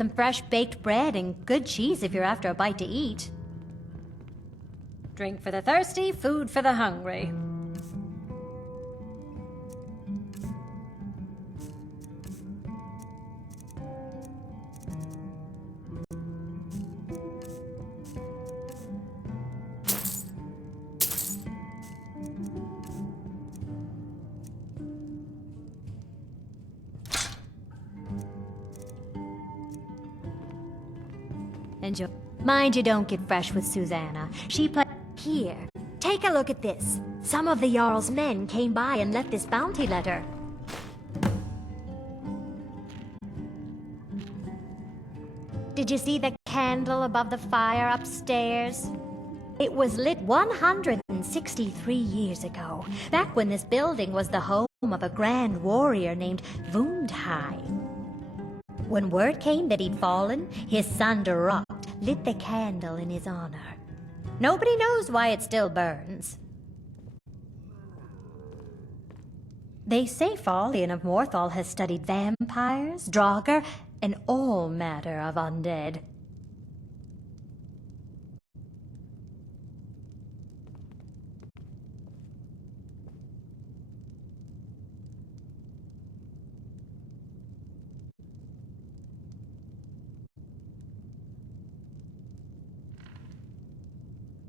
some fresh baked bread and good cheese if you're after a bite to eat. Drink for the thirsty, food for the hungry. Enjoy. Mind you don't get fresh with Susanna. She put... Here, take a look at this. Some of the Jarl's men came by and left this bounty letter. Did you see the candle above the fire upstairs? It was lit 163 years ago, back when this building was the home of a grand warrior named Wundheim. When word came that he'd fallen, his son Durok lit the candle in his honor. Nobody knows why it still burns. They say Fallian of Morthal has studied vampires, Draugr, and all matter of undead.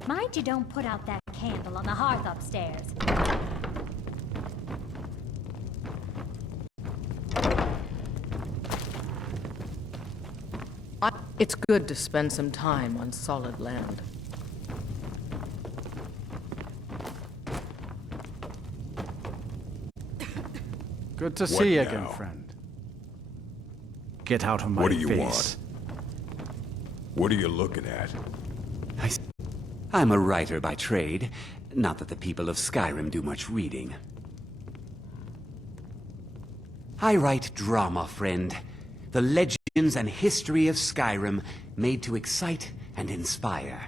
Mind you don't put out that candle on the hearth upstairs. It's good to spend some time on solid land. Good to see you again, friend. Get out of my face. What do you want? What are you looking at? I'm a writer by trade. Not that the people of Skyrim do much reading. I write drama, friend. The legends and history of Skyrim made to excite and inspire.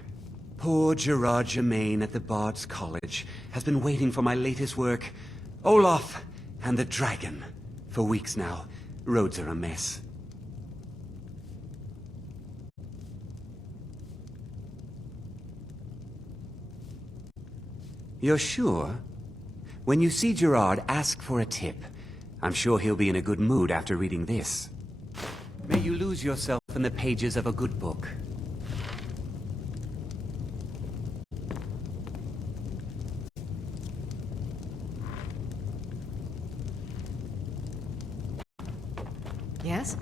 Poor Gerard Germain at the Bard's College has been waiting for my latest work, Olaf and the Dragon, for weeks now. Roads are a mess. You're sure? When you see Gerard, ask for a tip. I'm sure he'll be in a good mood after reading this. May you lose yourself in the pages of a good book. Yes?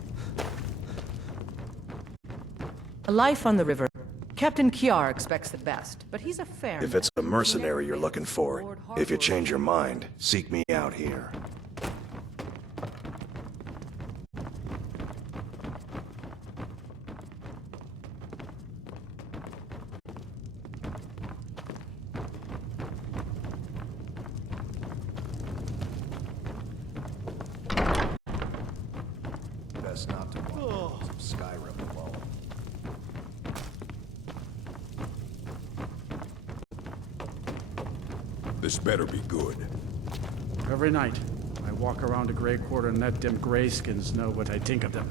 A life on the river. Captain Kiar expects the best, but he's a fair If it's a mercenary you're looking for, if you change your mind, seek me out here. Best not to walk some Skyrim alone. This better be good. Every night, I walk around a Grey Quarter and let them Greyskins know what I think of them.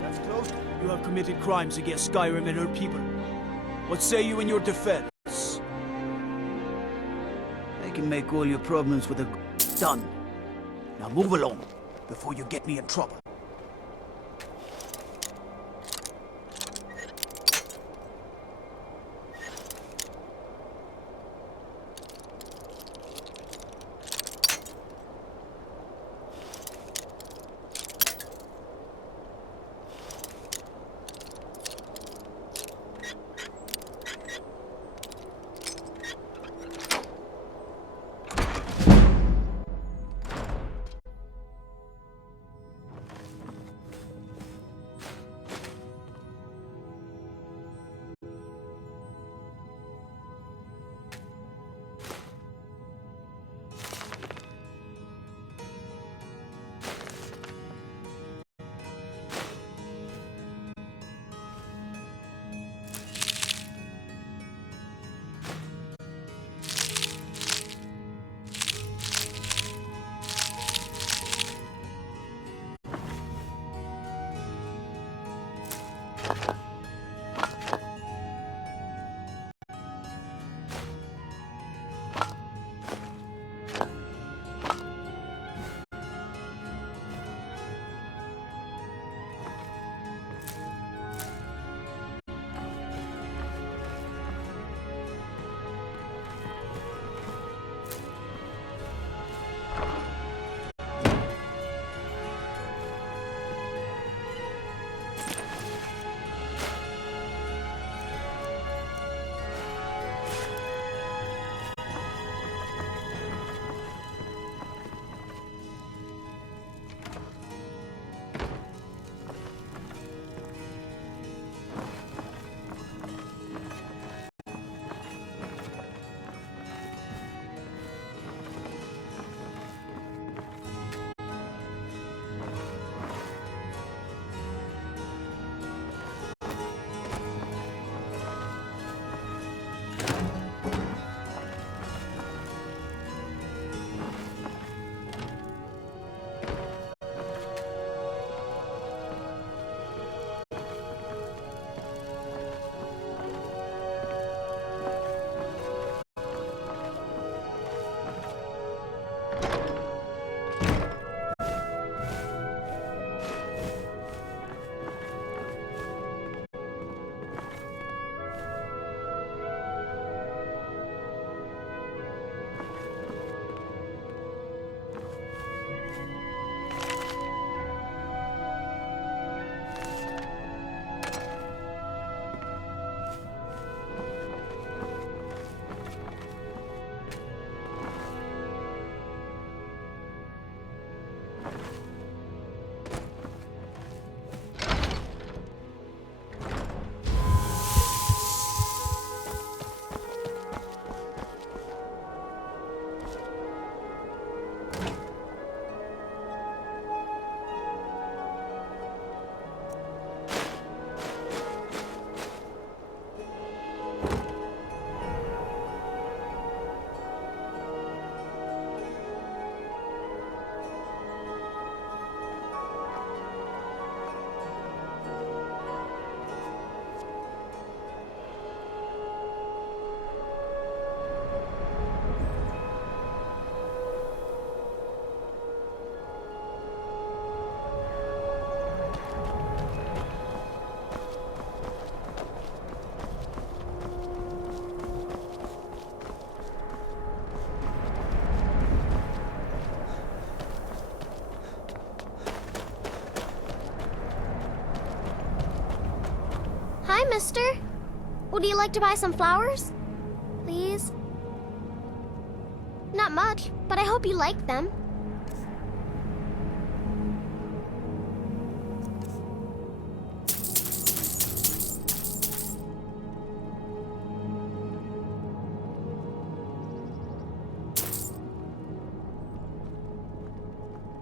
That's close. You have committed crimes against Skyrim and her people. What say you in your defense? I can make all your problems with a done. Now move along, before you get me in trouble. Hi, mister. Would you like to buy some flowers? Please? Not much, but I hope you like them.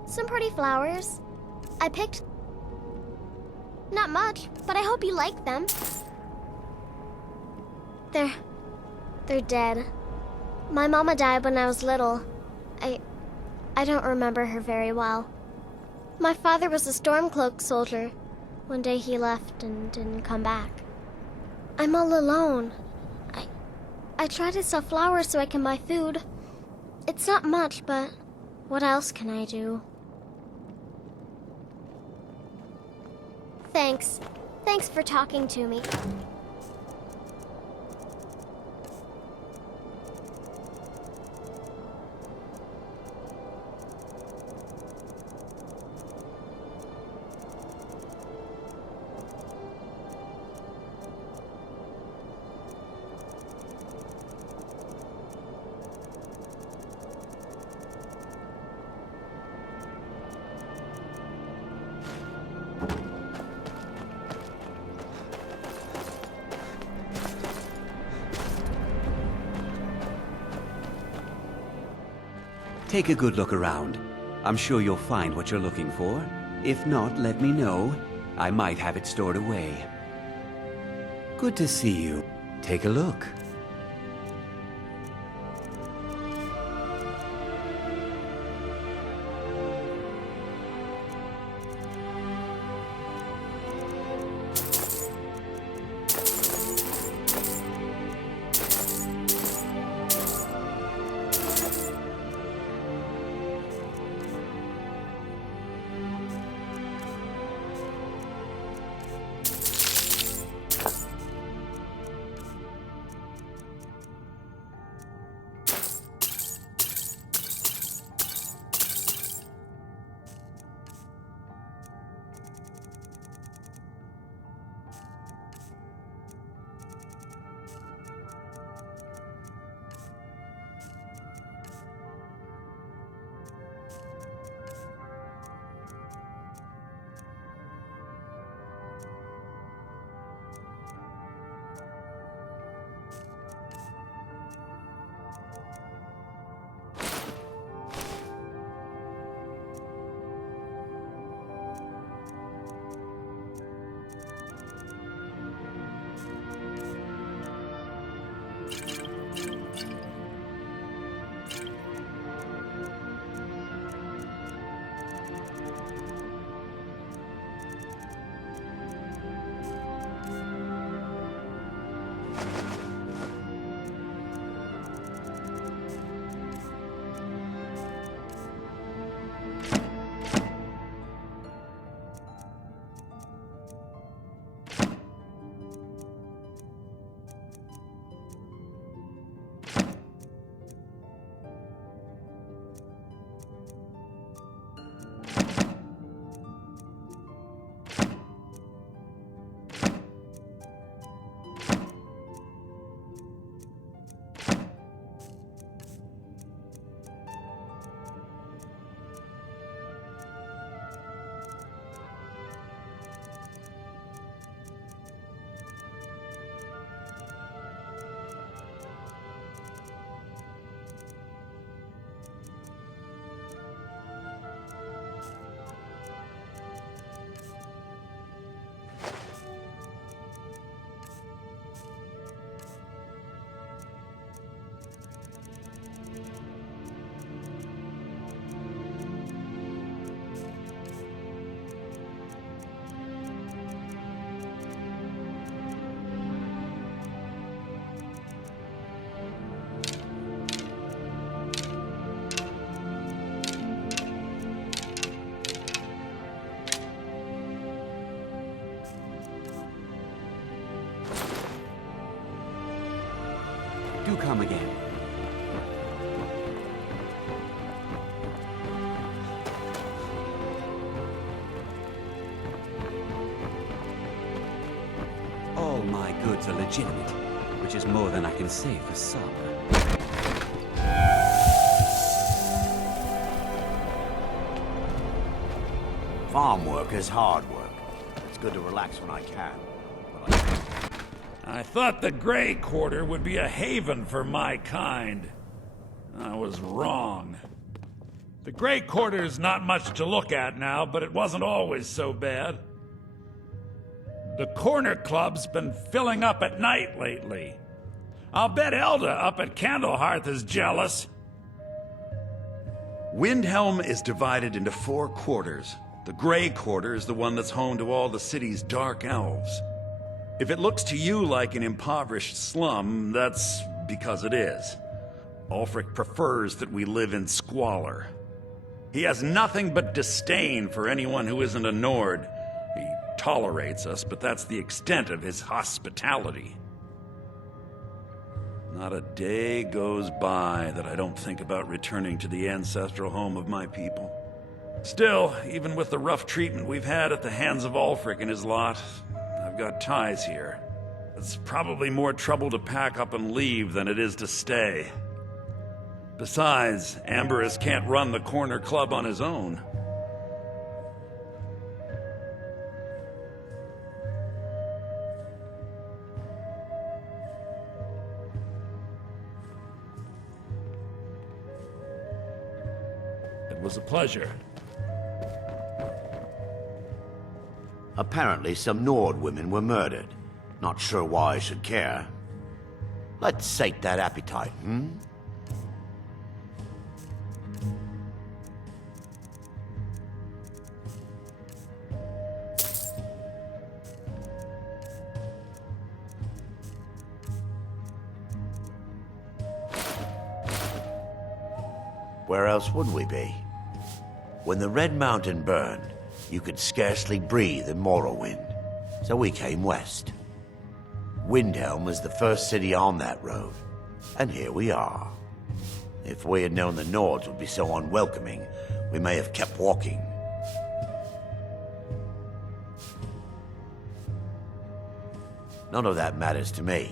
Some pretty flowers. I picked Not much, but I hope you like them. They're dead. My mama died when I was little. I don't remember her very well. My father was a Stormcloak soldier. One day he left and didn't come back. I'm all alone. I try to sell flowers so I can buy food. It's not much, but what else can I do? Thanks. Thanks for talking to me. Take a good look around. I'm sure you'll find what you're looking for. If not, let me know. I might have it stored away. Good to see you. Take a look. Do come again. All my goods are legitimate, which is more than I can say for some. Farm work is hard work. It's good to relax when I can. I thought the Grey Quarter would be a haven for my kind. I was wrong. The Grey Quarter's not much to look at now, but it wasn't always so bad. The corner club's been filling up at night lately. I'll bet Elda up at Candlehearth is jealous. Windhelm is divided into 4 quarters. The Grey Quarter is the one that's home to all the city's dark elves. If it looks to you like an impoverished slum, that's because it is. Ulfric prefers that we live in squalor. He has nothing but disdain for anyone who isn't a Nord. He tolerates us, but that's the extent of his hospitality. Not a day goes by that I don't think about returning to the ancestral home of my people. Still, even with the rough treatment we've had at the hands of Ulfric and his lot, I've got ties here. It's probably more trouble to pack up and leave than it is to stay. Besides, Amberus can't run the corner club on his own. It was a pleasure. Apparently some Nord women were murdered. Not sure why I should care. Let's sate that appetite, hmm? Where else would we be? When the Red Mountain burned, you could scarcely breathe in Morrowind, so we came west. Windhelm was the first city on that road, and here we are. If we had known the Nords would be so unwelcoming, we may have kept walking. None of that matters to me.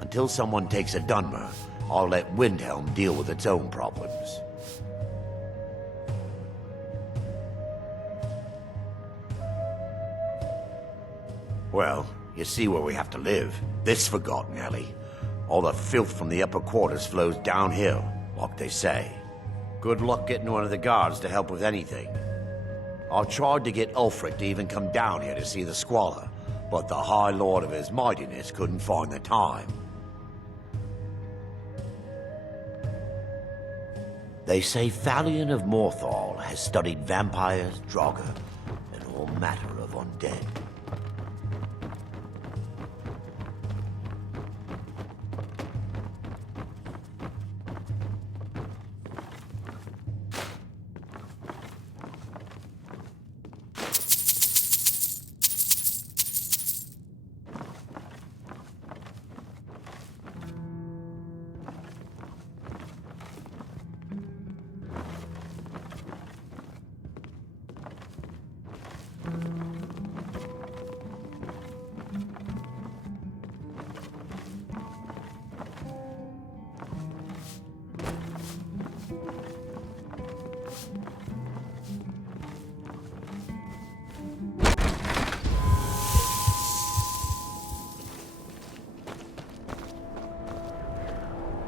Until someone takes a Dunmer, I'll let Windhelm deal with its own problems. Well, you see where we have to live. This forgotten alley. All the filth from the upper quarters flows downhill, like they say. Good luck getting one of the guards to help with anything. I tried to get Ulfric to even come down here to see the squalor, but the High Lord of his mightiness couldn't find the time. They say Thalion of Morthal has studied vampires, Draugr, and all matter of undead.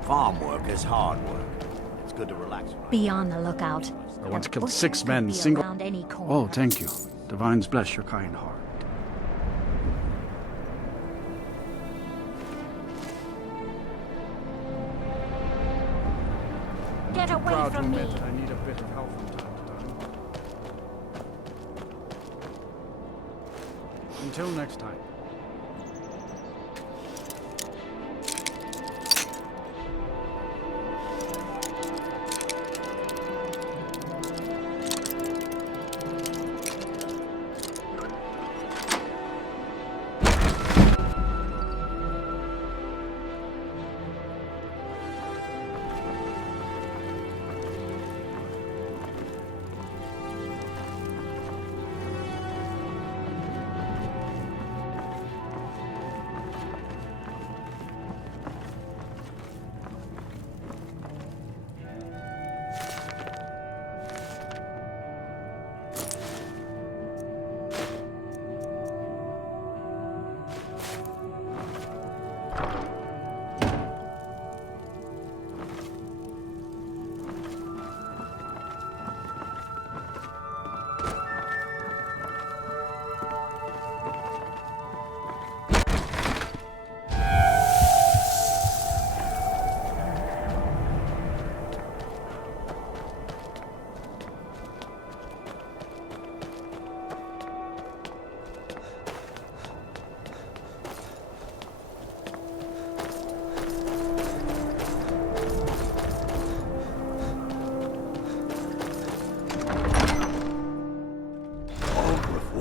Farm work is hard work. It's good to relax. Be on the lookout. I once The killed bushes 6 could men be single... around any corner. Oh, thank you. Divines bless your kind heart. Get away Proud to from me! admit that I need a bit of help from time to time. Until next time.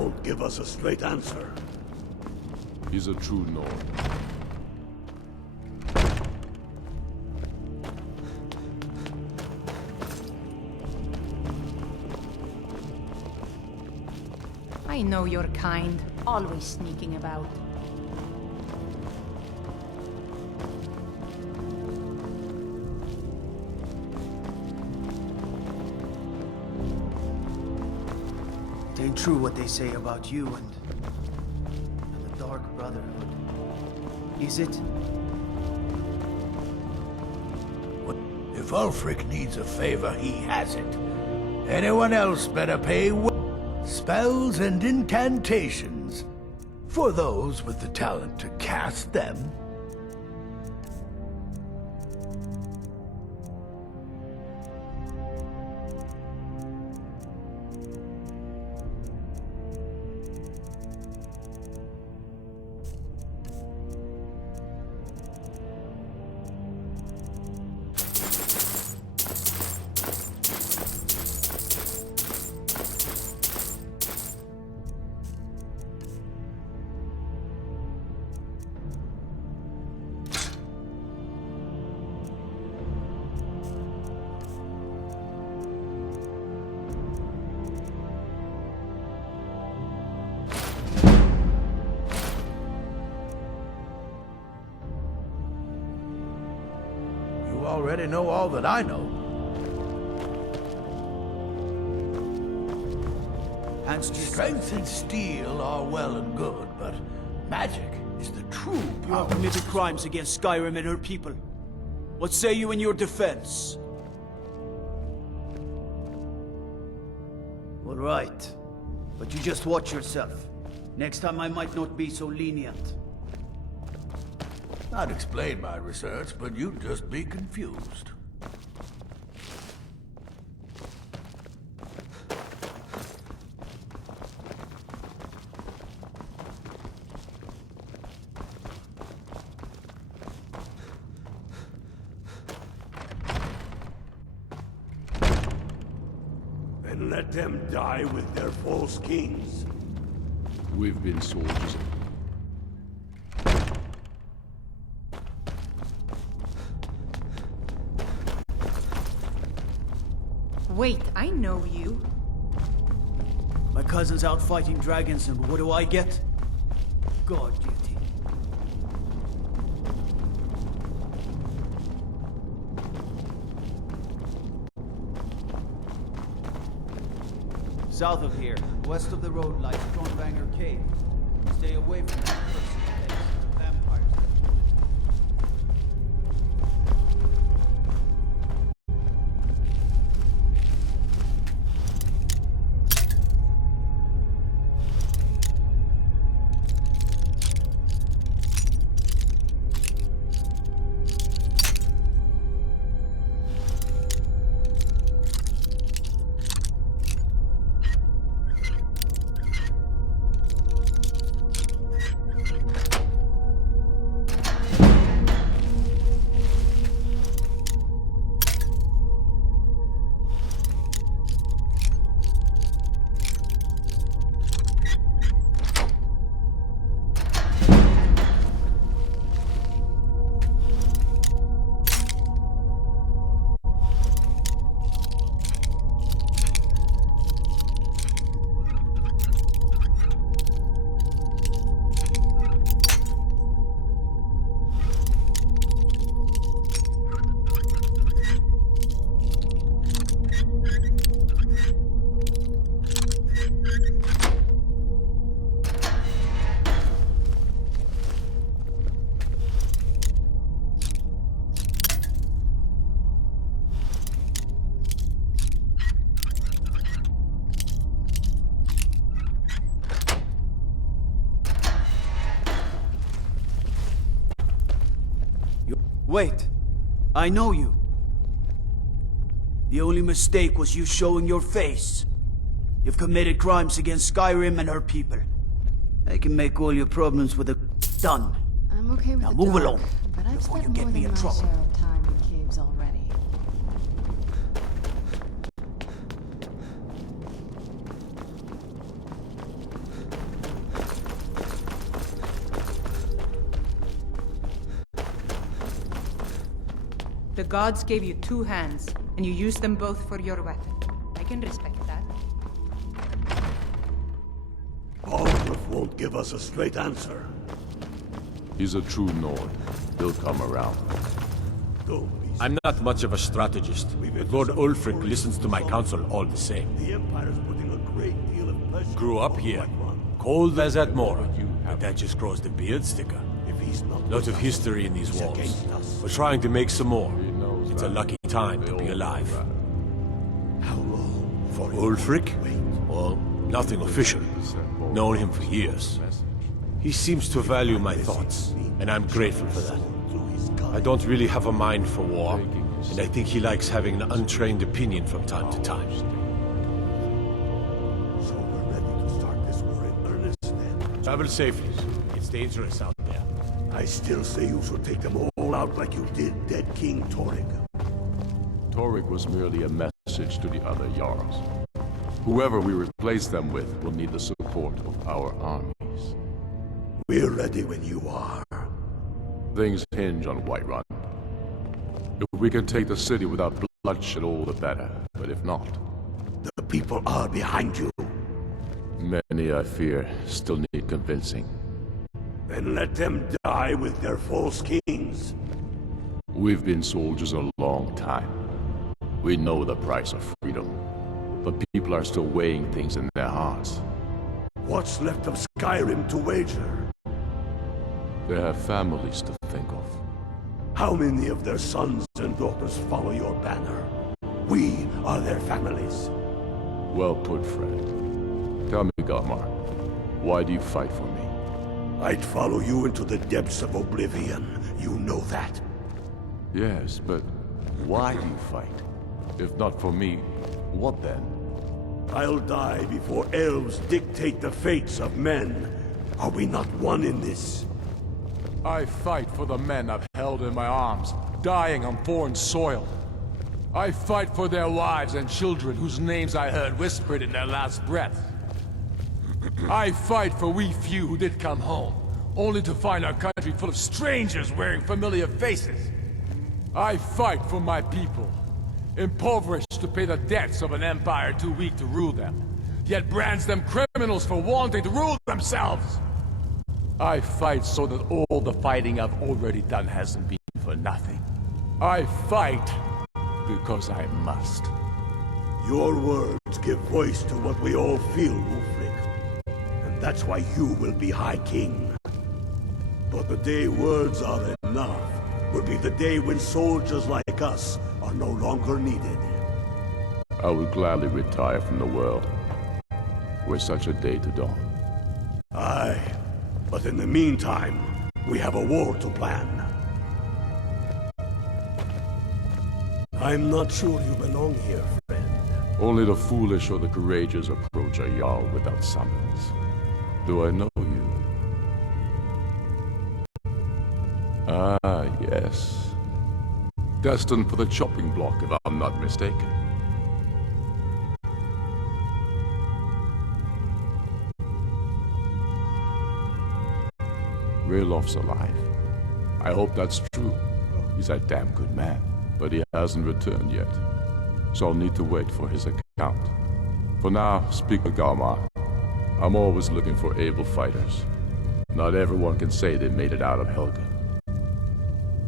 won't give us a straight answer. He's a true Nord. I know your kind, always sneaking about. It ain't true what they say about you and the Dark Brotherhood. Is it? If Ulfric needs a favor, he has it. Anyone else better pay spells and incantations for those with the talent to cast them. You already know all that I know. And Strength and steel are well and good, but magic is the true you power. have committed crimes against Skyrim and her people. What say you in your defense? All right. But you just watch yourself. Next time I might not be so lenient. I'd explain my research, but you'd just be confused. And let them die with their false kings. We've been soldiers. Wait, I know you. My cousin's out fighting dragons, and what do I get? Guard duty. South of here, west of the road lies Strongbanger Cave. Stay away from that cursed place. Vampires. Wait, I know you. The only mistake was you showing your face. You've committed crimes against Skyrim and her people. I can make all your problems with a done. I'm okay with Now the move dark, along, but I've before spent you get more me than in my trouble. share of time in caves already. The gods gave you 2 hands, and you used them both for your weapon. I can respect that. Ulfric won't give us a straight answer. He's a true Nord. He'll come around. I'm not much of a strategist, but Lord Ulfric listens to my counsel all the same. The Empire's putting a great deal of pleasure. Grew up here, cold as at Mora, but that just grows the beard sticker. If he's not Lot of history in these walls. We're trying to make some more. It's a lucky time to be alive. how long For Ulfric? Well, nothing official. Known him for years. He seems to value my thoughts, and I'm grateful for that. I don't really have a mind for war, and I think he likes having an untrained opinion from time to time. So we're ready to start this war in earnest then? Travel safely. It's dangerous out there. I still say you should take them all out like you did dead King Torrig. Torrig was merely a message to the other Jarls. Whoever we replace them with will need the support of our armies. We're ready when you are. Things hinge on Whiterun. If we can take the city without bloodshed, all the better. But if not... The people are behind you. Many, I fear, still need convincing. Then let them die with their false kings. We've been soldiers a long time. We know the price of freedom. But people are still weighing things in their hearts. What's left of Skyrim to wager? They have families to think of. How many of their sons and daughters follow your banner? We are their families. Well put, friend. Tell me, Galmar, why do you fight for me? I'd follow you into the depths of oblivion. You know that. Yes, but why do you fight? If not for me, what then? I'll die before elves dictate the fates of men. Are we not one in this? I fight for the men I've held in my arms, dying on foreign soil. I fight for their wives and children whose names I heard whispered in their last breath. I fight for we few who did come home, only to find our country full of strangers wearing familiar faces. I fight for my people, impoverished to pay the debts of an empire too weak to rule them, yet brands them criminals for wanting to rule themselves. I fight so that all the fighting I've already done hasn't been for nothing. I fight because I must. Your words give voice to what we all feel, Ulfric. And that's why you will be High King. But the day words are enough will be the day when soldiers like us are no longer needed. I would gladly retire from the world, were such a day to dawn. Aye. But in the meantime, we have a war to plan. I'm not sure you belong here, friend. Only the foolish or the courageous approach a Jarl without summons. Do I know you? Ah, yes. Destined for the chopping block, if I'm not mistaken. Raylof's alive. I hope that's true. He's a damn good man, but he hasn't returned yet. So I'll need to wait for his account. For now, speak with Galmar. I'm always looking for able fighters. Not everyone can say they made it out of Helgen.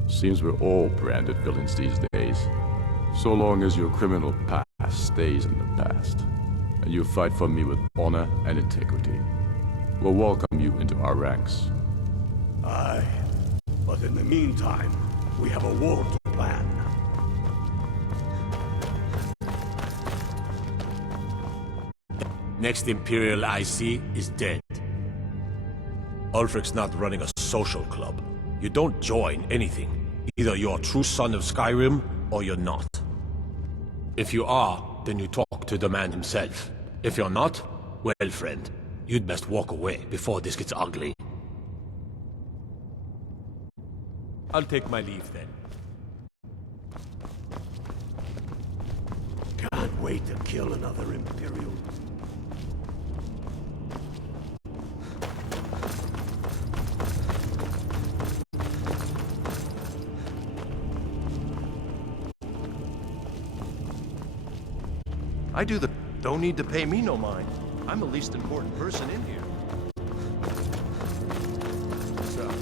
Seems we're all branded villains these days. So long as your criminal past stays in the past, and you fight for me with honor and integrity, we'll welcome you into our ranks. Aye. But in the meantime, we have a war to plan. Next Imperial I see is dead. Ulfric's not running a social club. You don't join anything. Either you're a true son of Skyrim, or you're not. If you are, then you talk to the man himself. If you're not, well, friend, you'd best walk away before this gets ugly. I'll take my leave then. Can't wait to kill another Imperial. I do the... Don't need to pay me no mind. I'm the least important person in here. So...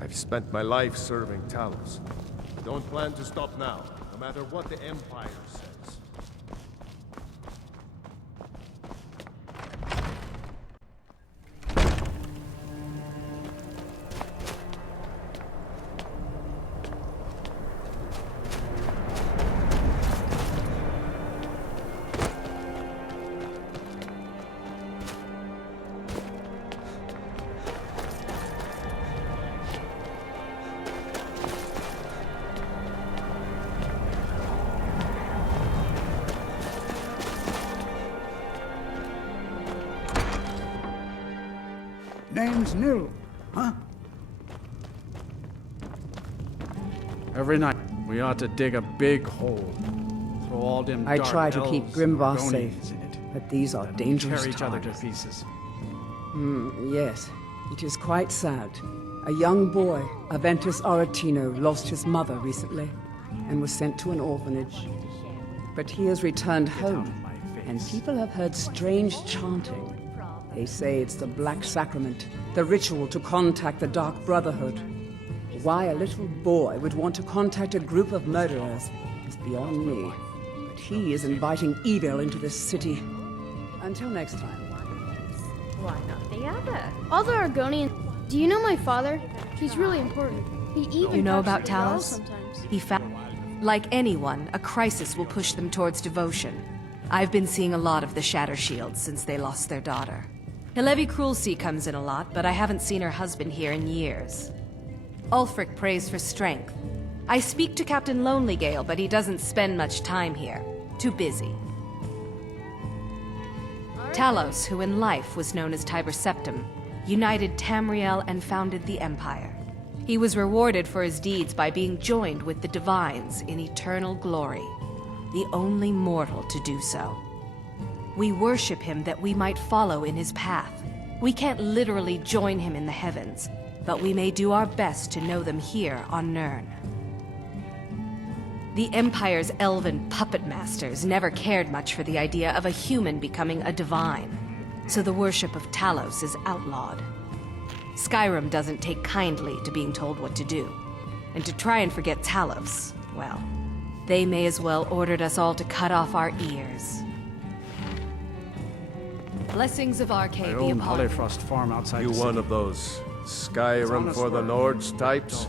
I've spent my life serving Talos. Don't plan to stop now, no matter what the Empire says. Name's new, huh? Every night, we ought to dig a big hole. Throw all them I dark try to keep elves Grimvar and safe, Argonians in it. but these are dangerous Tear each other times. to pieces. Yes, it is quite sad. A young boy, Aventus Aretino, lost his mother recently and was sent to an orphanage. But he has returned home, and people have heard strange chanting. They say it's the Black Sacrament, the ritual to contact the Dark Brotherhood. Why a little boy would want to contact a group of murderers is beyond me. But he is inviting evil into this city. Until next time. Why not the other? All the Argonians. Do you know my father? He's really important. He even You know talks about to girls Talos? sometimes. He found... Like anyone, a crisis will push them towards devotion. I've been seeing a lot of the Shatter Shields since they lost their daughter. Hilevi Cruelseat comes in a lot, but I haven't seen her husband here in years. Ulfric prays for strength. I speak to Captain Lonelygale, but he doesn't spend much time here. Too busy. Talos, who in life was known as Tiber Septim, united Tamriel and founded the Empire. He was rewarded for his deeds by being joined with the Divines in eternal glory, the only mortal to do so. We worship him that we might follow in his path. We can't literally join him in the heavens, but we may do our best to know them here on Nirn. The Empire's elven puppet masters never cared much for the idea of a human becoming a divine, so the worship of Talos is outlawed. Skyrim doesn't take kindly to being told what to do, and to try and forget Talos, well, they may as well ordered us all to cut off our ears. Blessings of Arcade I be own upon you. Holyfrost farm outside You the one city. of those Skyrim honest for the work. Nords types?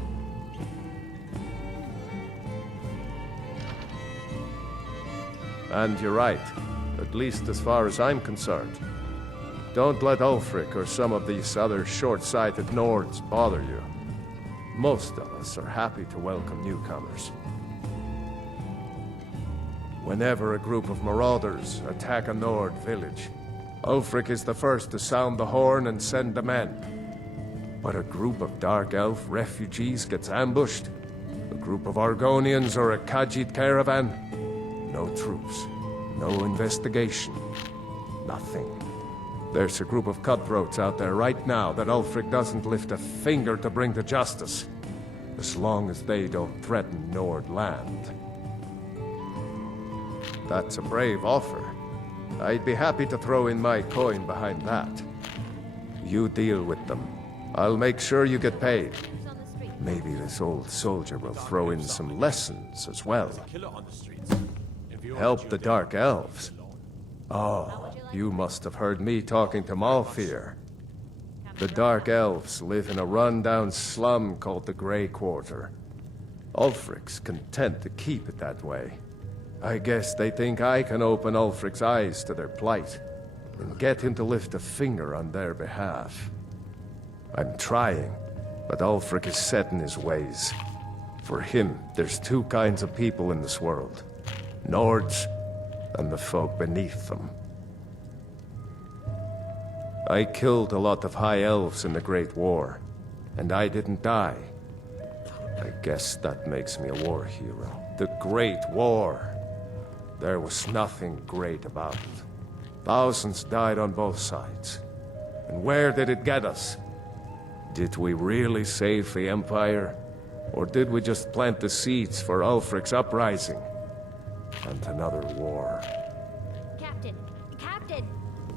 And you're right, at least as far as I'm concerned. Don't let Ulfric or some of these other short-sighted Nords bother you. Most of us are happy to welcome newcomers. Whenever a group of marauders attack a Nord village, Ulfric is the first to sound the horn and send the men. But a group of Dark Elf refugees gets ambushed, a group of Argonians or a Khajiit caravan, no troops, no investigation, nothing. There's a group of cutthroats out there right now that Ulfric doesn't lift a finger to bring to justice, as long as they don't threaten Nord land. That's a brave offer. I'd be happy to throw in my coin behind that. You deal with them. I'll make sure you get paid. Maybe this old soldier will throw in some lessons as well. Help the Dark Elves. Oh, you must have heard me talking to Malfear. The Dark Elves live in a run-down slum called the Grey Quarter. Ulfric's content to keep it that way. I guess they think I can open Ulfric's eyes to their plight and get him to lift a finger on their behalf. I'm trying, but Ulfric is set in his ways. For him, there's two kinds of people in this world. Nords, and the folk beneath them. I killed a lot of high elves in the Great War, and I didn't die. I guess that makes me a war hero. The Great War. There was nothing great about it. Thousands died on both sides. And where did it get us? Did we really save the Empire? Or did we just plant the seeds for Ulfric's uprising? And another war. Captain! Captain!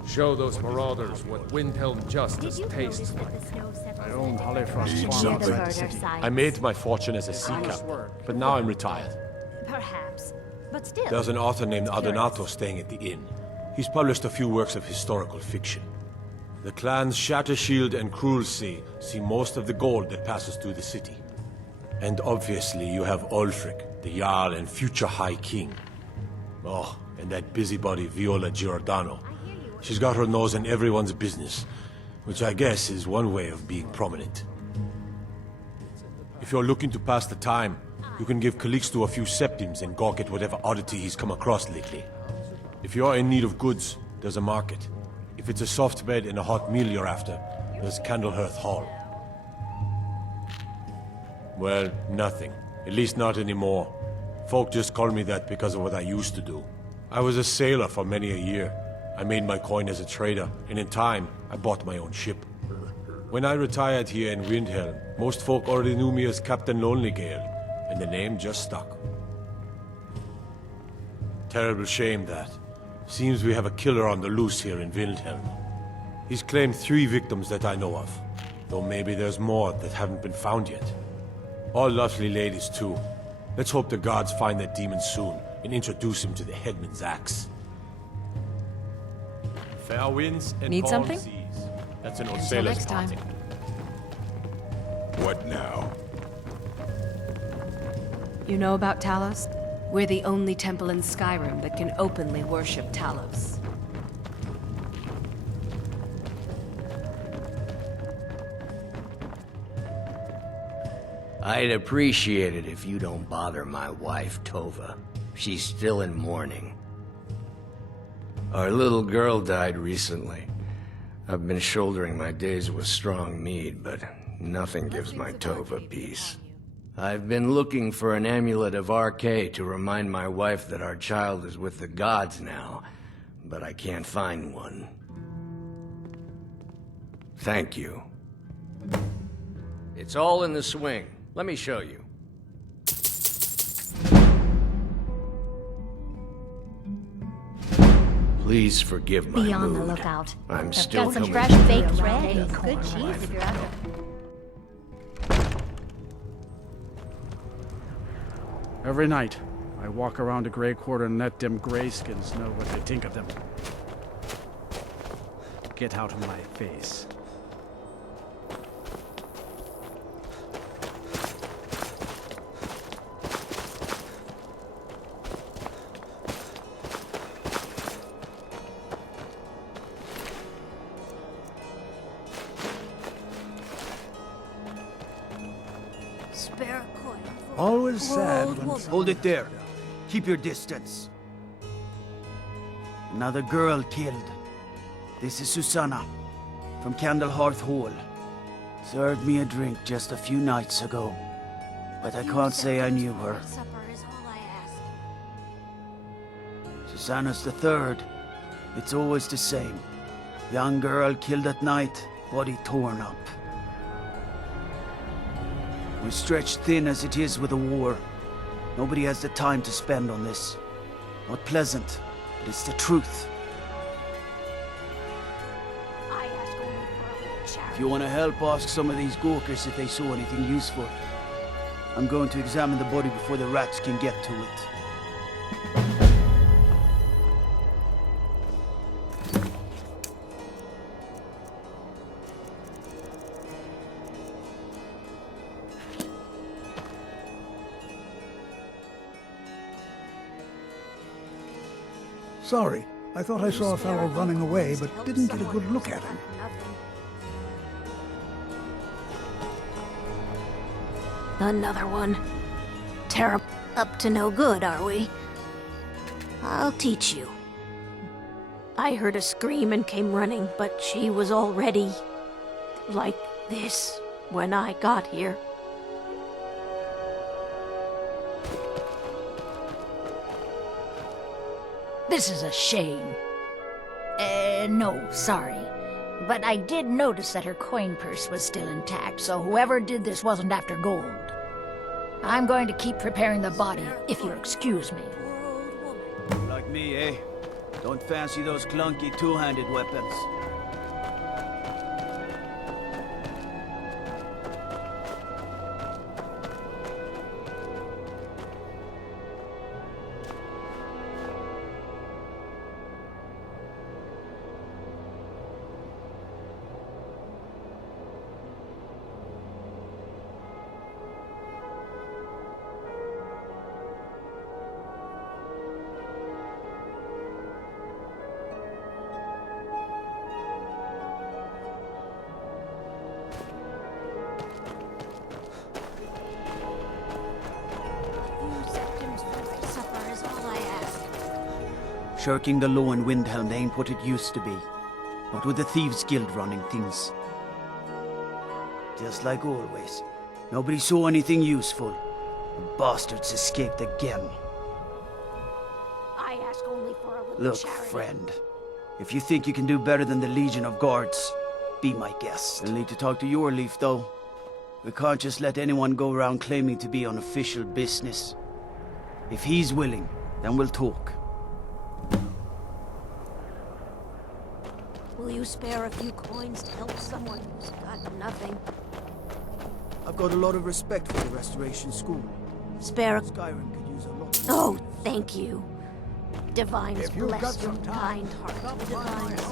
Show those marauders what Windhelm justice tastes like. I own Hollyfrost Farm outside the city. I made my fortune as a sea captain, but now I'm retired. Perhaps. But still. There's an author named Adonato staying at the inn. He's published a few works of historical fiction. The clans Shattershield and Cruelsea see most of the gold that passes through the city. And obviously you have Ulfric, the Jarl and future High King. Oh, and that busybody Viola Giordano. She's got her nose in everyone's business, which I guess is one way of being prominent. If you're looking to pass the time, you can give Calixto a few septims and gawk at whatever oddity he's come across lately. If you're in need of goods, there's a market. If it's a soft bed and a hot meal you're after, there's Candlehearth Hall. Well, nothing. At least not anymore. Folk just call me that because of what I used to do. I was a sailor for many a year. I made my coin as a trader, and in time, I bought my own ship. When I retired here in Windhelm, most folk already knew me as Captain Lonelygale, and the name just stuck. Terrible shame that. Seems we have a killer on the loose here in Windhelm. He's claimed 3 victims that I know of, though maybe there's more that haven't been found yet. All lovely ladies, too. Let's hope the gods find that demon soon, and introduce him to the headman's axe. Fair winds and Need calm something? seas. That's an old Until sailor's next time. parting. What now? You know about Talos? We're the only temple in Skyrim that can openly worship Talos. I'd appreciate it if you don't bother my wife, Tova. She's still in mourning. Our little girl died recently. I've been shouldering my days with strong mead, but nothing gives my Tova peace. I've been looking for an amulet of RK to remind my wife that our child is with the gods now, but I can't find one. Thank you. It's all in the swing. Let me show you. Please forgive my Be on the mood. lookout. I'm I've still got some coming fresh to baked it. bread. Good cheese if you're out there. Every night, I walk around a Grey Quarter and let them Greyskins know what they think of them. Get out of my face. Spare a coin. Always sad when... Hold it there. Keep your distance. Another girl killed. This is Susanna, from Candlehearth Hall. Served me a drink just a few nights ago, but I can't say I knew her. Susanna's the third. It's always the same. Young girl killed at night, body torn up. We're stretched thin as it is with the war. Nobody has the time to spend on this. Not pleasant, but it's the truth. If you want to help, ask some of these Gawkers if they saw anything useful. I'm going to examine the body before the rats can get to it. Sorry. I thought I saw a fellow running away, but didn't get a good look at him. Another one. terrible. Up to no good, are we? I'll teach you. I heard a scream and came running, but she was already like this when I got here. This is a shame. No, sorry. But I did notice that her coin purse was still intact, so whoever did this wasn't after gold. I'm going to keep preparing the body, if you'll excuse me. Like me, eh? Don't fancy those clunky two-handed weapons. Shirking the law in Windhelm ain't what it used to be. But with the Thieves' Guild running things, just like always, nobody saw anything useful. The bastards escaped again. I ask only for a little Look, charity. friend, if you think you can do better than the Legion of Guards, be my guest. You'll need to talk to your Leaf, though. We can't just let anyone go around claiming to be on official business. If he's willing, then we'll talk. Will you spare a few coins to help someone who's got nothing? I've got a lot of respect for the Restoration School. Spare a... Skyrim could use a lot. Oh, thank you. Divines If you've got bless your some time, kind heart. The divines...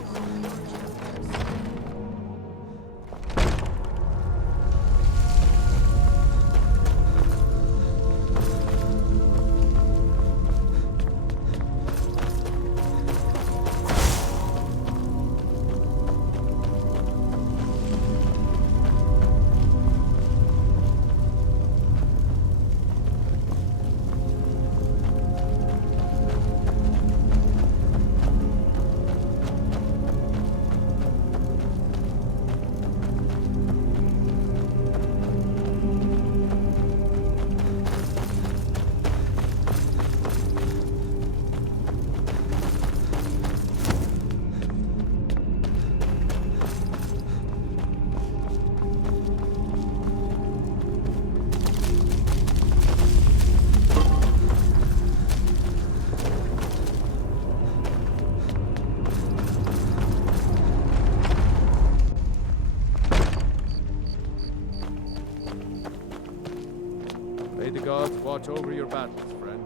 May the gods watch over your battles, friend.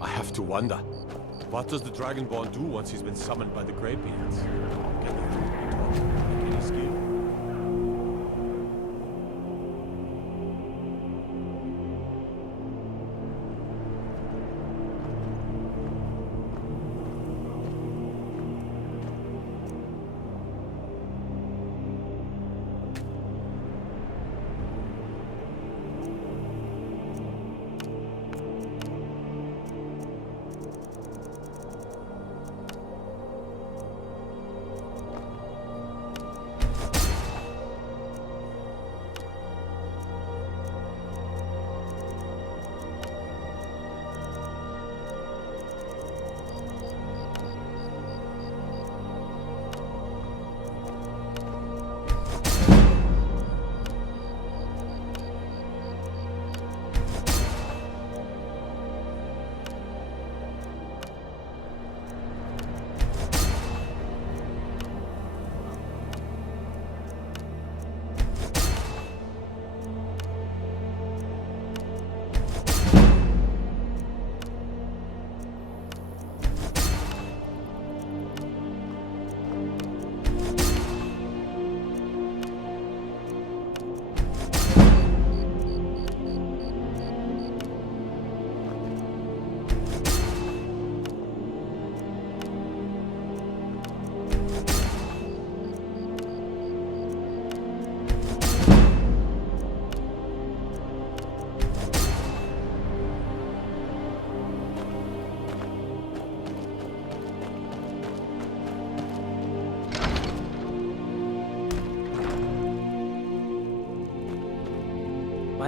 I have to wonder, what does the Dragonborn do once he's been summoned by the Greybeards? Can he talk, make any skill?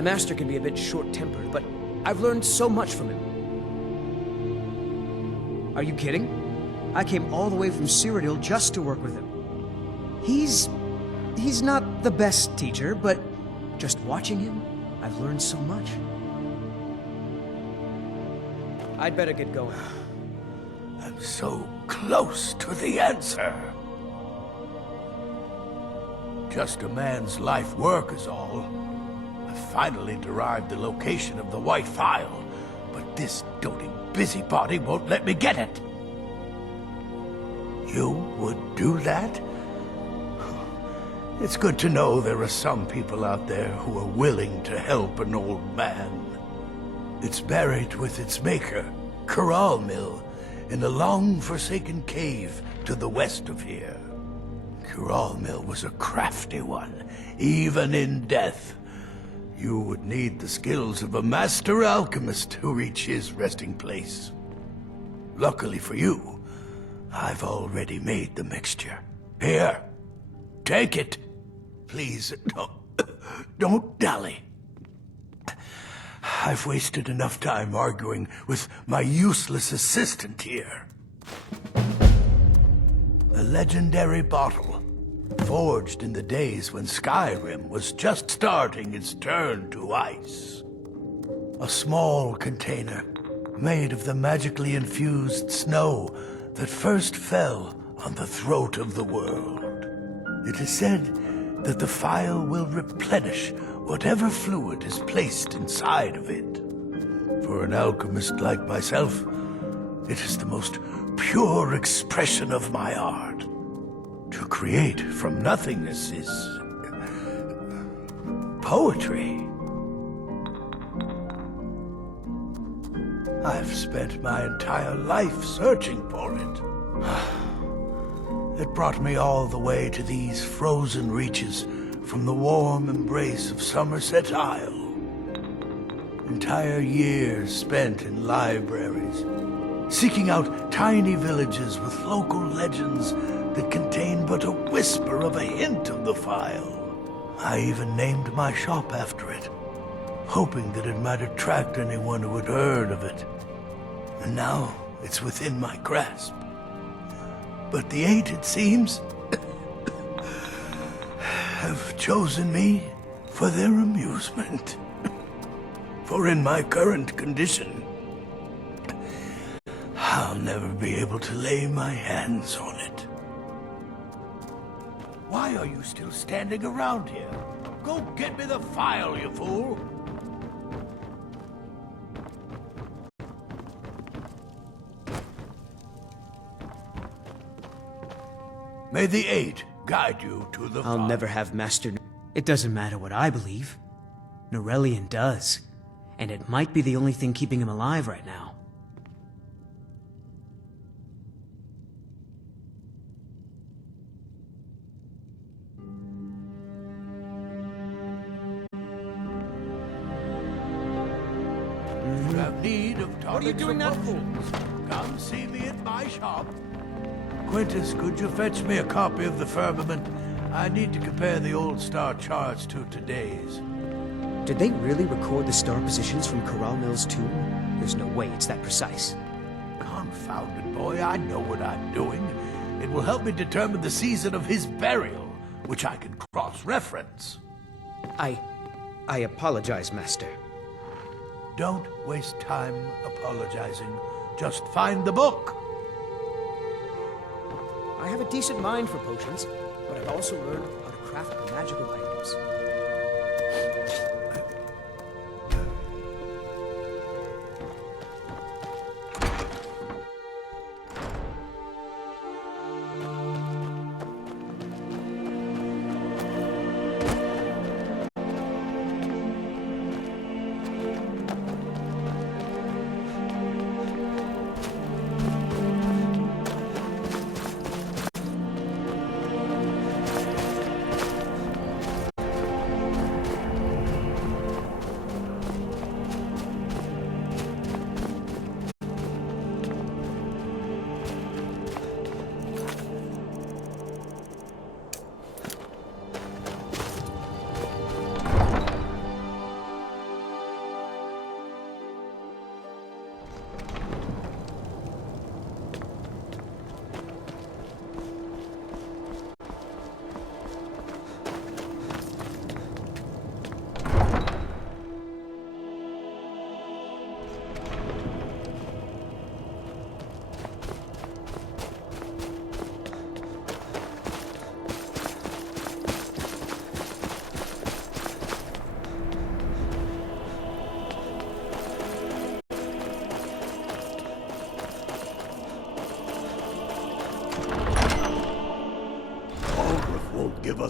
My master can be a bit short-tempered, but I've learned so much from him. Are you kidding? I came all the way from Cyrodiil just to work with him. He's not the best teacher, but just watching him, I've learned so much. I'd better get going. I'm so close to the answer. Just a man's life work is all. I finally derived the location of the White Phial, but this doting busybody won't let me get it. You would do that? It's good to know there are some people out there who are willing to help an old man. It's buried with its maker, Corral Mill, in a long-forsaken cave to the west of here. Corral Mill was a crafty one, even in death. You would need the skills of a master alchemist to reach his resting place. Luckily for you, I've already made the mixture. Here, take it. Please, don't dally. I've wasted enough time arguing with my useless assistant here. A legendary bottle, forged in the days when Skyrim was just starting its turn to ice. A small container, made of the magically infused snow that first fell on the throat of the world. It is said that the phial will replenish whatever fluid is placed inside of it. For an alchemist like myself, it is the most pure expression of my art. To create from nothingness is poetry. I've spent my entire life searching for it. It brought me all the way to these frozen reaches from the warm embrace of Somerset Isle. Entire years spent in libraries, seeking out tiny villages with local legends that contain but a whisper of a hint of the phial. I even named my shop after it, hoping that it might attract anyone who had heard of it. And now it's within my grasp. But the Eight, it seems, have chosen me for their amusement. For in my current condition, I'll never be able to lay my hands on it. Why are you still standing around here? Go get me the phial, you fool! May the Eight guide you to the I'll never have Master... It doesn't matter what I believe. Norellian does. And it might be the only thing keeping him alive right now. If you have need of what are you doing that for? Come see me at my shop. Quintus, could you fetch me a copy of the Firmament? I need to compare the old star charts to today's. Did they really record the star positions from Corral Mill's tomb? There's no way it's that precise. Confounded boy, I know what I'm doing. It will help me determine the season of his burial, which I can cross-reference. I apologize, Master. Don't waste time apologizing. Just find the book. I have a decent mind for potions, but I've also learned how to craft magical items.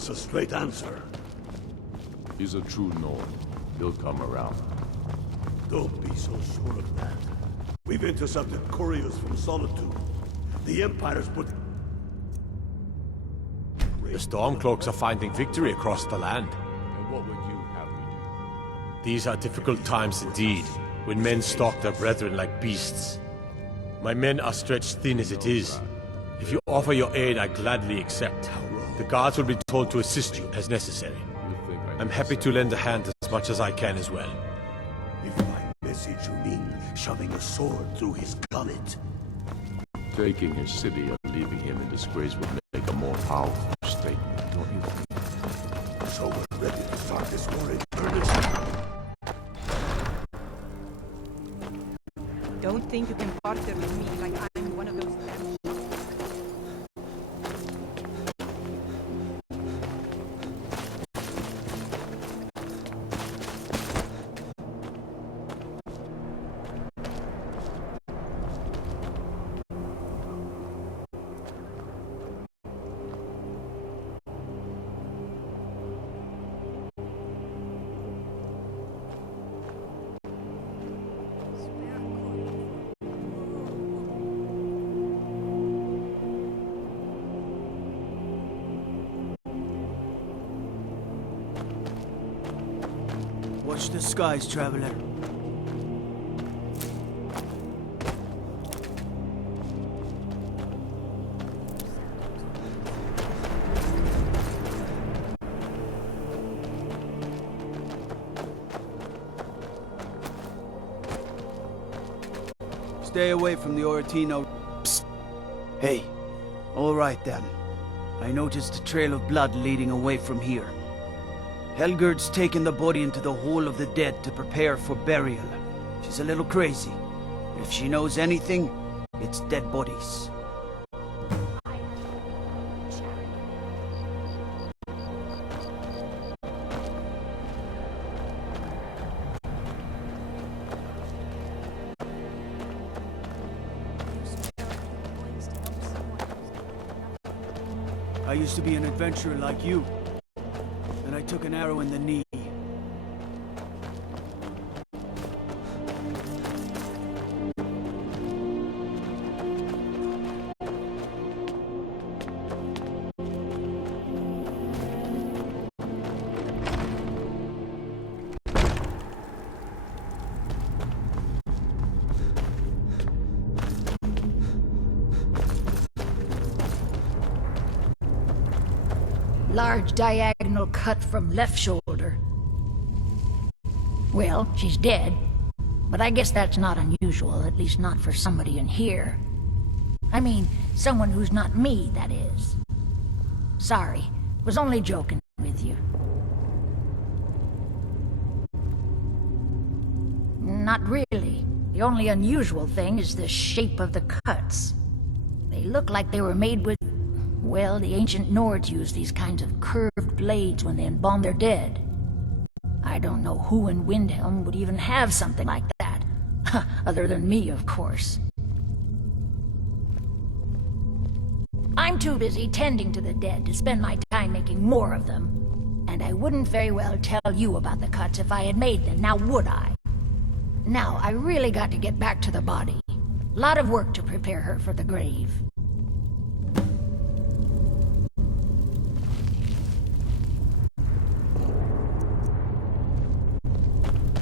us a straight answer. He's a true Nord. He'll come around. Don't be so sure of that. We've intercepted couriers from Solitude. The Empire's put... The Stormcloaks are finding victory across the land. And what would you have me do? These are difficult times indeed, when men stalk their brethren like beasts. My men are stretched thin as it is. If you offer your aid, I gladly accept. The guards will be told to assist you as necessary. I'm happy to lend a hand as much as I can as well. If by message you mean shoving a sword through his gullet. Taking his city and leaving him in disgrace would make a more powerful statement, don't you think? So we're ready to start this war in earnest. Don't think you can barter with me like I'm one of those damn... Watch the skies, traveler. Stay away from the Oratino. Psst. Hey, all right then. I noticed a trail of blood leading away from here. Helgerd's taken the body into the Hall of the Dead to prepare for burial. She's a little crazy. If she knows anything, it's dead bodies. I used to be an adventurer like you. And I took an arrow in the knee. Large diagonal cut from left shoulder. Well, she's dead, but I guess that's not unusual, at least not for somebody in here. I mean, someone who's not me, that is. Sorry, was only joking with you. Not really. The only unusual thing is the shape of the cuts. They look like they were made with... Well, the ancient Nords used these kinds of curved blades when they embalmed their dead. I don't know who in Windhelm would even have something like that. Other than me, of course. I'm too busy tending to the dead to spend my time making more of them. And I wouldn't very well tell you about the cuts if I had made them, now would I? Now, I really got to get back to the body. Lot of work to prepare her for the grave.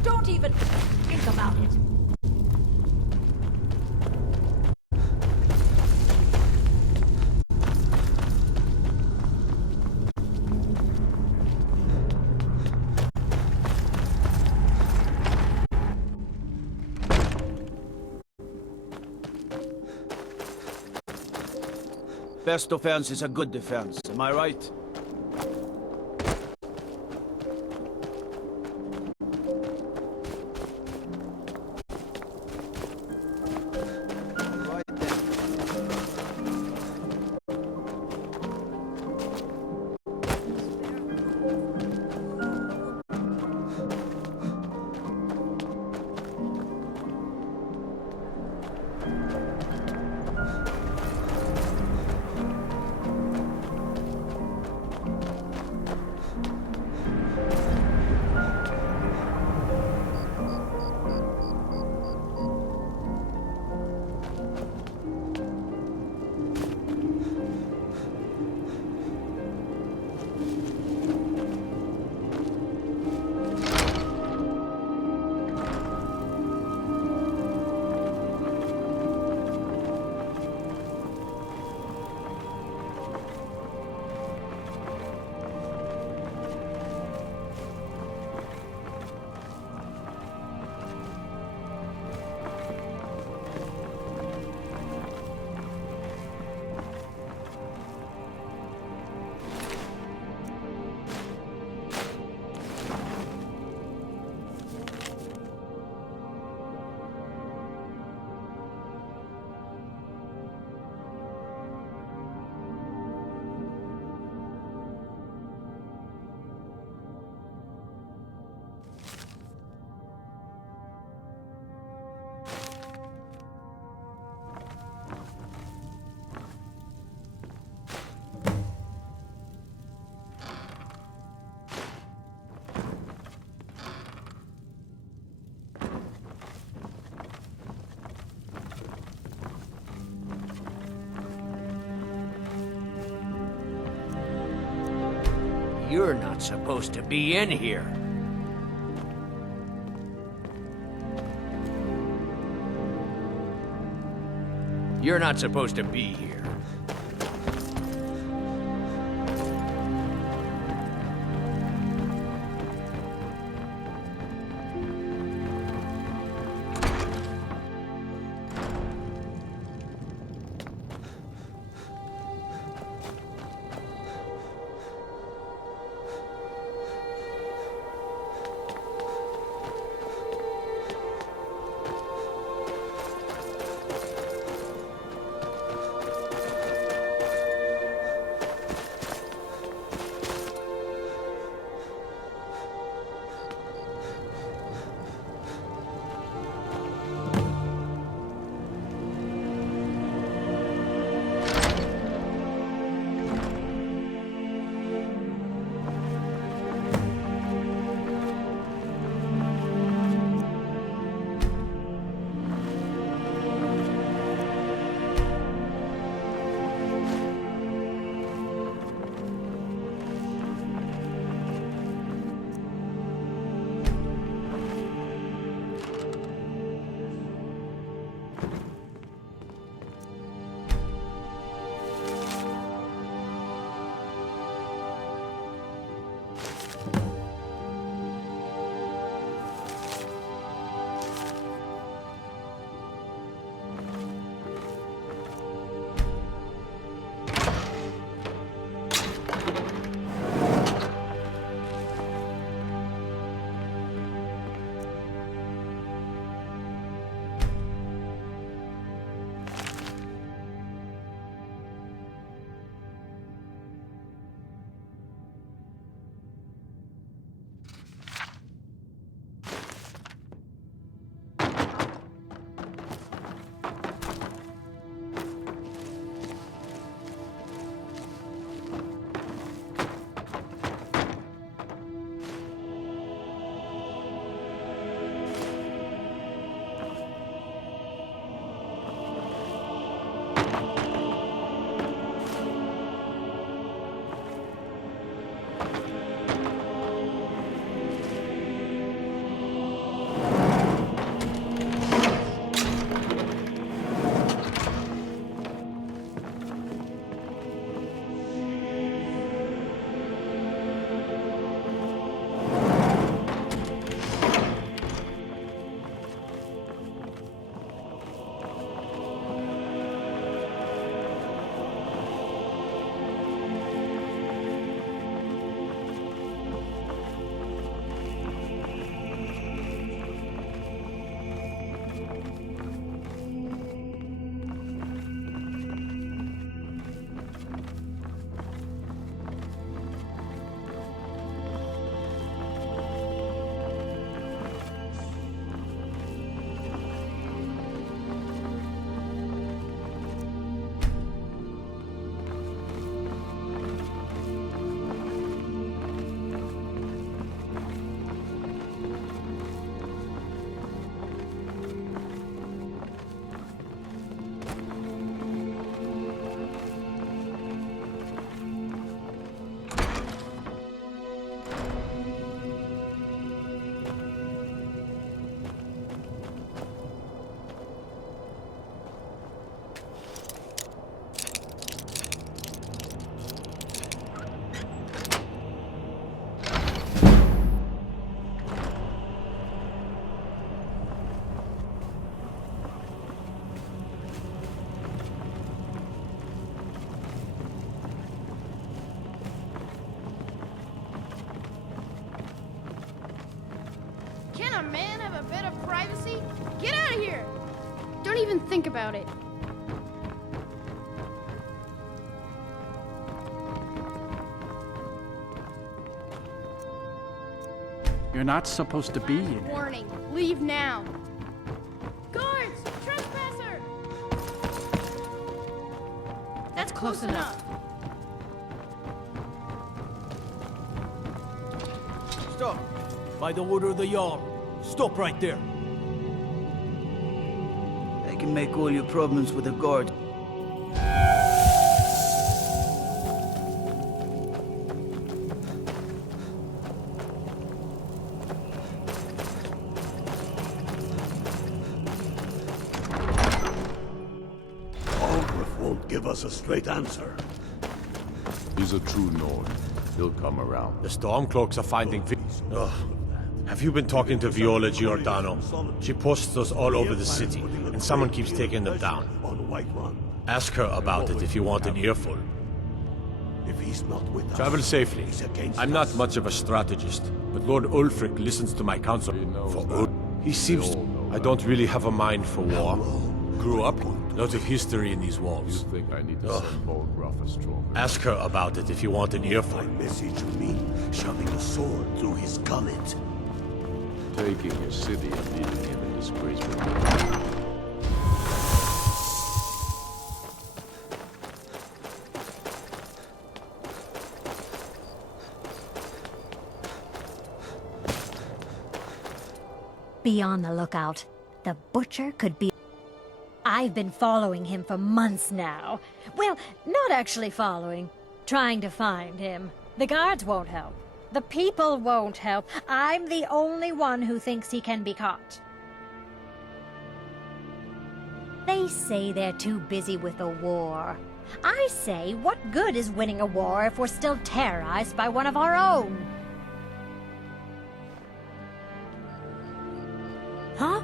Don't even think about it. Best defense is a good defense, am I right? You're not supposed to be in here. You're not supposed to be here. Can a man have a bit of privacy? Get out of here! Don't even think about it. You're not supposed to be in here. Warning, leave now. Guards! Trespasser! That's close enough. Stop! By the order of the Jarl. Stop right there. I can make all your problems with a guard. won't give us a straight answer. He's a true Nord. He'll come around. The Stormcloaks are finding Ugh. Have you been talking to Viola Giordano? She posts us all over the city, and someone keeps taking them down. Ask her about it if you want an earful. If he's not with us, Travel safely. he's against I'm not us. much of a strategist, but Lord Ulfric listens to my counsel. He seems... I don't really have a mind for war. Grew up, lot of history in these walls. You think I need to send Bolgraf a stronger? Ask her about it if you want an earful. Message you mean shoving a sword through his gullet. Taking your city and leaving him in disgrace with me. Be on the lookout. The butcher could be... I've been following him for months now. Well, not actually following. Trying to find him. The guards won't help. The people won't help. I'm the only one who thinks he can be caught. They say they're too busy with the war. I say, what good is winning a war if we're still terrorized by one of our own? Huh?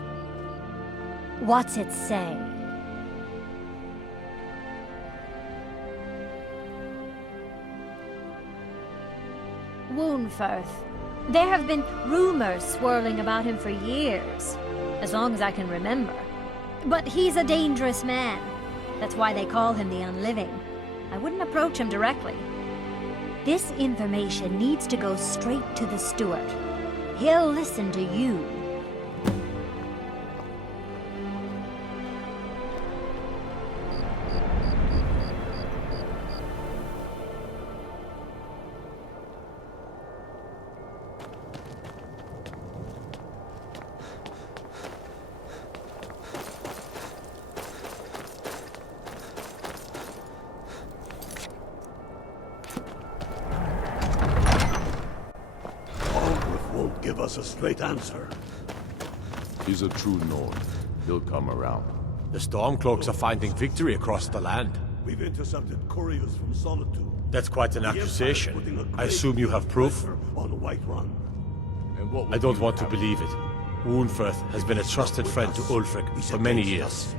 What's it say? Woundfirth. There have been rumors swirling about him for years, as long as I can remember. But he's a dangerous man. That's why they call him the Unliving. I wouldn't approach him directly. This information needs to go straight to the steward. He'll listen to you. Give us a straight answer. He's a true Nord. He'll come around. The Stormcloaks are finding victory across the land. We've intercepted couriers from Solitude. That's quite an accusation. I assume you have proof? On Whiterun. I don't want to believe it. Woundfirth has been a trusted friend to Ulfric for many years.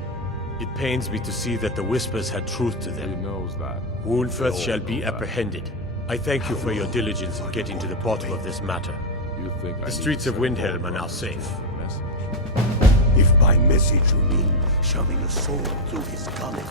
It pains me to see that the Whispers had truth to them. He knows that. Woundfirth shall be apprehended. I thank you for your diligence in getting to the bottom of this matter. The streets of Windhelm are now safe. If by message you mean shoving a sword through his gullet.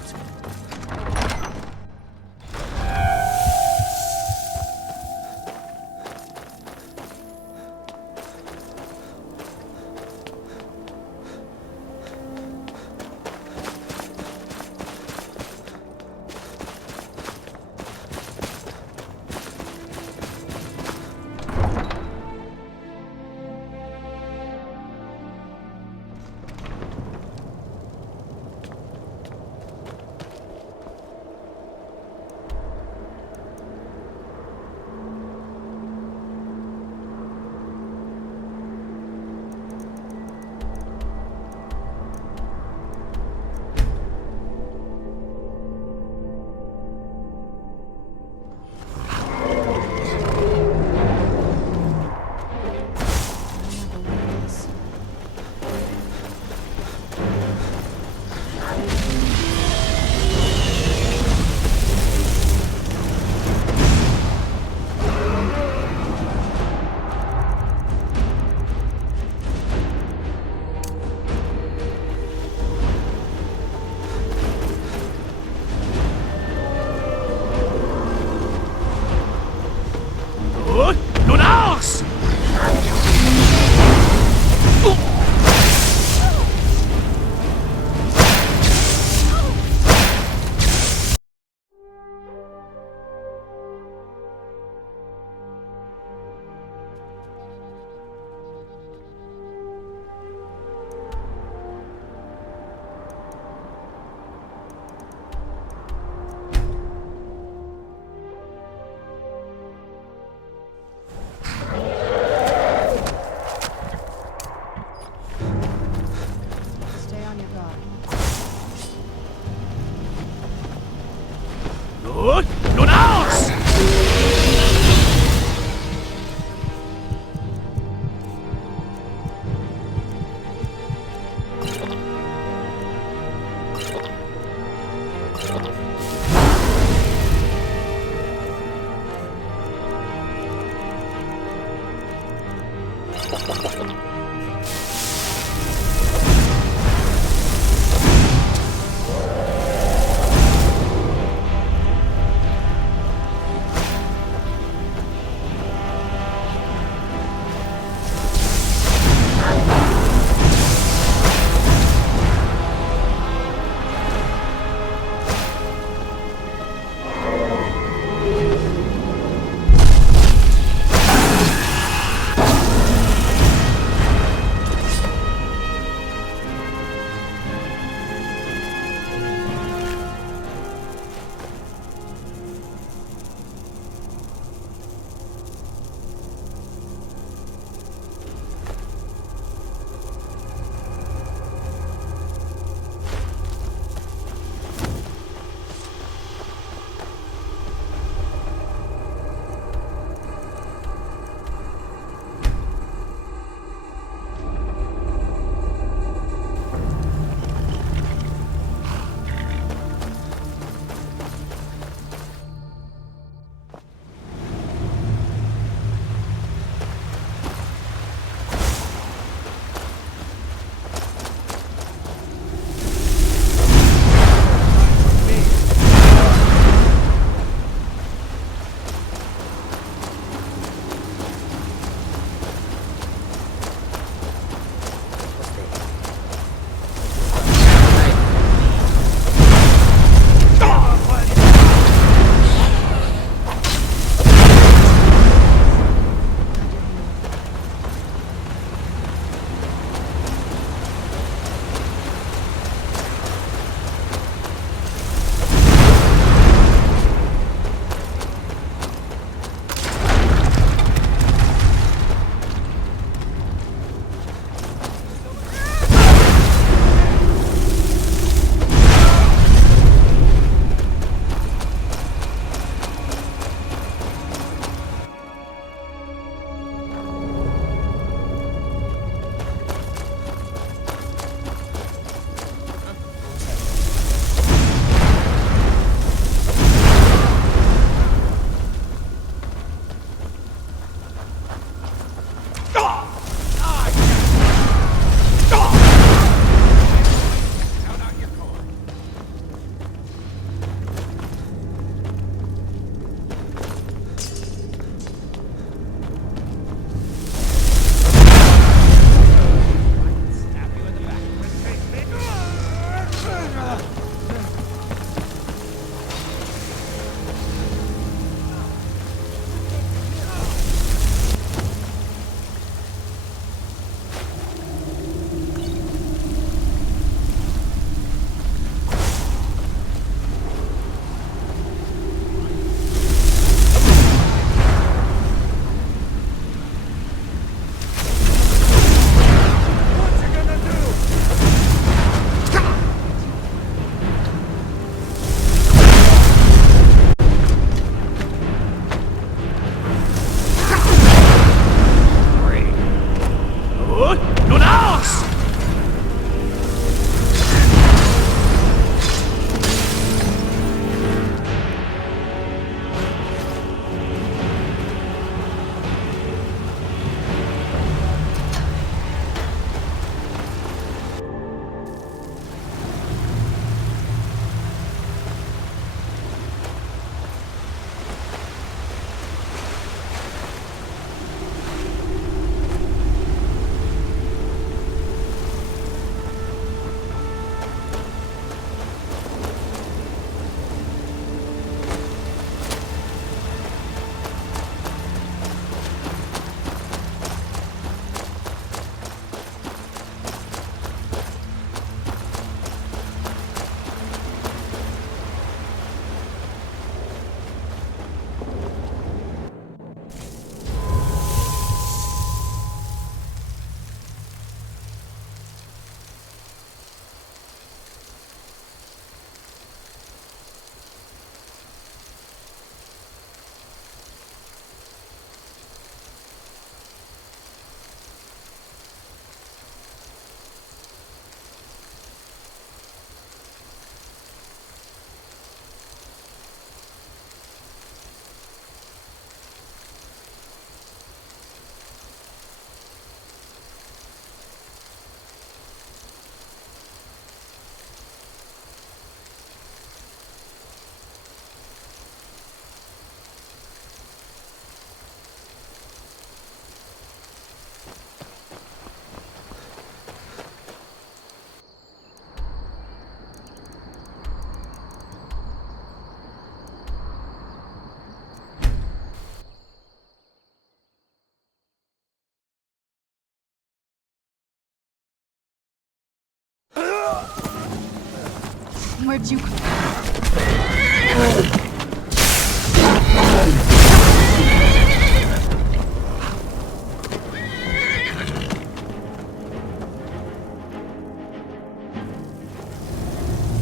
Where'd you come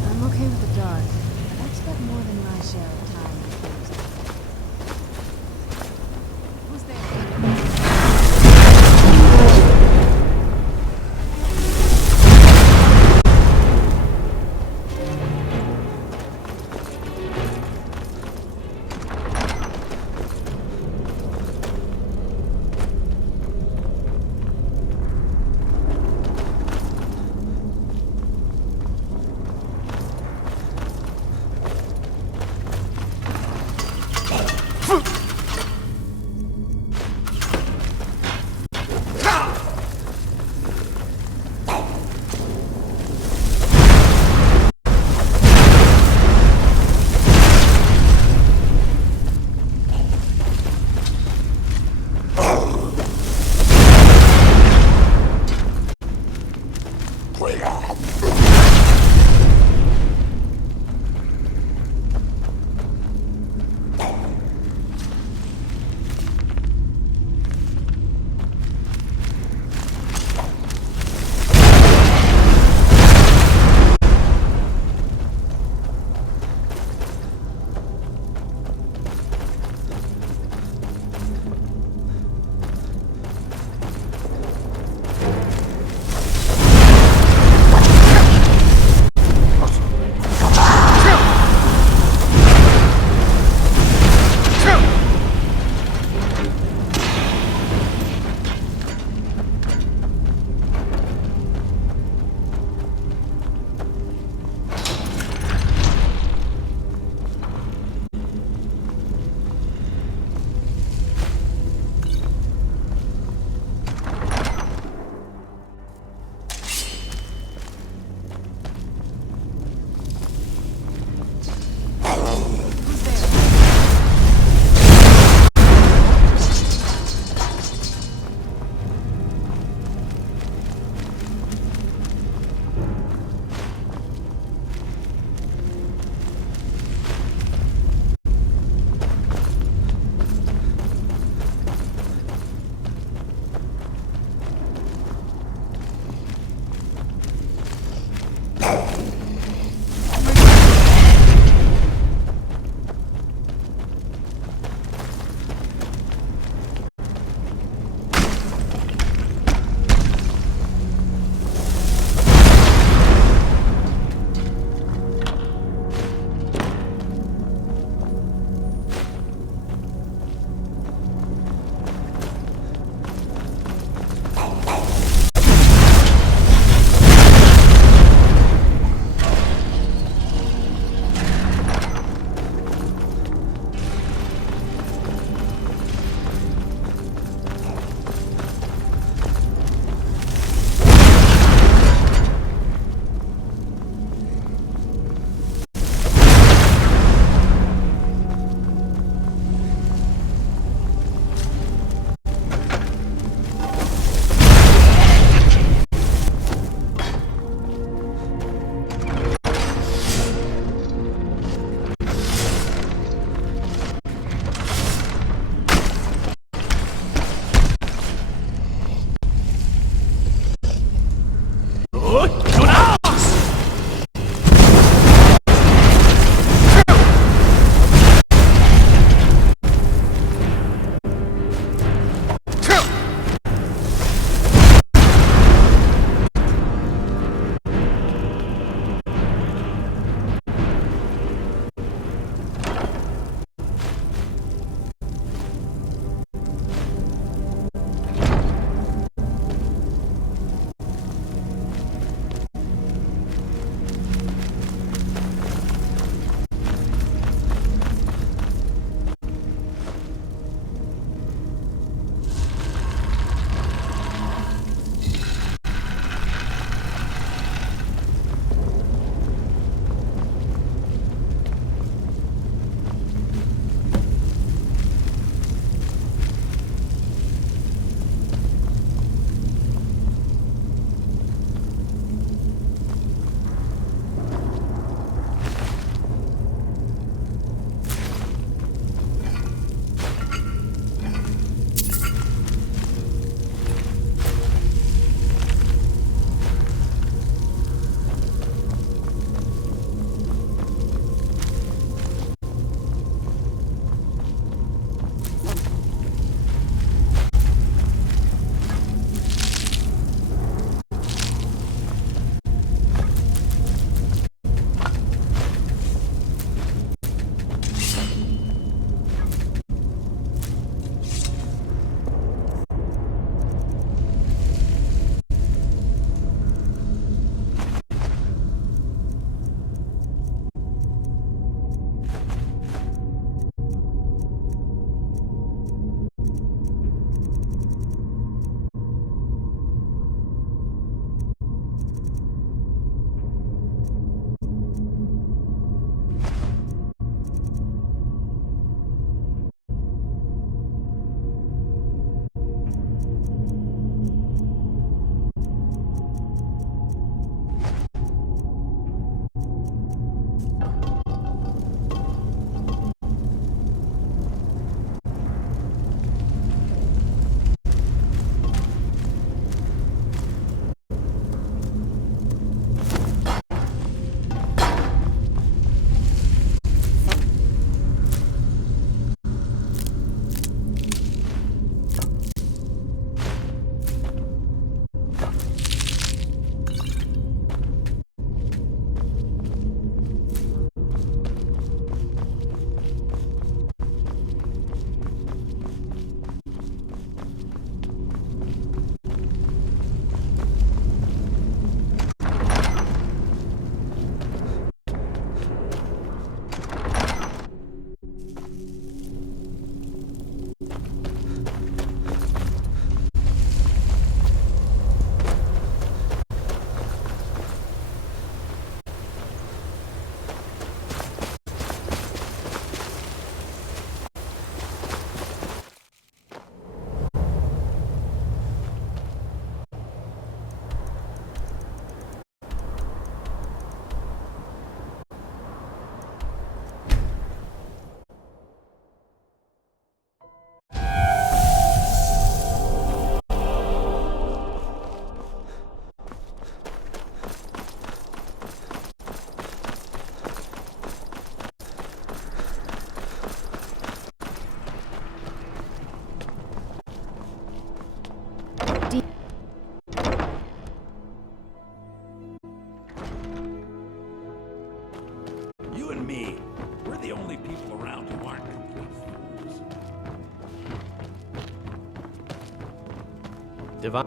I'm okay with the dark, but I've spent more than my share of time in Kumstayne. Who's there? and me. We're the only people around who aren't complete fools.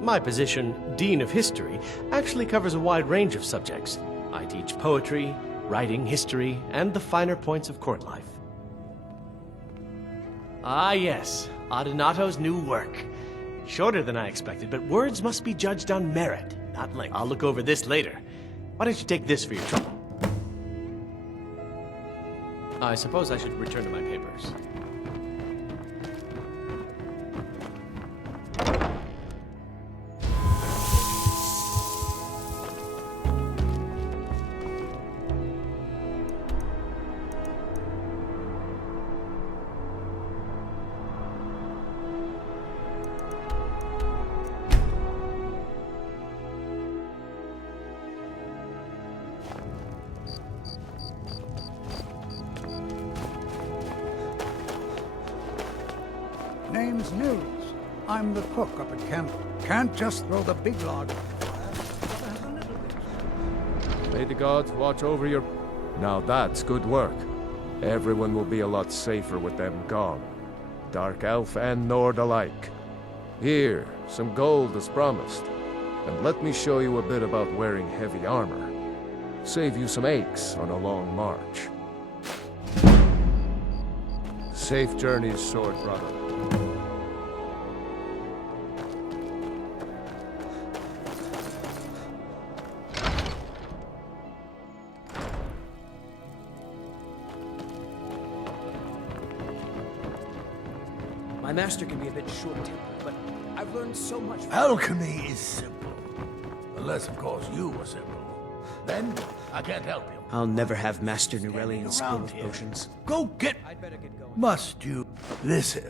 My position, Dean of History, actually covers a wide range of subjects. I teach poetry, writing, history, and the finer points of court life. Ah yes, Adenato's new work. Shorter than I expected, but words must be judged on merit, not length. I'll look over this later. Why don't you take this for your trouble? I suppose I should return to my papers. Name's Nils. I'm the cook up at camp. Can't just throw the big log on the fire. May the gods watch over your... Now that's good work. Everyone will be a lot safer with them gone. Dark Elf and Nord alike. Here, some gold as promised. And let me show you a bit about wearing heavy armor. Save you some aches on a long march. Safe journeys, sword brother. My master can be a bit short-tempered, but I've learned so much from Alchemy is simple. Unless, of course, you are simple. Then, I can't help you. I'll never have Master Nurelian's skill with potions. Go get... Must you... This... It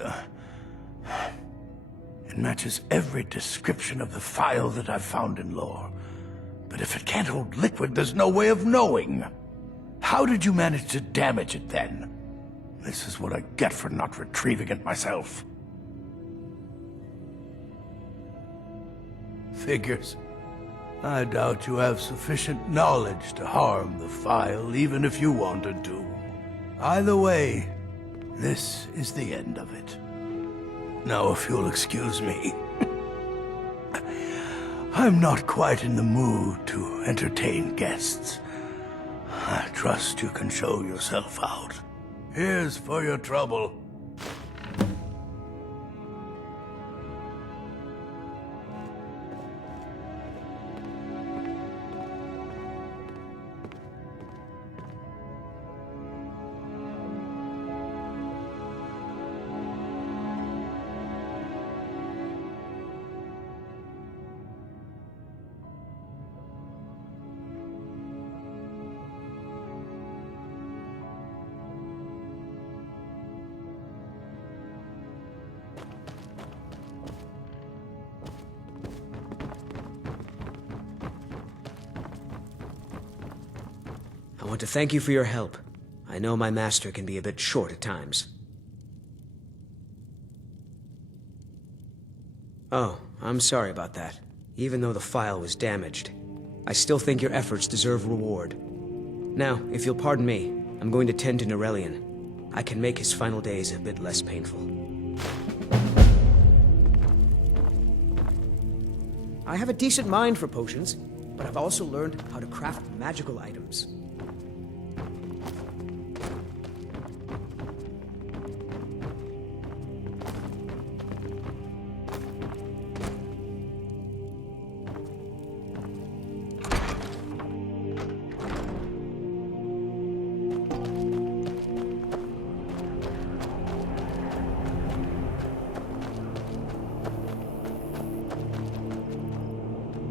matches every description of the file that I've found in lore. But if it can't hold liquid, there's no way of knowing. How did you manage to damage it, then? This is what I get for not retrieving it myself. Figures. I doubt you have sufficient knowledge to harm the file, even if you wanted to. Either way, this is the end of it. Now, if you'll excuse me, I'm not quite in the mood to entertain guests. I trust you can show yourself out. Here's for your trouble. I want to thank you for your help. I know my master can be a bit short at times. Oh, I'm sorry about that. Even though the file was damaged, I still think your efforts deserve reward. Now, if you'll pardon me, I'm going to tend to Nurelian. I can make his final days a bit less painful. I have a decent mind for potions, but I've also learned how to craft magical items.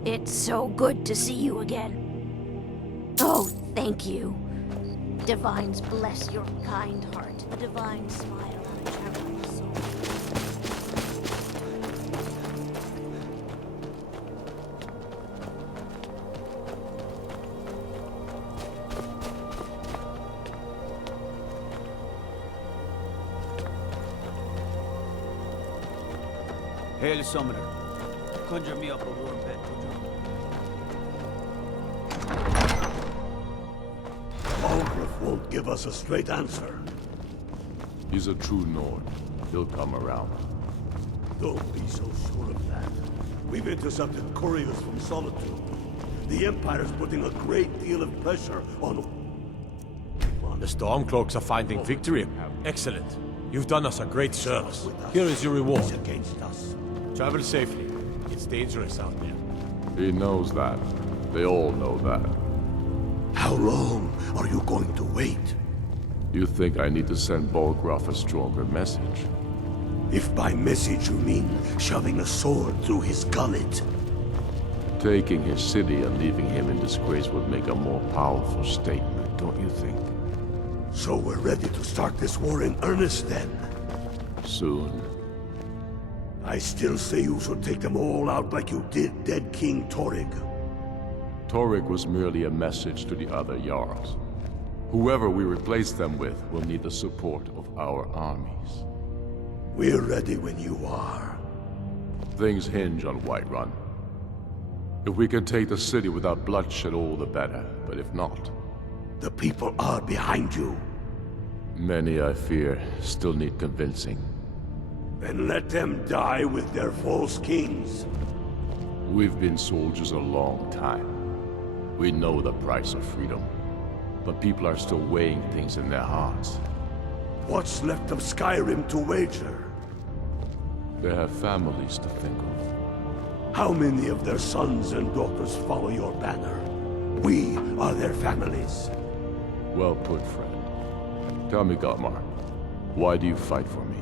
It's so good to see you again. Oh, thank you. Divines bless your kind heart. A divine smile on a traveling soul. Hail, Summoner. Conjure me up a warm bed, would you? All won't give us a straight answer. He's a true Nord. He'll come around. Don't be so sure of that. We've intercepted couriers from Solitude. The Empire's putting a great deal of pressure on... The Stormcloaks are finding victory. Excellent. You've done us a great service. Here is your reward. Against us. Travel safely. It's dangerous out there. He knows that. They all know that. How long are you going to wait? You think I need to send Bolgraf a stronger message? If by message you mean shoving a sword through his gullet. Taking his city and leaving him in disgrace would make a more powerful statement, don't you think? So we're ready to start this war in earnest then? Soon. I still say you should take them all out like you did dead King Torrig. Torrig was merely a message to the other Jarls. Whoever we replace them with will need the support of our armies. We're ready when you are. Things hinge on Whiterun. If we can take the city without bloodshed, all the better. But if not... The people are behind you. Many, I fear, still need convincing. Then let them die with their false kings. We've been soldiers a long time. We know the price of freedom. But people are still weighing things in their hearts. What's left of Skyrim to wager? They have families to think of. How many of their sons and daughters follow your banner? We are their families. Well put, friend. Tell me, Galmar, why do you fight for me?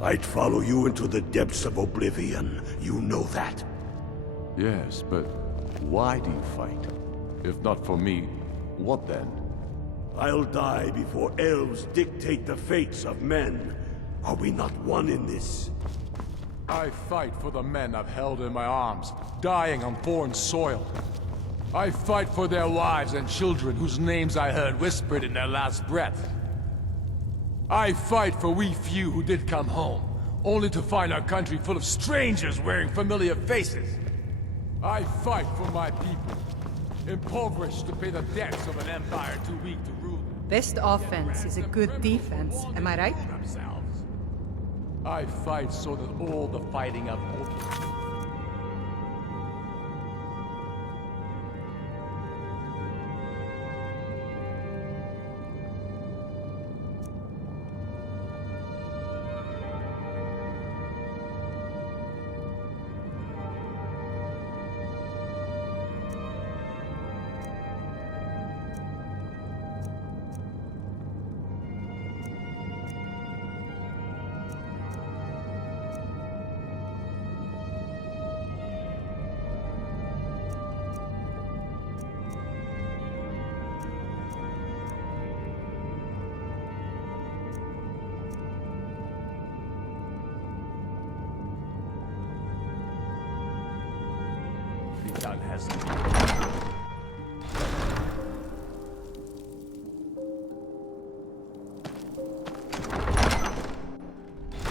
I'd follow you into the depths of oblivion. You know that. Yes, but why do you fight? If not for me, what then? I'll die before elves dictate the fates of men. Are we not one in this? I fight for the men I've held in my arms, dying on foreign soil. I fight for their wives and children whose names I heard whispered in their last breath. I fight for we few who did come home, only to find our country full of strangers wearing familiar faces. I fight for my people, impoverished to pay the debts of an empire too weak to rule them. Best offense is a good defense, am I right? I fight so that all the fighting of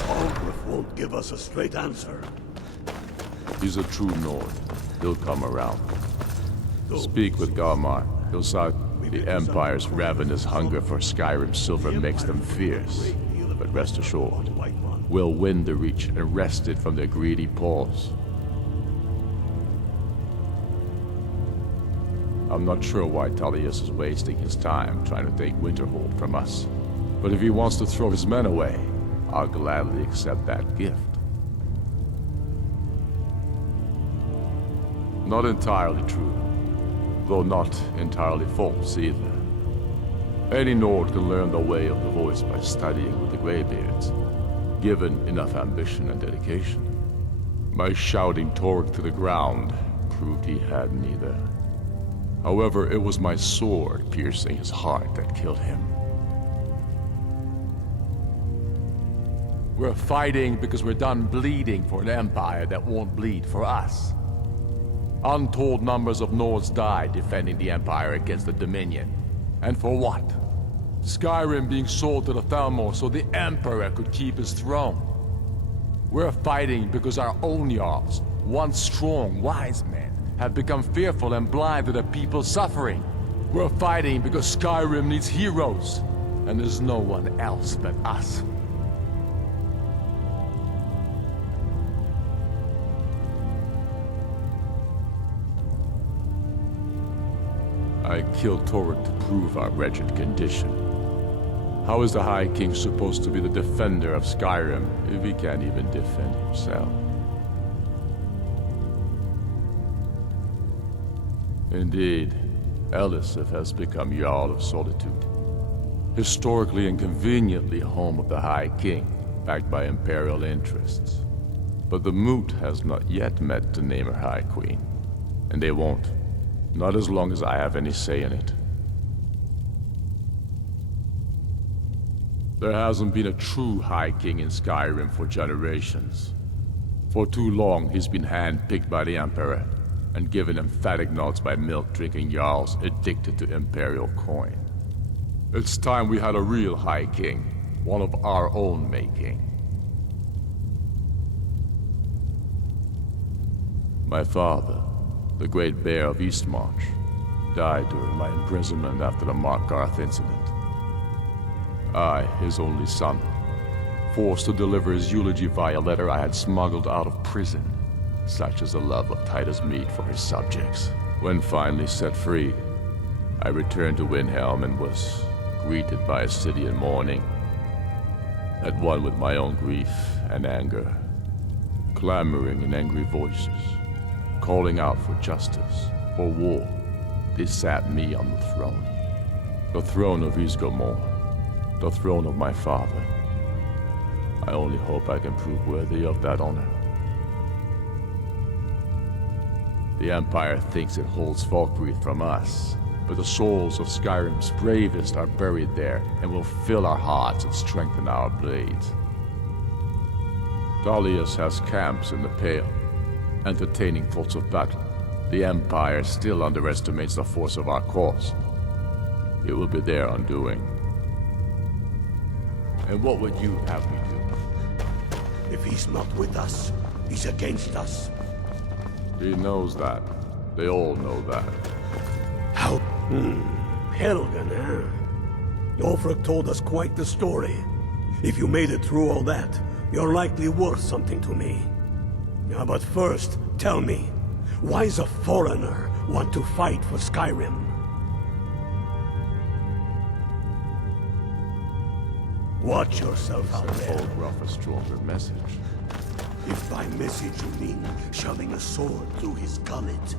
Algrith won't give us a straight answer. He's a true Nord. He'll come around. Speak with Galmar. He'll saw the Empire's ravenous hunger for Skyrim's silver makes them fierce. But rest assured, we'll win the Reach and wrest it from their greedy paws. I'm not sure why Tullius is wasting his time trying to take Winterhold from us. But if he wants to throw his men away, I'll gladly accept that gift. Not entirely true, though not entirely false either. Any Nord can learn the way of the voice by studying with the Greybeards, given enough ambition and dedication. My shouting Torg to the ground proved he had neither. However, it was my sword piercing his heart that killed him. We're fighting because we're done bleeding for an empire that won't bleed for us. Untold numbers of Nords died defending the Empire against the Dominion. And for what? Skyrim being sold to the Thalmor so the Emperor could keep his throne. We're fighting because our own Jarls, once strong, wise men, have become fearful and blind to the people's suffering. We're fighting because Skyrim needs heroes, and there's no one else but us. I killed Torrent to prove our wretched condition. How is the High King supposed to be the defender of Skyrim if he can't even defend himself? Indeed, Elisif has become Jarl of Solitude. Historically and conveniently home of the High King, backed by Imperial interests. But the Moot has not yet met to name her High Queen. And they won't. Not as long as I have any say in it. There hasn't been a true High King in Skyrim for generations. For too long, he's been handpicked by the Emperor, and given emphatic nods by milk-drinking Jarls addicted to Imperial coin. It's time we had a real High King, one of our own making. My father, the Great Bear of Eastmarch, died during my imprisonment after the Markarth incident. I, his only son, forced to deliver his eulogy via letter I had smuggled out of prison. Such is the love of Titus meat for his subjects. When finally set free, I returned to Windhelm and was greeted by a city in mourning, at one with my own grief and anger, clamoring in angry voices, calling out for justice, for war. They sat me on the throne of Ysgramor, the throne of my father. I only hope I can prove worthy of that honor. The Empire thinks it holds Falkreath from us, but the souls of Skyrim's bravest are buried there and will fill our hearts and strengthen our blades. Dalius has camps in the Pale, entertaining thoughts of battle. The Empire still underestimates the force of our cause. It will be their undoing. And what would you have me do? If he's not with us, he's against us. He knows that. They all know that. How? Helgen, eh? Ulfric told us quite the story. If you made it through all that, you're likely worth something to me. Now, but first, tell me, why does a foreigner want to fight for Skyrim? Watch yourself out there. Rough a stronger message. If by message you mean shoving a sword through his gullet.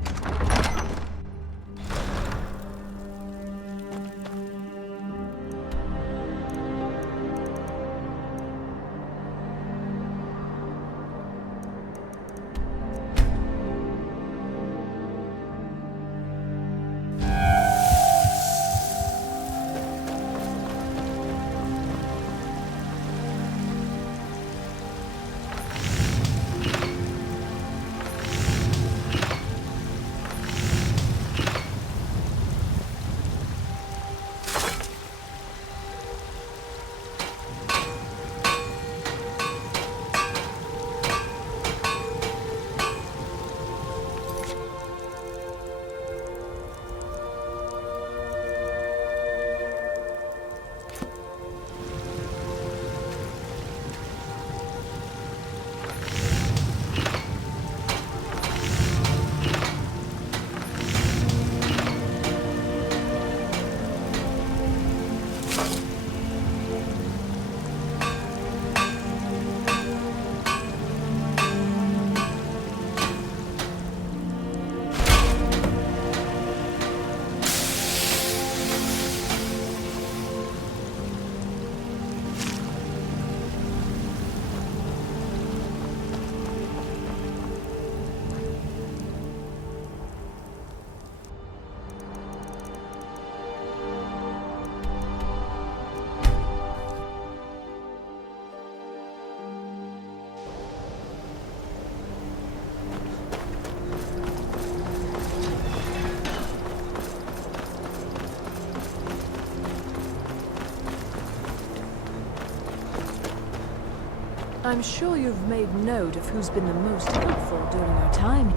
I'm sure you've made note of who's been the most helpful during our time.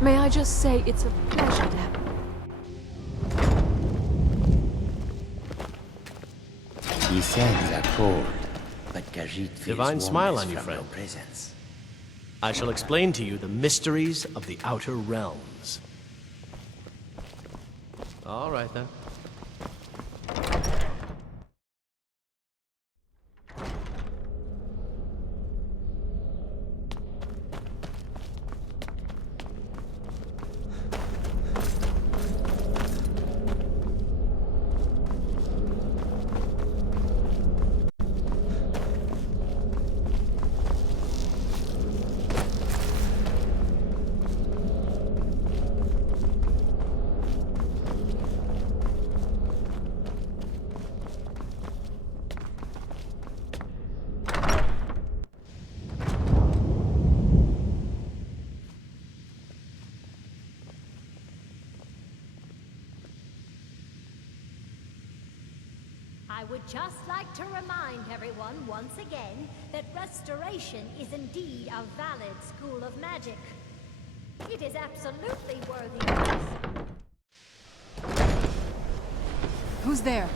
May I just say it's a pleasure to have... He sands are cold, but Khajiit feels Divine smile warmness on you, from friend. your presence. I shall explain to you the mysteries of the Outer Realms. All right, then. I would just like to remind everyone once again that restoration is indeed a valid school of magic. It is absolutely worthy of this. Who's there?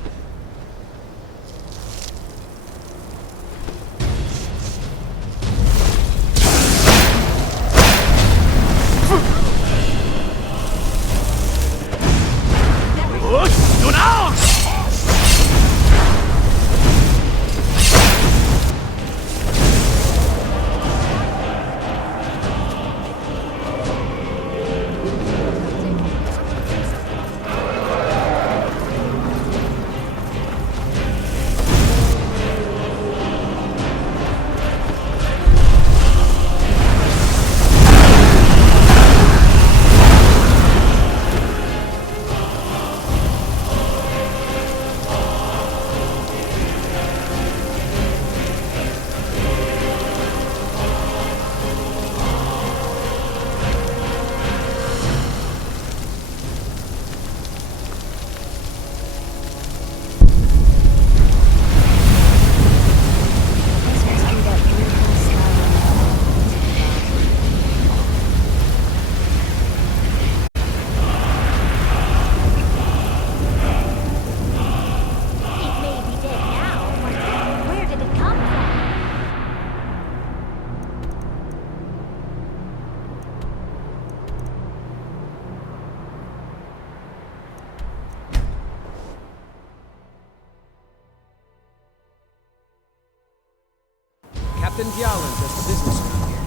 Captain Bjaaland, just a business around here.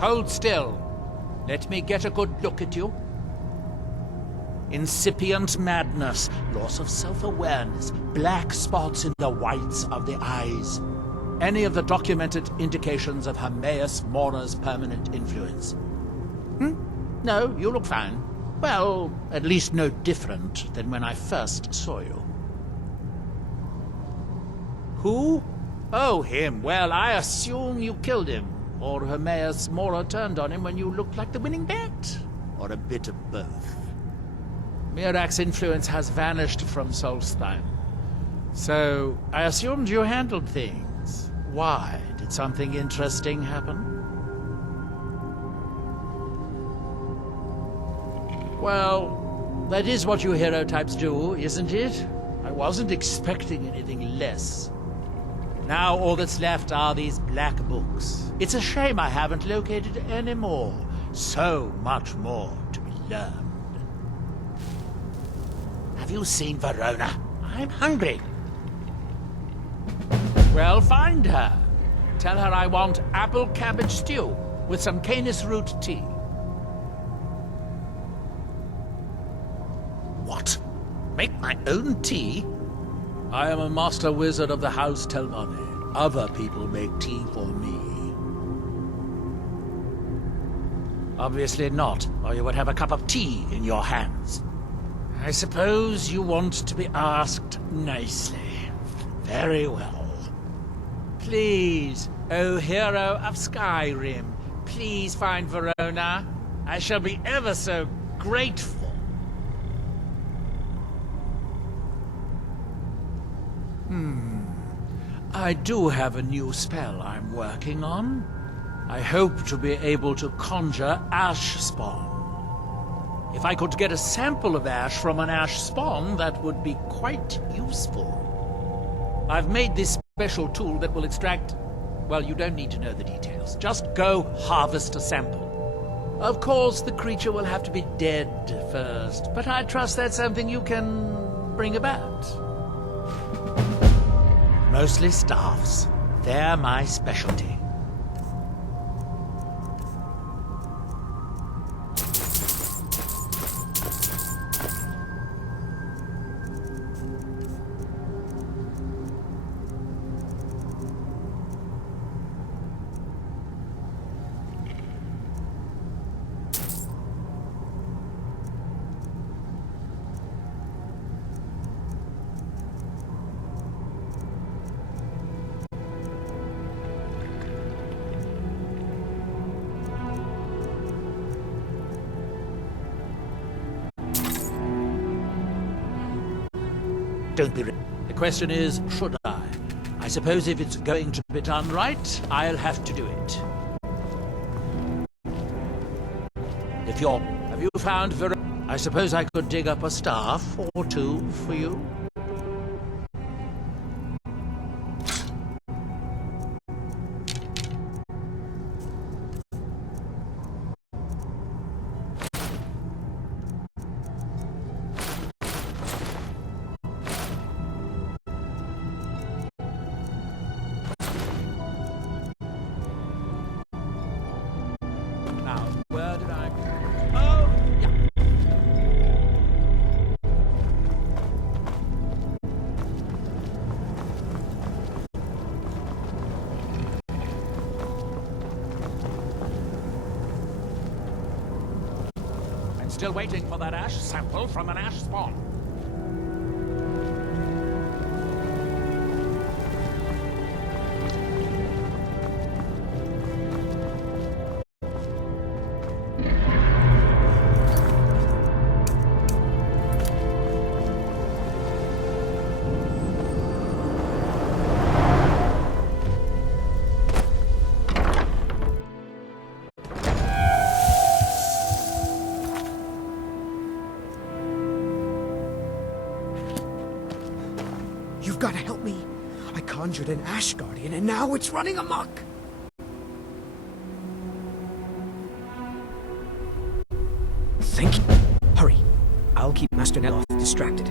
Hold still. Let me get a good look at you. Incipient madness, loss of self-awareness, black spots in the whites of the eyes. Any of the documented indications of Hermaeus Mora's permanent influence? No, you look fine. Well, at least no different than when I first saw you. Who? Oh, him. Well, I assume you killed him. Or Hermaeus Mora turned on him when you looked like the winning bet? Or a bit of both? Mirak's influence has vanished from Solstheim. So, I assumed you handled things. Why? Did something interesting happen? Well, that is what you hero types do, isn't it? I wasn't expecting anything less. Now all that's left are these black books. It's a shame I haven't located any more. So much more to be learned. Have you seen Verona? I'm hungry. Well, find her. Tell her I want apple cabbage stew with some canis root tea. What? Make my own tea? I am a master wizard of the House Telmani. Other people make tea for me. Obviously not, or you would have a cup of tea in your hands. I suppose you want to be asked nicely. Very well. Please, O hero of Skyrim, please find Verona. I shall be ever so grateful. I do have a new spell I'm working on. I hope to be able to conjure ash spawn. If I could get a sample of ash from an ash spawn, that would be quite useful. I've made this special tool that will extract... Well, you don't need to know the details. Just go harvest a sample. Of course, the creature will have to be dead first, but I trust that's something you can bring about. Mostly staffs. They're my specialty. Don't be... The question is, should I? I suppose if it's going to be done right, I'll have to do it. If you're... Have you found I suppose I could dig up a staff or two for you? Still waiting for that ash sample from an ash spawn. You've got to help me. I conjured an Ash Guardian, and now it's running amok. Thank you. Hurry. I'll keep Master Neloth distracted.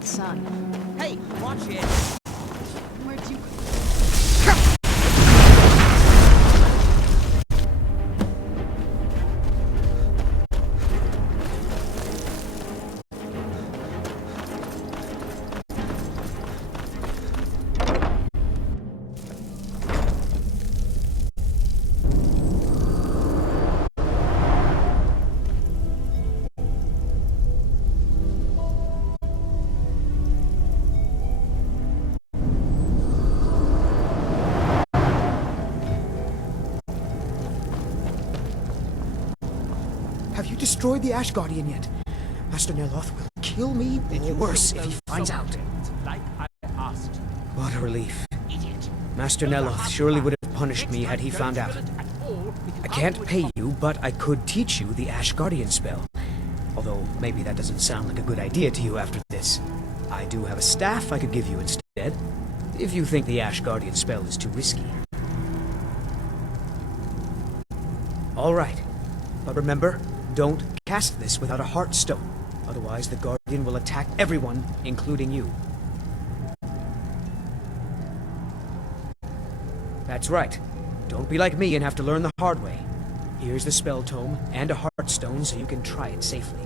Son. Hey, watch it! Where'd you... Have you destroyed the Ash Guardian yet? Master Neloth will kill me, or worse, if he finds out. Like I asked. What a relief. Master Neloth surely would have punished me had he found out. I can't pay you, but I could teach you the Ash Guardian spell. Although, maybe that doesn't sound like a good idea to you after this. I do have a staff I could give you instead, if you think the Ash Guardian spell is too risky. All right. But remember, don't cast this without a Heartstone. Otherwise, the Guardian will attack everyone, including you. That's right. Don't be like me and have to learn the hard way. Here's the spell tome and a Heartstone so you can try it safely.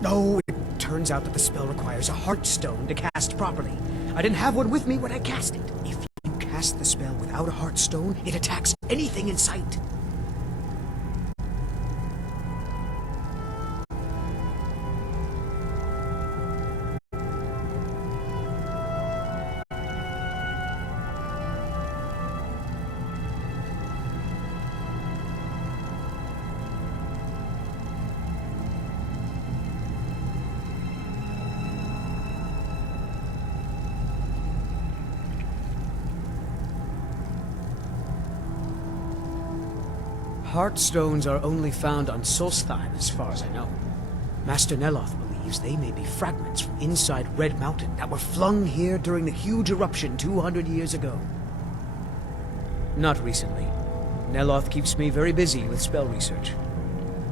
No, it turns out that the spell requires a heartstone to cast properly. I didn't have one with me when I cast it. If you cast the spell without a heartstone, it attacks anything in sight. Heartstones are only found on Solstheim, as far as I know. Master Neloth believes they may be fragments from inside Red Mountain that were flung here during the huge eruption 200 years ago. Not recently. Neloth keeps me very busy with spell research.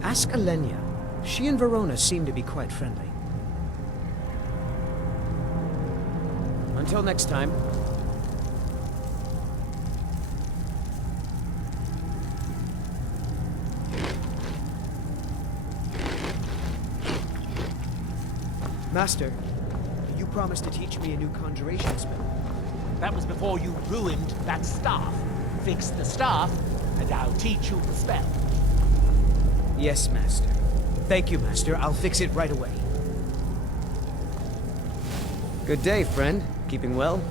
Ask Alenia. She and Verona seem to be quite friendly. Until next time. Master, you promised to teach me a new conjuration spell. That was before you ruined that staff. Fix the staff, and I'll teach you the spell. Yes, Master. Thank you, Master. I'll fix it right away. Good day, friend. Keeping well?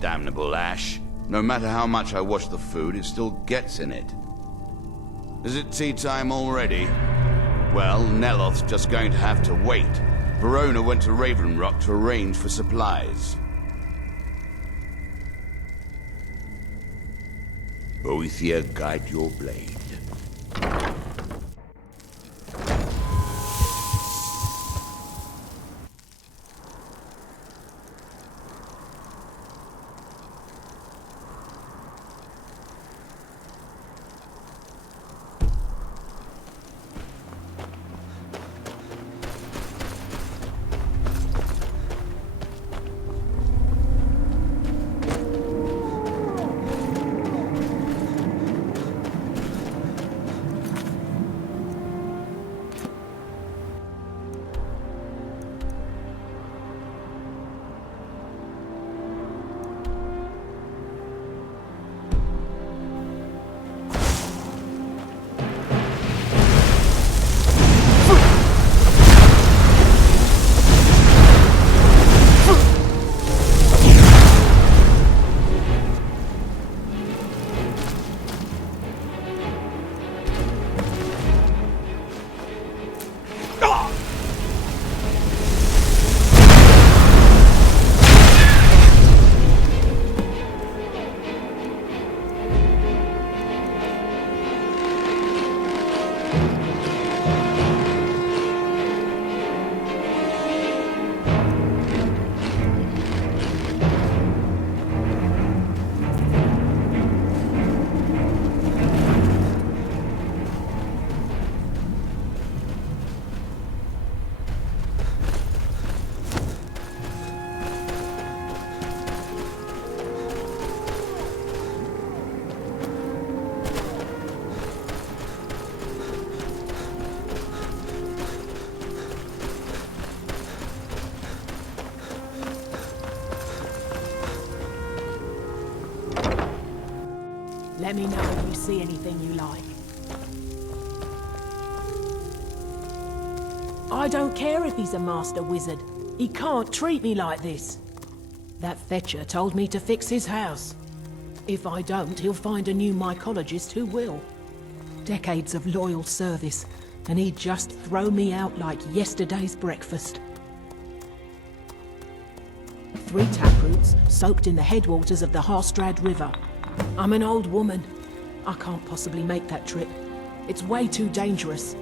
Damnable ash. No matter how much I wash the food, it still gets in it. Is it tea time already? Well, Neloth's just going to have to wait. Verona went to Raven Rock to arrange for supplies. Boethia, guide your blade. Let me know if you see anything you like. I don't care if he's a master wizard. He can't treat me like this. That fetcher told me to fix his house. If I don't, he'll find a new mycologist who will. Decades of loyal service, and he'd just throw me out like yesterday's breakfast. 3 taproots soaked in the headwaters of the Harstrad River. I'm an old woman. I can't possibly make that trip. It's way too dangerous.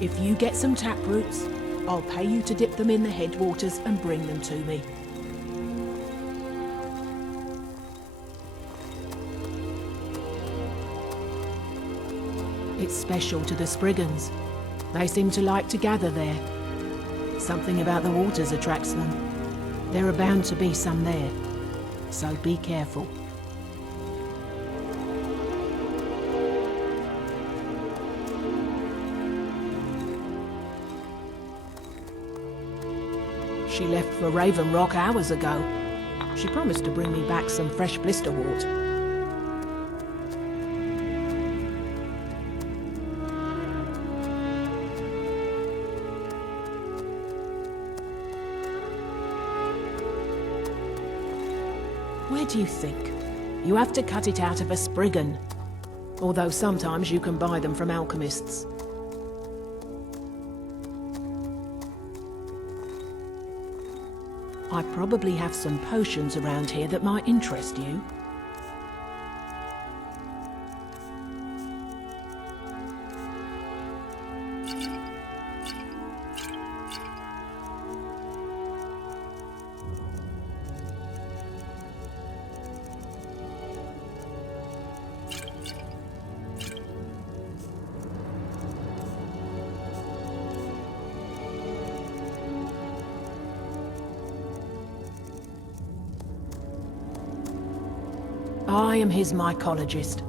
If you get some taproots, I'll pay you to dip them in the headwaters and bring them to me. It's special to the Spriggans. They seem to like to gather there. Something about the waters attracts them. There are bound to be some there, so be careful. She left for Raven Rock hours ago. She promised to bring me back some fresh blisterwort. Where do you think? You have to cut it out of a Spriggan. Although sometimes you can buy them from alchemists. I probably have some potions around here that might interest you. I am his mycologist.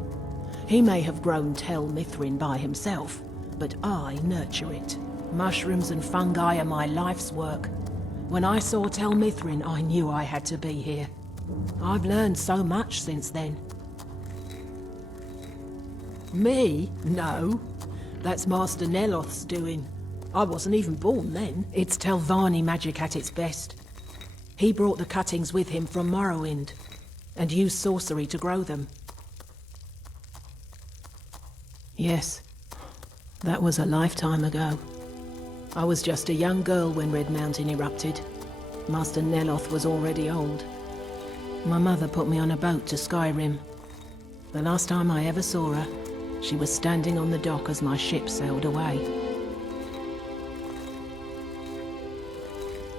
He may have grown Tel Mithrin by himself, but I nurture it. Mushrooms and fungi are my life's work. When I saw Tel Mithrin, I knew I had to be here. I've learned so much since then. Me? No. That's Master Neloth's doing. I wasn't even born then. It's Telvanni magic at its best. He brought the cuttings with him from Morrowind, and used sorcery to grow them. Yes, that was a lifetime ago. I was just a young girl when Red Mountain erupted. Master Neloth was already old. My mother put me on a boat to Skyrim. The last time I ever saw her, she was standing on the dock as my ship sailed away.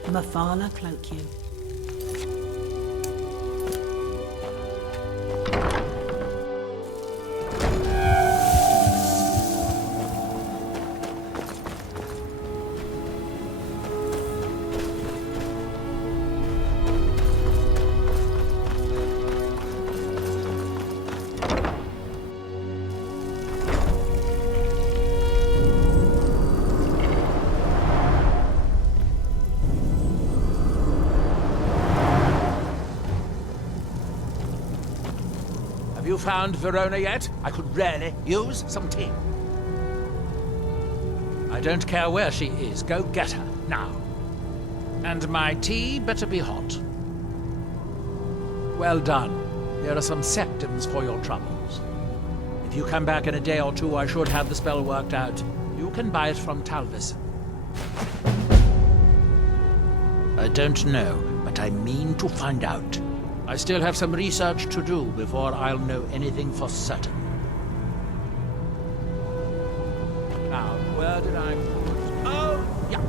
Mafala cloak you. Have you found Verona yet? I could really use some tea. I don't care where she is. Go get her, now. And my tea better be hot. Well done. Here are some septums for your troubles. If you come back in a day or two, I should have the spell worked out. You can buy it from Talvis. I don't know, but I mean to find out. I still have some research to do before I'll know anything for certain. Now, where did I... Oh, yeah.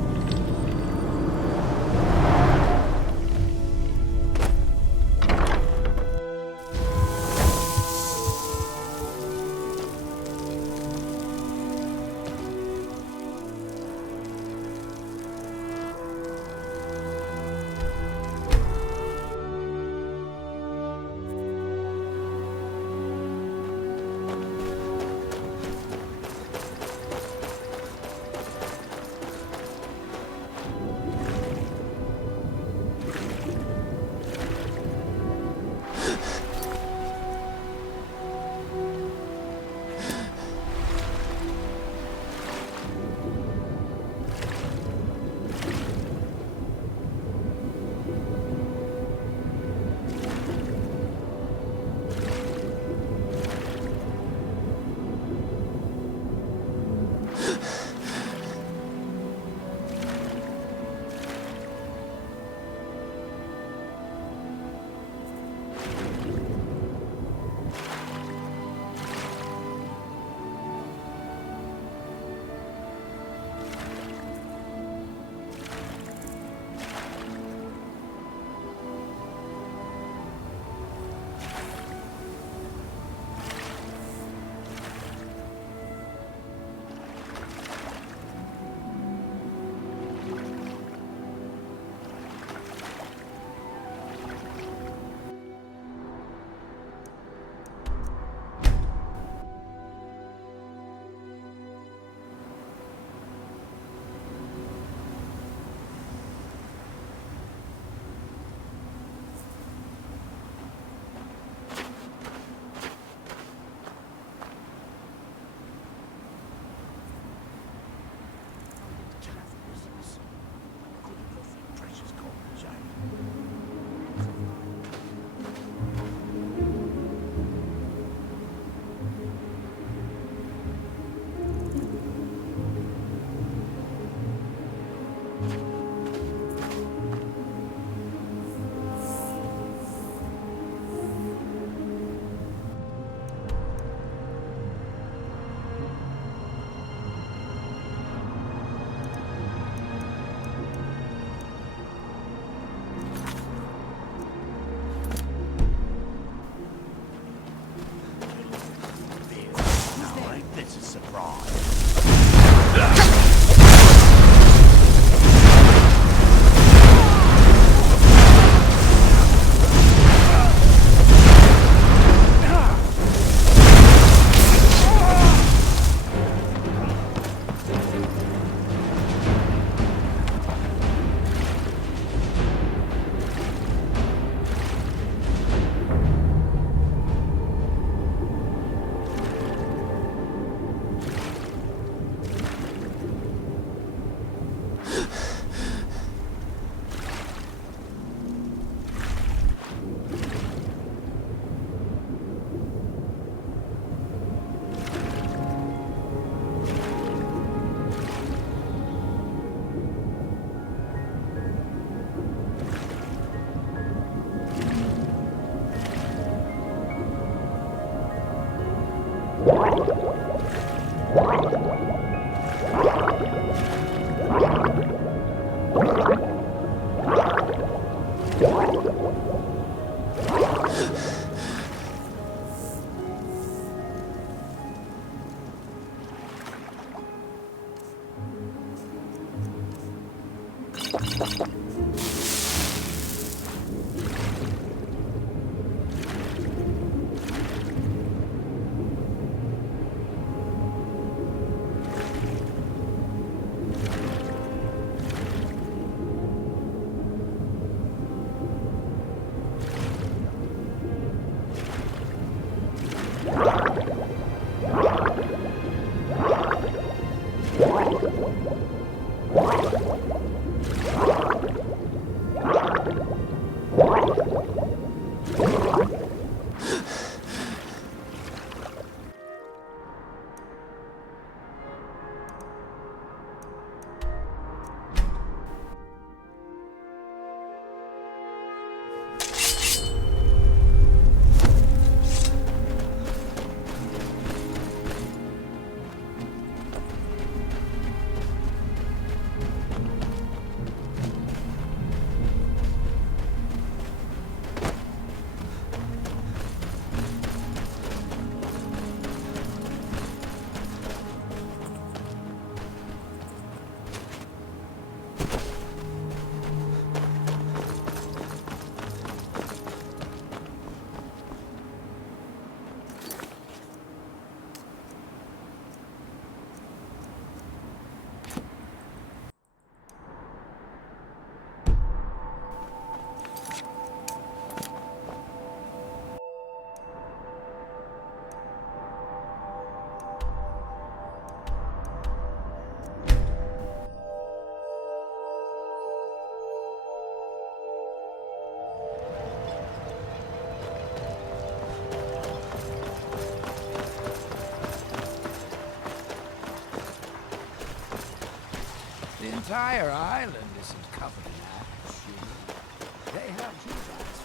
The entire island isn't covered in ash, you know. They have you guys.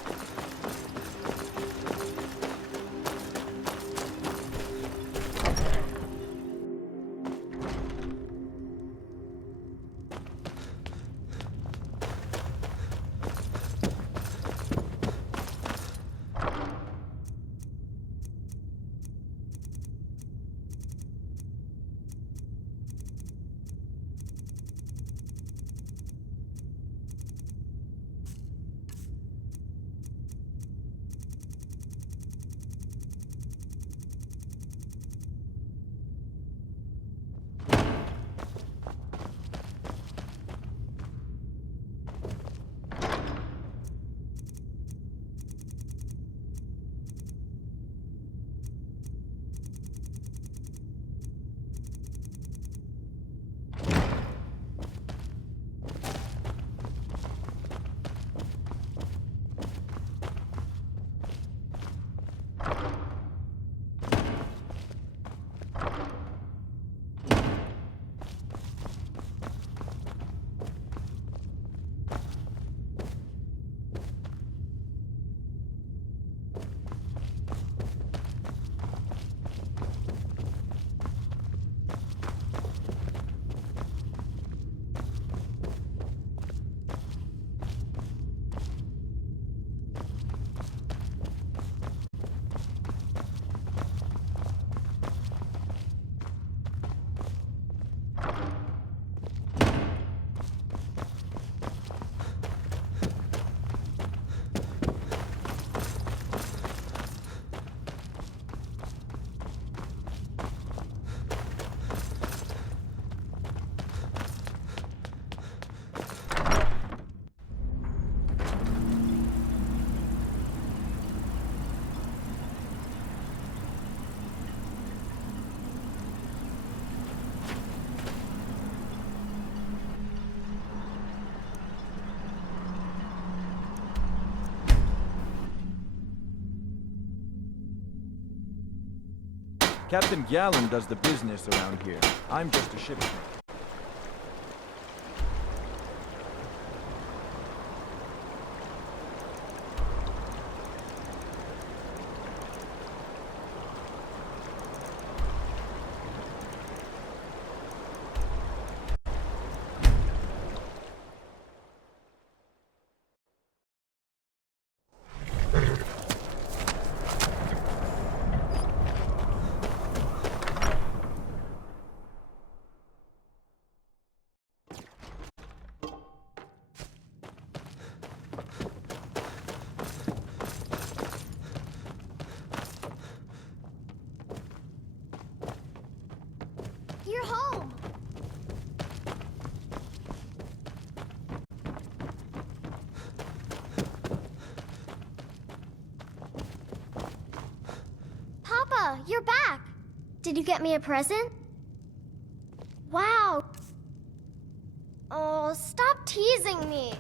Captain Gallen does the business around here. I'm just a ship's mate. you're back! Did you get me a present? Wow! Oh, stop teasing me!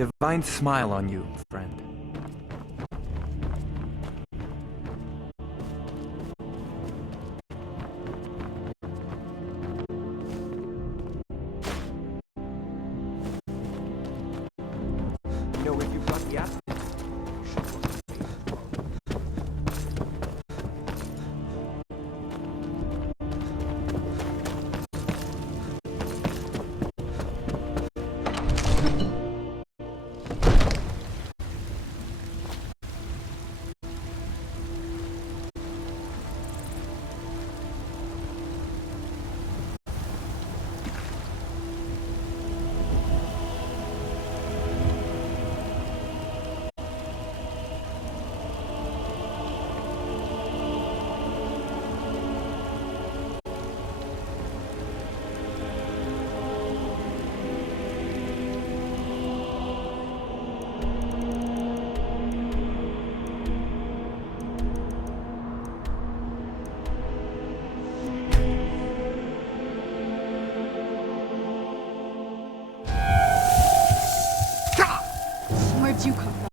Divine smile on you, friend. You know, if you've got the app, you should look at Where'd you come from?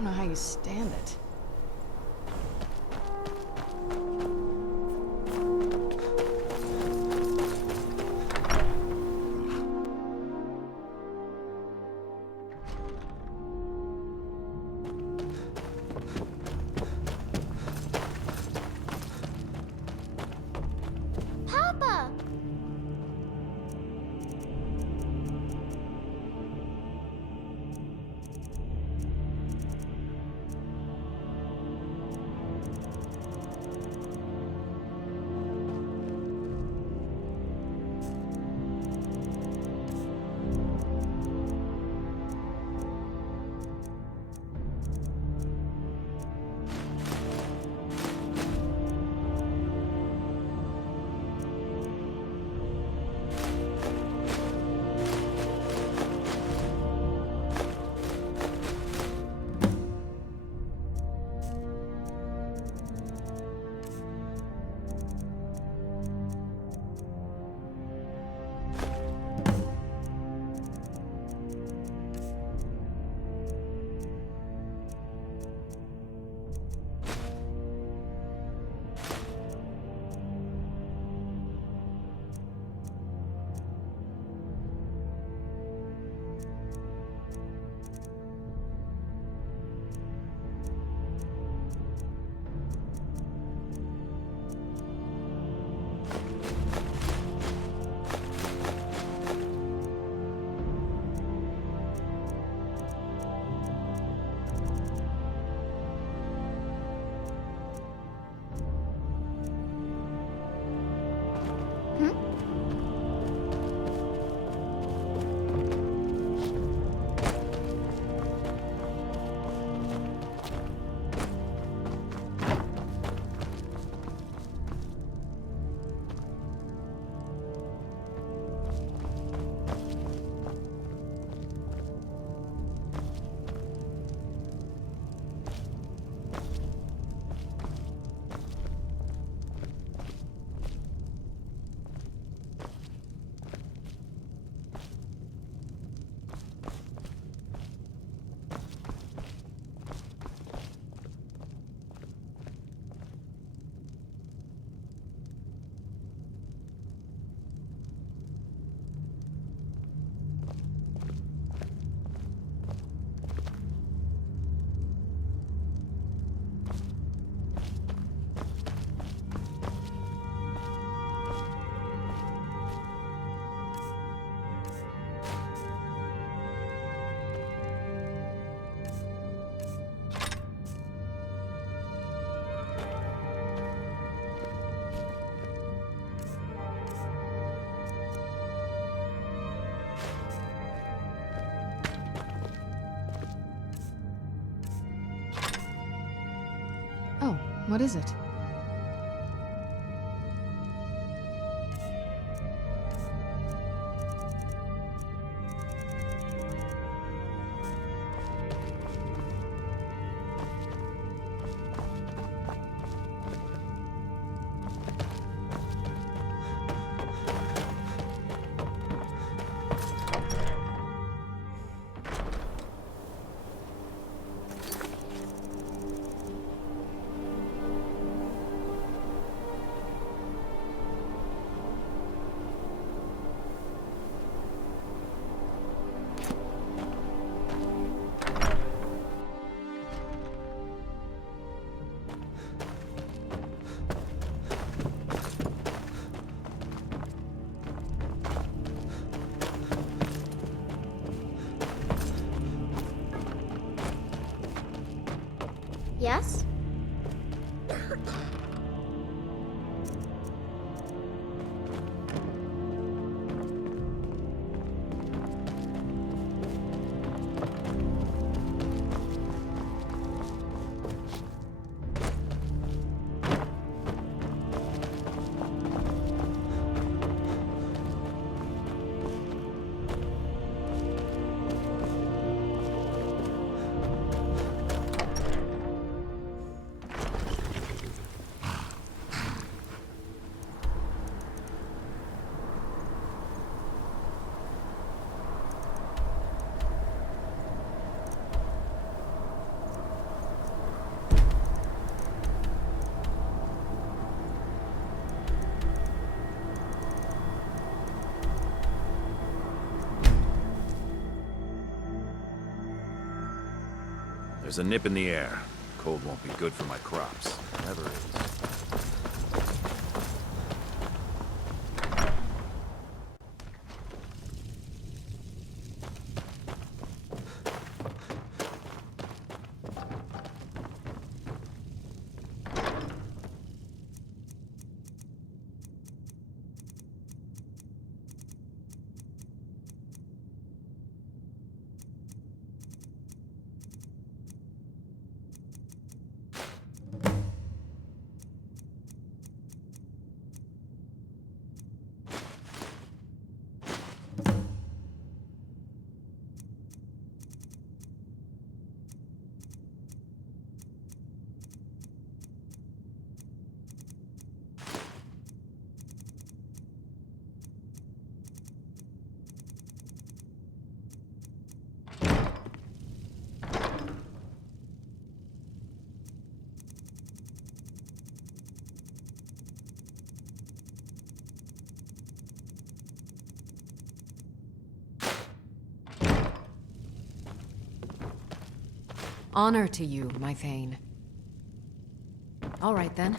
don't know how you stand it. Papa! Oh, what is it? Yes? There's a nip in the air. Cold won't be good for my crops. Never is. Honor to you, my Thane. All right, then.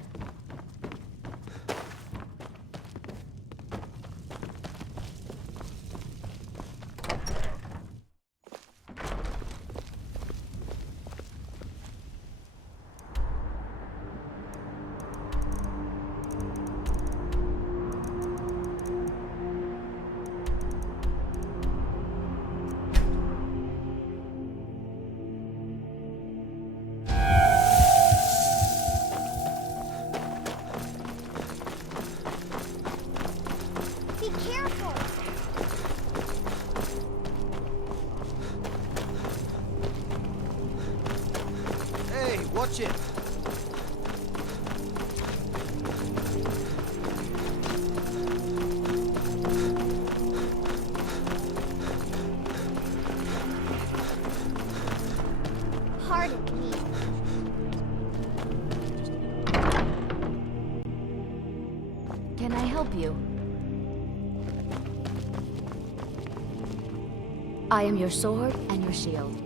Be careful! Hey, watch it! Pardon me. Can I help you? I am your sword and your shield.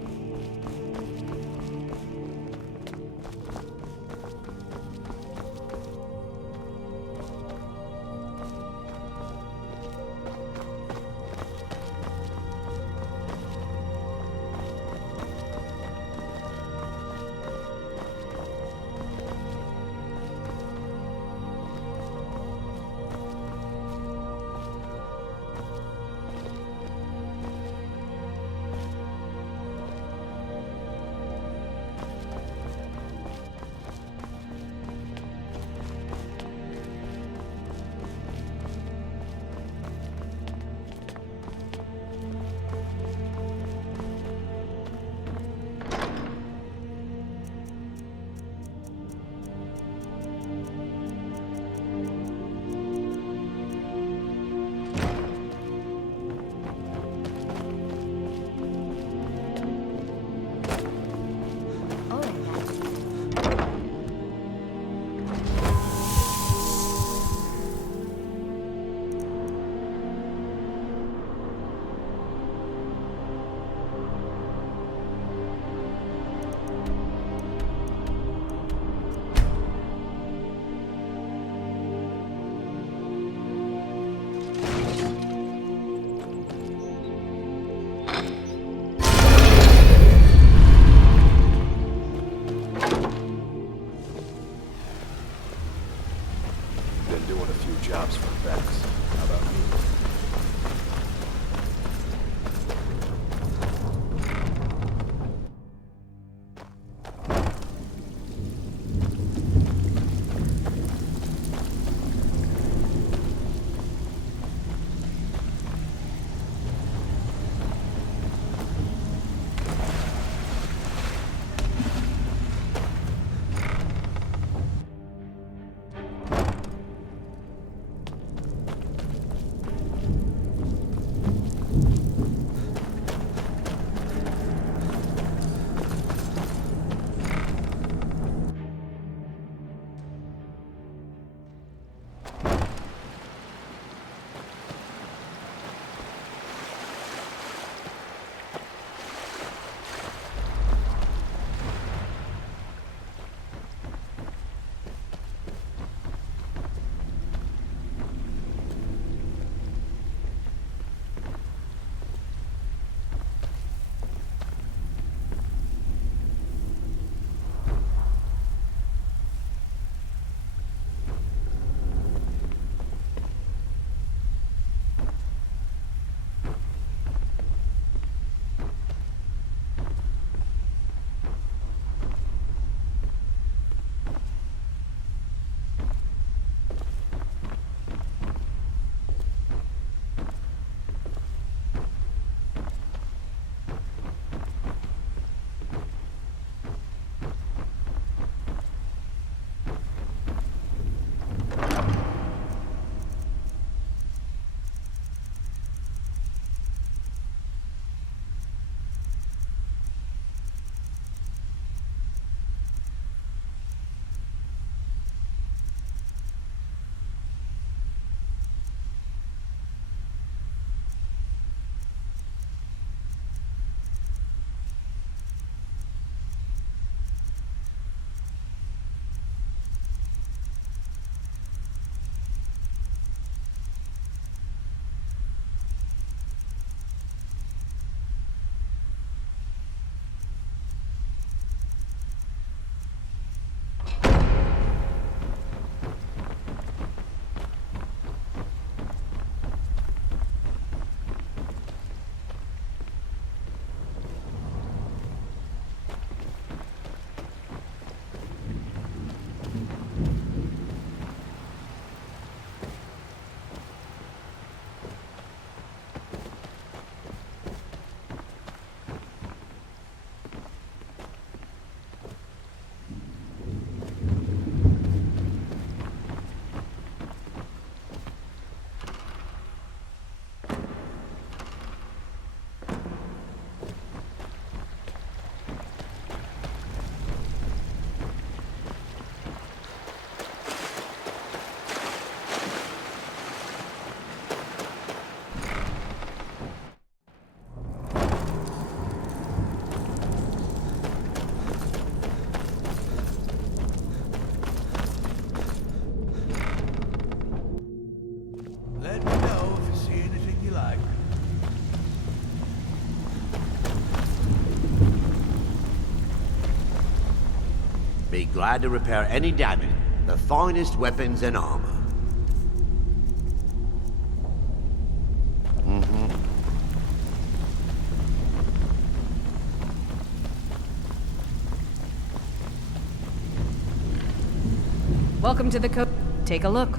glad to repair any damage. The finest weapons and armor. Welcome to the Take a look.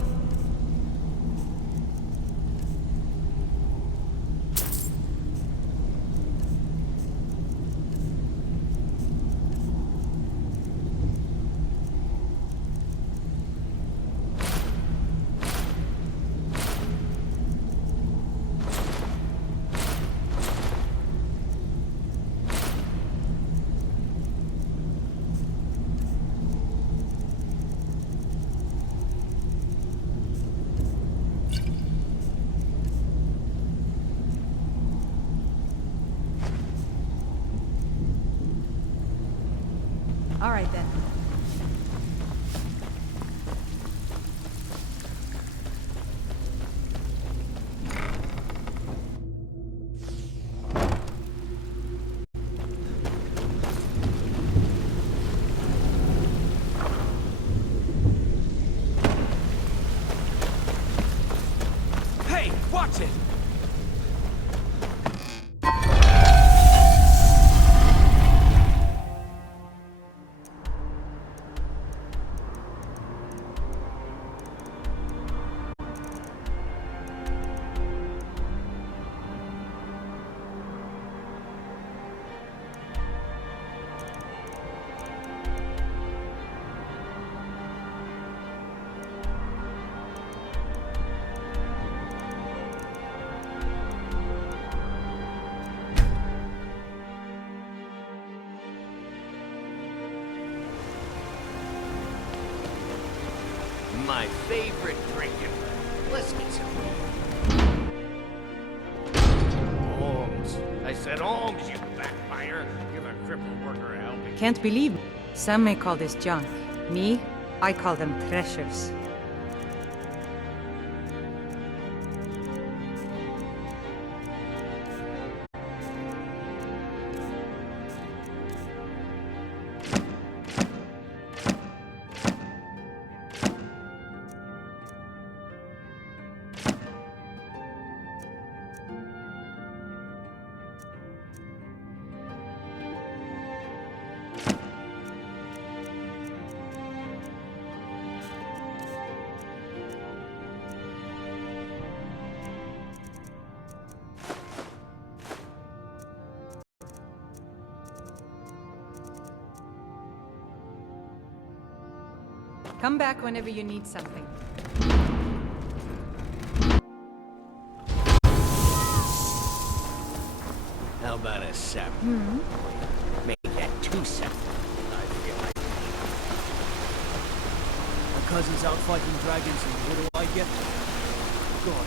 All right, then. Hey, watch it! My favorite drink. Let's get some. Arms. I said arms, you backfire. Give a crippled worker a helping. Can't believe it. Some may call this junk. Me, I call them treasures. Come back whenever you need something. How about a 7? Make that 2 7. I feel like My cousin's out fighting dragons, and what do I get? God.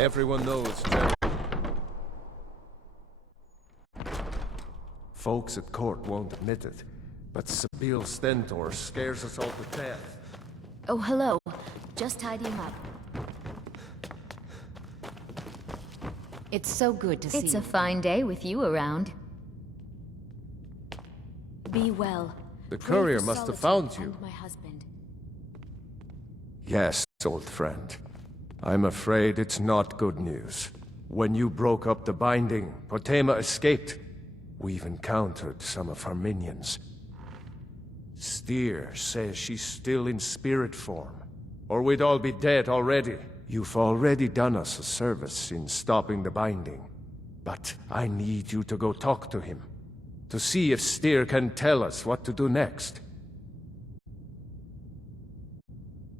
Everyone knows. Folks at court won't admit it, but Sabine Stentor scares us all to death. Oh, hello. Just tidying up. It's so good to see It's you. a fine day with you around. Be well. The Pray courier for must have Solitude found you. and my husband. Yes, old friend. I'm afraid it's not good news. When you broke up the binding, Potema escaped. We've encountered some of her minions. Steer says she's still in spirit form, or we'd all be dead already. You've already done us a service in stopping the binding, but I need you to go talk to him, to see if Steer can tell us what to do next.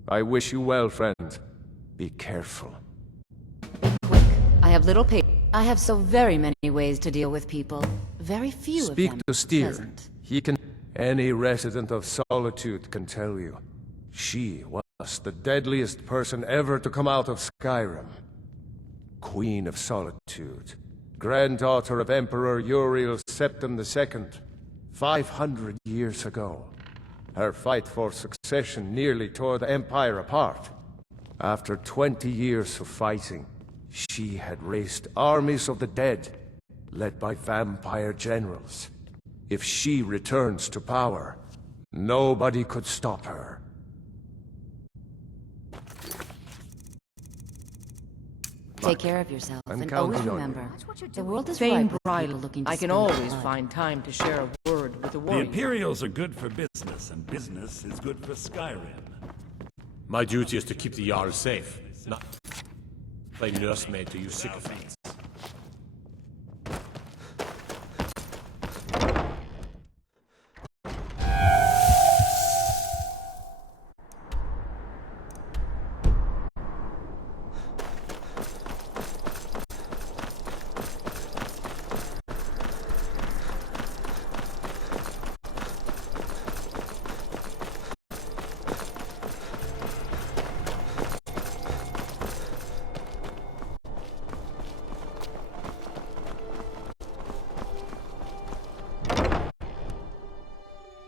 I wish you well, friend. Be careful. I have little patience. I have so very many ways to deal with people. Very few Speak of them to Steer. pleasant. He can... Any resident of Solitude can tell you. She was the deadliest person ever to come out of Skyrim. Queen of Solitude. Granddaughter of Emperor Uriel Septim II. 500 years ago. Her fight for succession nearly tore the Empire apart. After 20 years of fighting, she had raised armies of the dead, led by vampire generals. If she returns to power, nobody could stop her. Take care of yourself, I'm and counting always on you. remember, the world is Thane ripe with people looking to I can spill their always blood. find time to share a word with the The warrior. Imperials are good for business, and business is good for Skyrim. My duty is to keep the Jarl safe, not play nursemaid to you sycophants.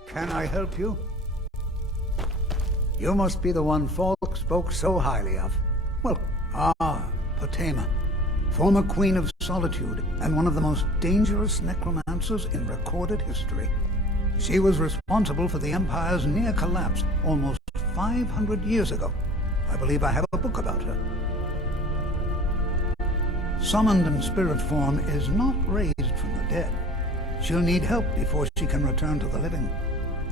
Can I help you? You must be the one folk spoke so highly of. Well, Potema, former Queen of Solitude and one of the most dangerous necromancers in recorded history. She was responsible for the Empire's near collapse almost 500 years ago. I believe I have a book about her. Summoned in spirit form is not raised from the dead. She'll need help before she can return to the living.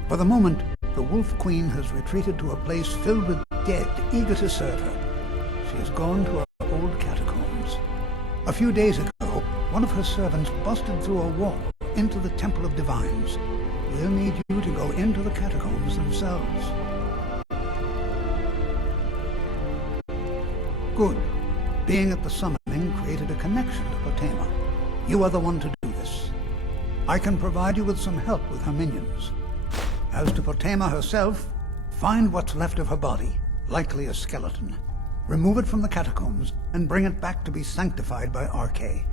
For the moment, the Wolf Queen has retreated to a place filled with dead, eager to serve her. She has gone to her old catacombs. A few days ago, one of her servants busted through a wall into the Temple of Divines. We'll need you to go into the catacombs themselves. Good. Being at the summoning created a connection to Potema. You are the one to do this. I can provide you with some help with her minions. As to Potema herself, find what's left of her body, likely a skeleton. Remove it from the catacombs and bring it back to be sanctified by Arche.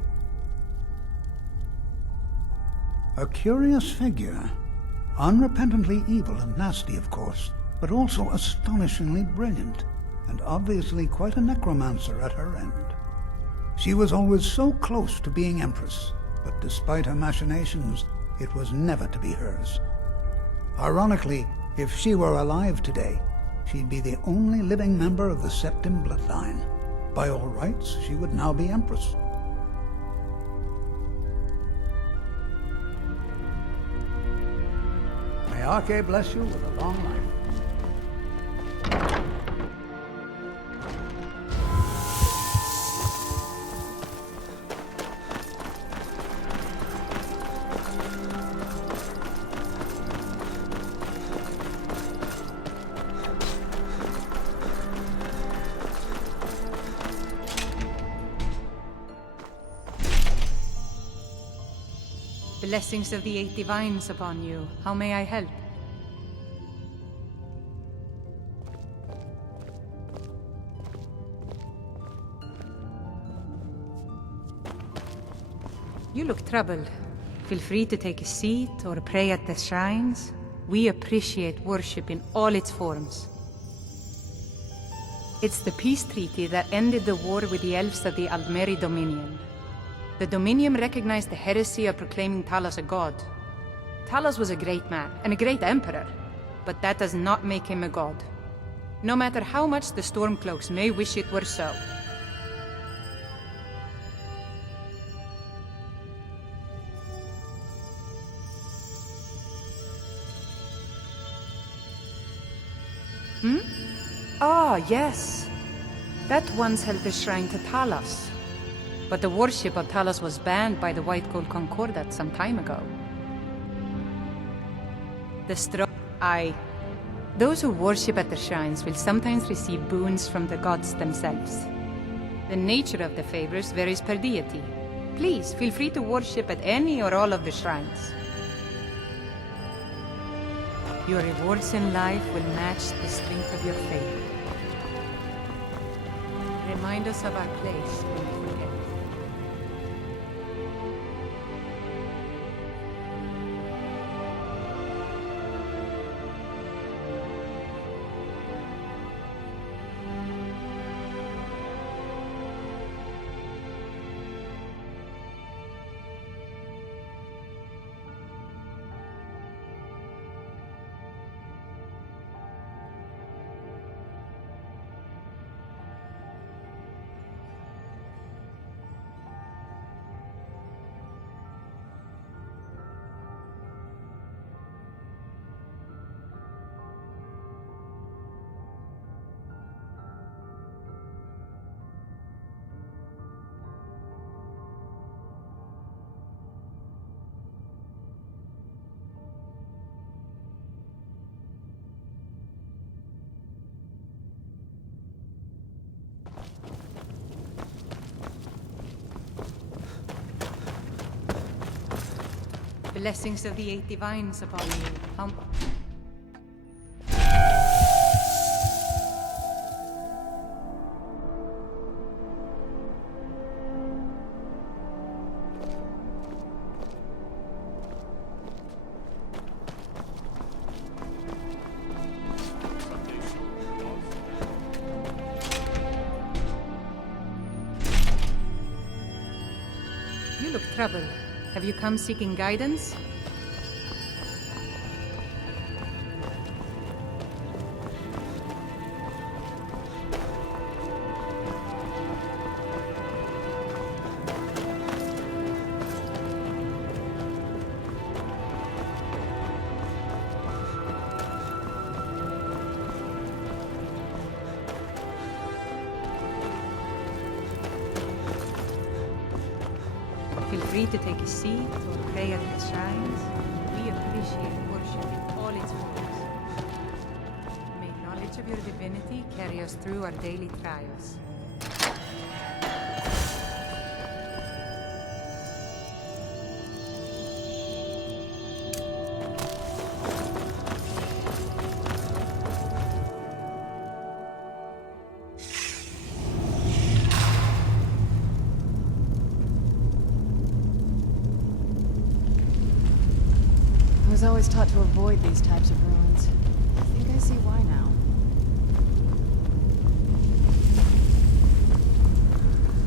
A curious figure. Unrepentantly evil and nasty, of course, but also astonishingly brilliant, and obviously quite a necromancer at her end. She was always so close to being Empress, but despite her machinations, it was never to be hers. Ironically, if she were alive today, she'd be the only living member of the Septim bloodline. By all rights, she would now be Empress. May Arche bless you with a long life. Blessings of the Eight Divines upon you. How may I help? You look troubled. Feel free to take a seat or pray at the shrines. We appreciate worship in all its forms. It's the peace treaty that ended the war with the elves of the Aldmeri Dominion. The Dominion recognized the heresy of proclaiming Talos a god. Talos was a great man and a great emperor, but that does not make him a god. No matter how much the Stormcloaks may wish it were so. Ah, yes. That once held the shrine to Talos. But the worship of Talos was banned by the White Gold Concordat some time ago. Those who worship at the shrines will sometimes receive boons from the gods themselves. The nature of the favors varies per deity. Please, feel free to worship at any or all of the shrines. Your rewards in life will match the strength of your faith. Remind us of our place when we forget. Blessings of the Eight Divines upon you. You look troubled. Have you come seeking guidance? Feel free to take a seat or pray at the shrines. We appreciate worship in all its forms. May knowledge of your divinity carry us through our daily trials. I was always taught to avoid these types of ruins. I think I see why now.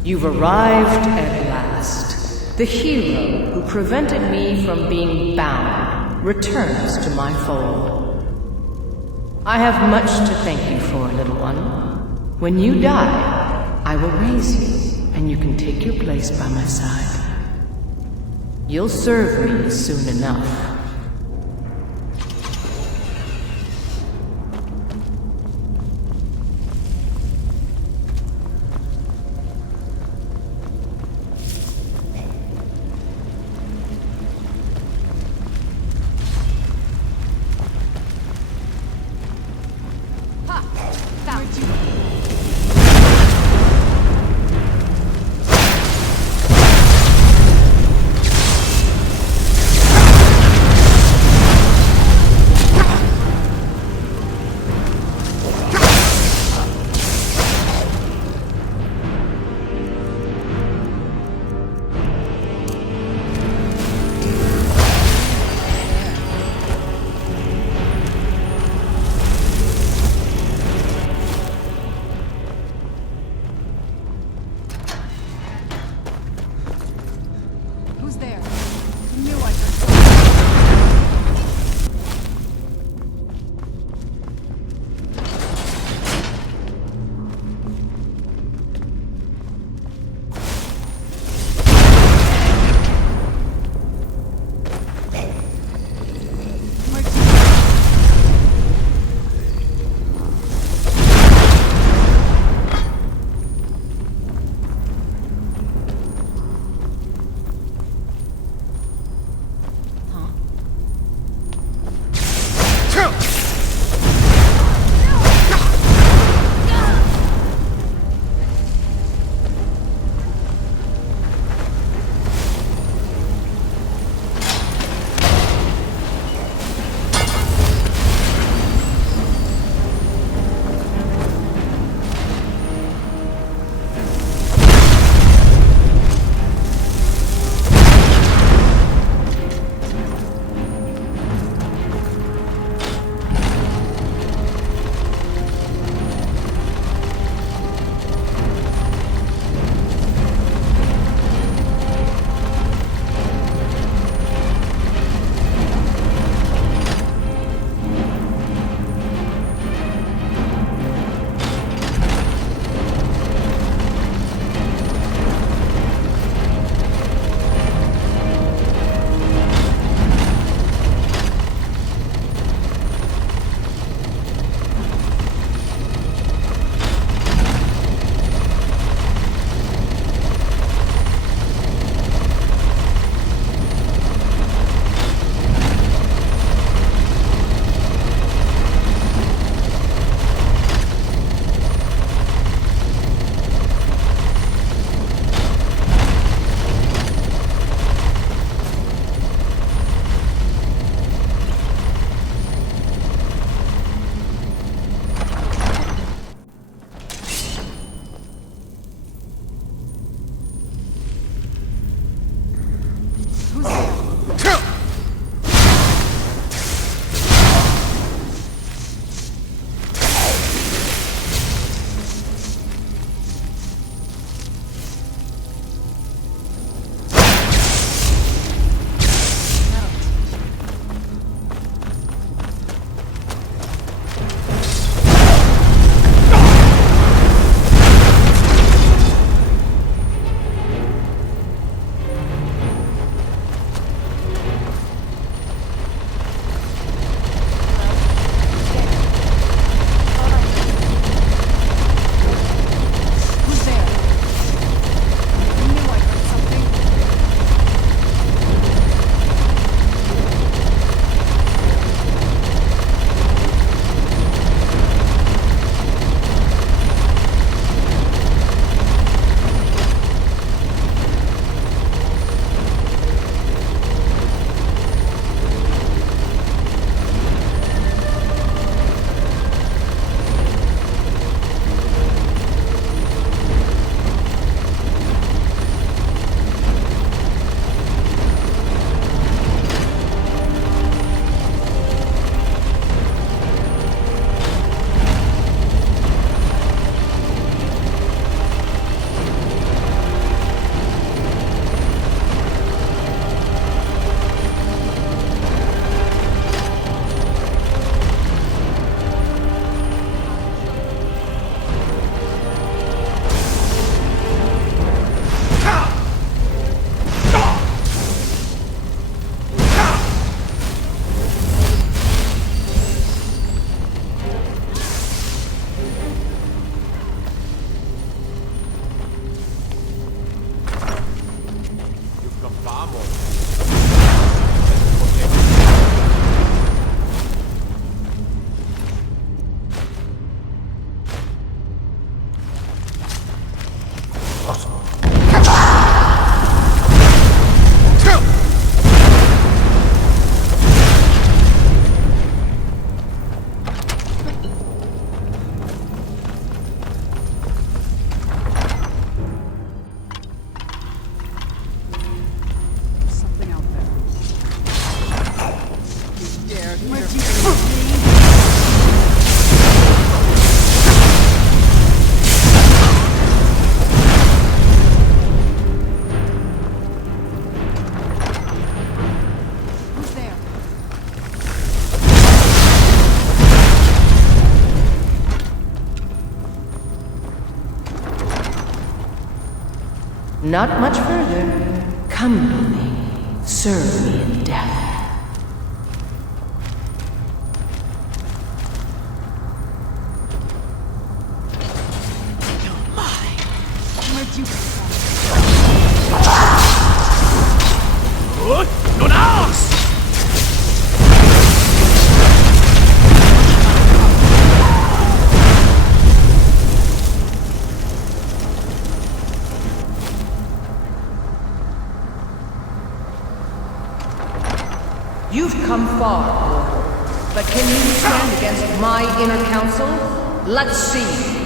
You've arrived at last. The hero who prevented me from being bound returns to my fold. I have much to thank you for, little one. When you die, I will raise you, and you can take your place by my side. You'll serve me soon enough. Who's there? Knew I heard something. Not much further. Come with me. Serve me in death. Where'd you come You've come far, mortal. But can you stand against my inner council? Let's see.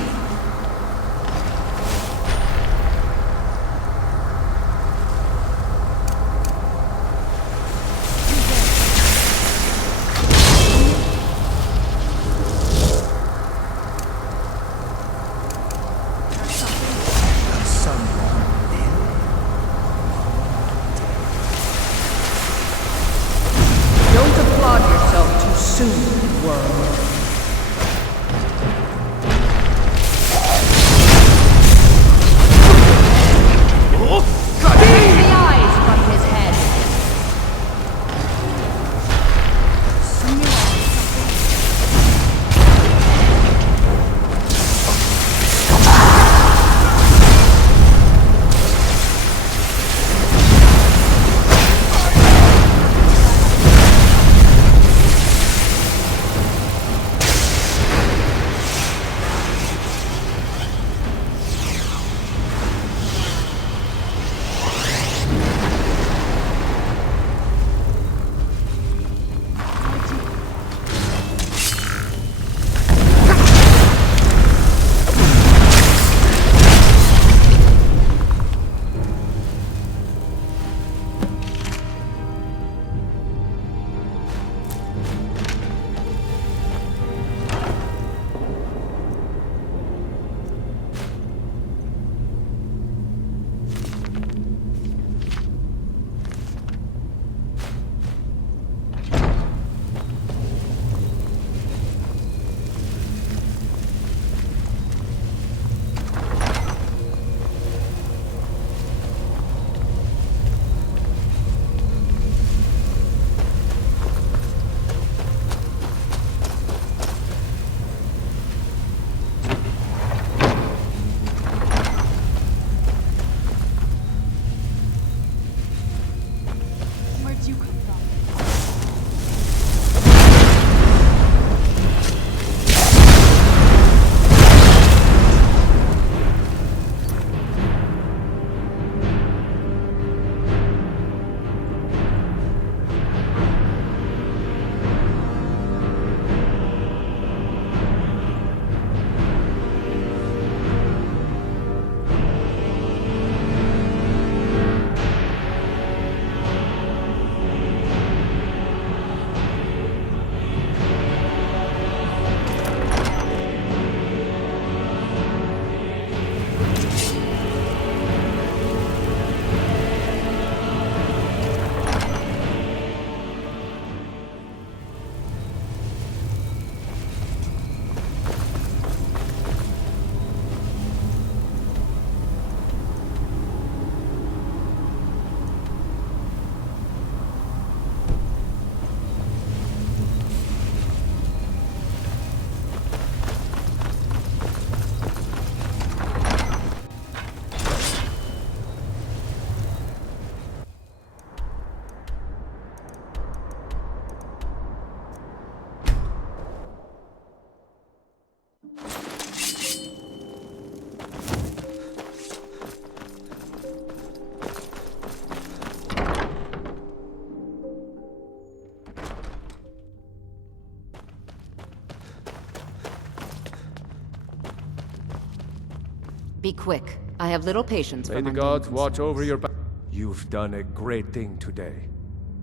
Be quick. I have little patience for May the mundane gods watch concerns. over your back. You've done a great thing today.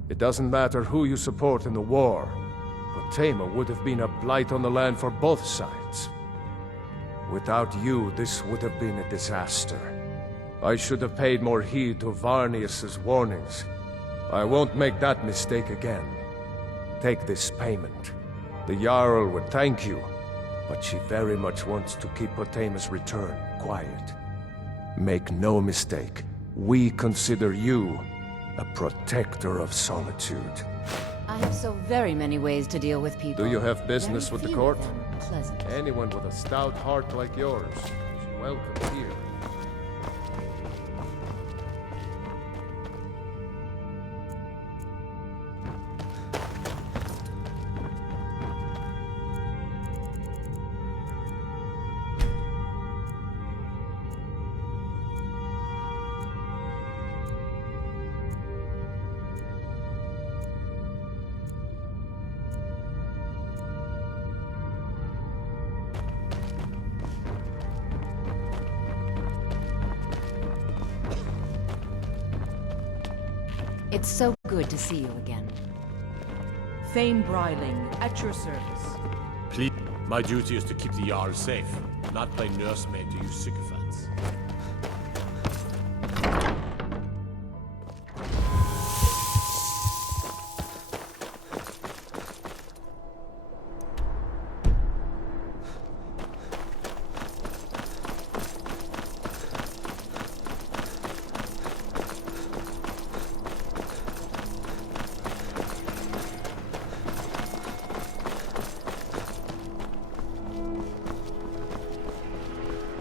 It doesn't matter who you support in the war, but Tamar would have been a blight on the land for both sides. Without you, this would have been a disaster. I should have paid more heed to Varnius's warnings. I won't make that mistake again. Take this payment. The Jarl would thank you, but she very much wants to keep Potama's return quiet. Make no mistake, We consider you a protector of solitude. I have so very many ways to deal with people. Do you have business Very with the few court? of them pleasant. Anyone with a stout heart like yours is welcome here. It's so good to see you again. Thane Bryling, at your service. Please, my duty is to keep the Jarl safe, not play nursemaid to you sycophants.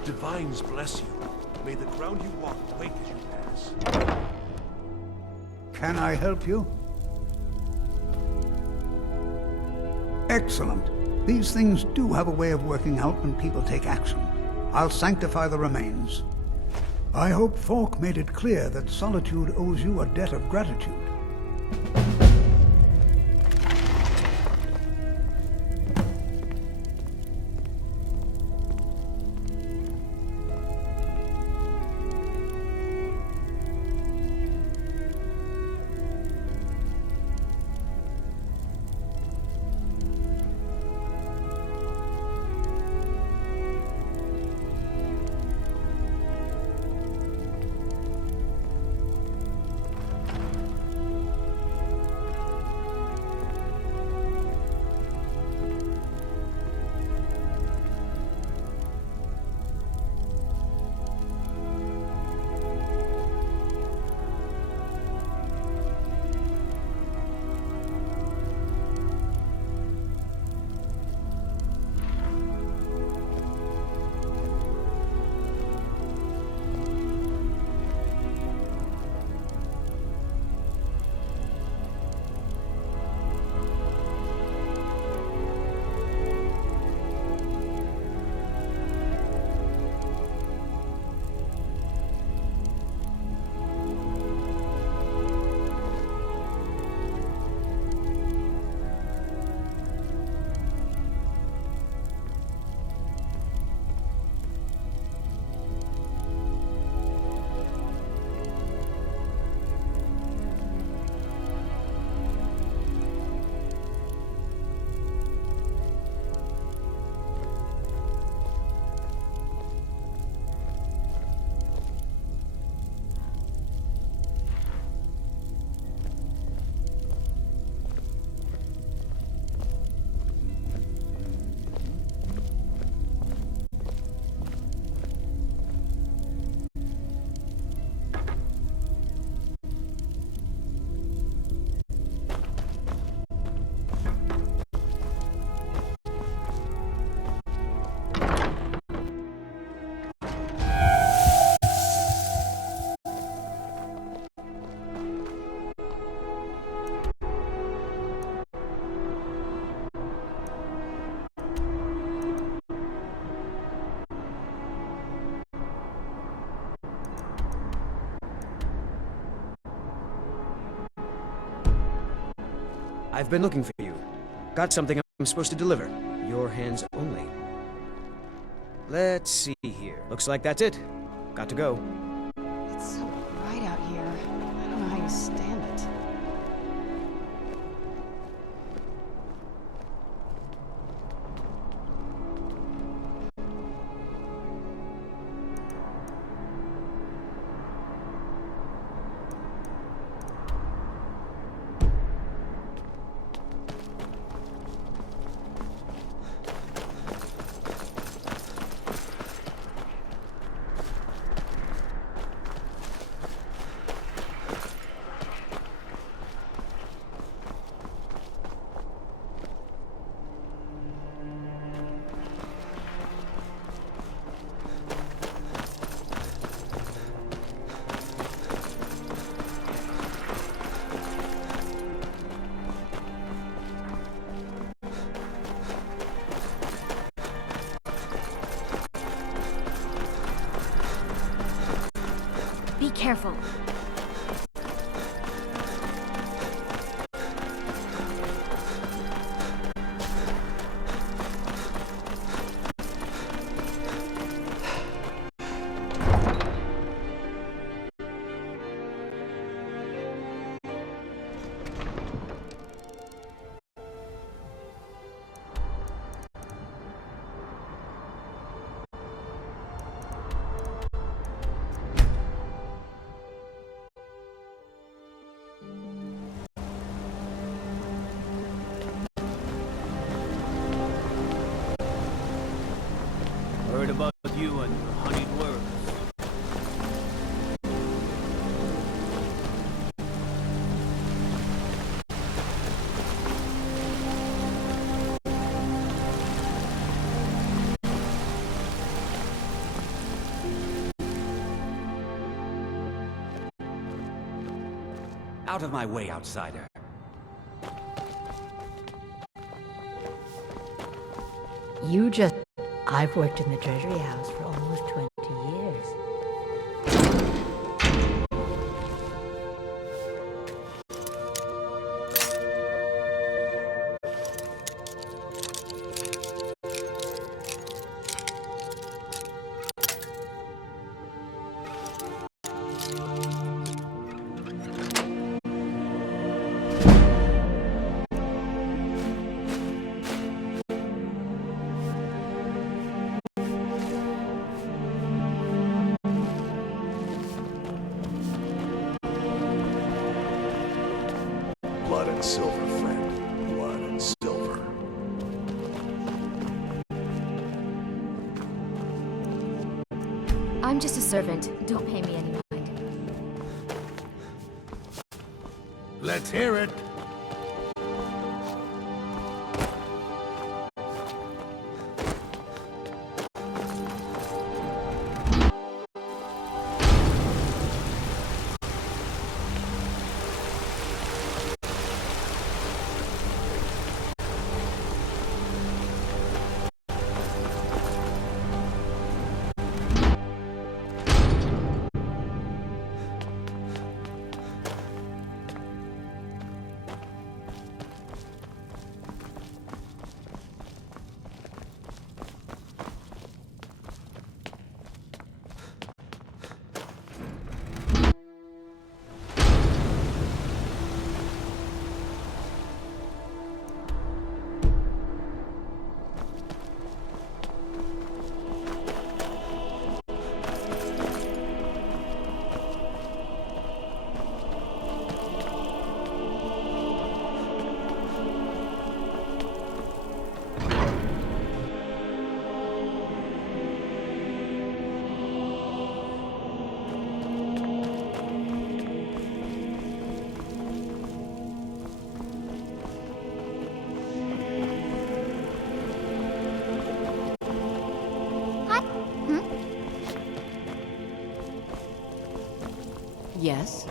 Divines bless you. May the ground you walk quake as you pass. Can I help you? Excellent. These things do have a way of working out when people take action. I'll sanctify the remains. I hope Falk made it clear that Solitude owes you a debt of gratitude. I've been looking for you. Got something I'm supposed to deliver. Your hands only. Let's see here. Looks like that's it. Got to go. It's so bright out here. I don't know how you stand it. Careful. Heard about you and your honeyed words. Out of my way, outsider. You just... I've worked in the Treasury House for almost 20 years. Blood and silver, friend. Blood and silver. I'm just a servant. Don't pay me any mind. Let's hear it. Yes?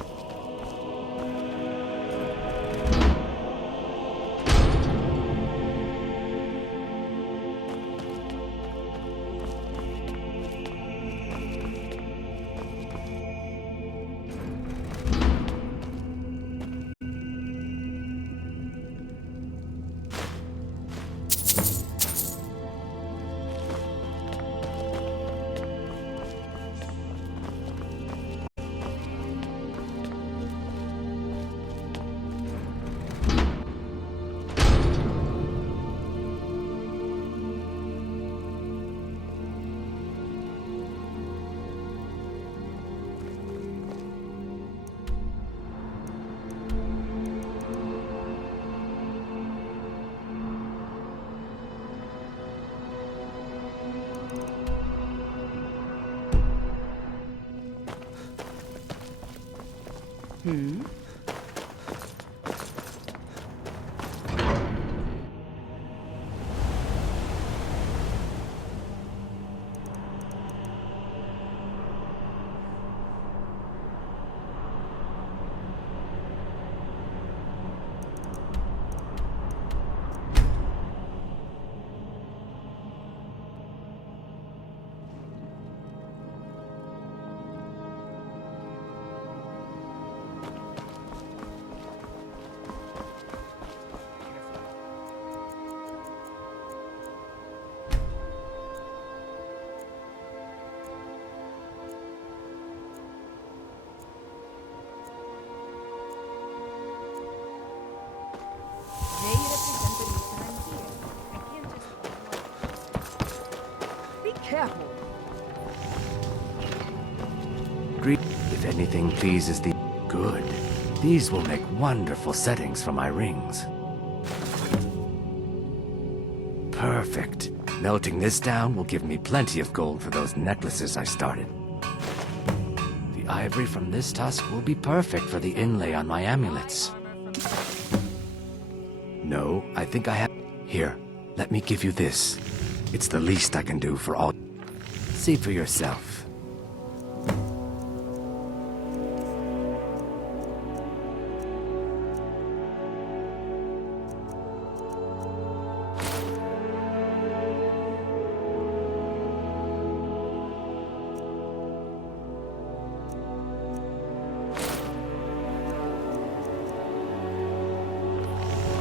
Hmm? anything pleases the... Good. These will make wonderful settings for my rings. Perfect. Melting this down will give me plenty of gold for those necklaces I started. The ivory from this tusk will be perfect for the inlay on my amulets. No, I think I have... Here, let me give you this. It's the least I can do for all... See for yourself.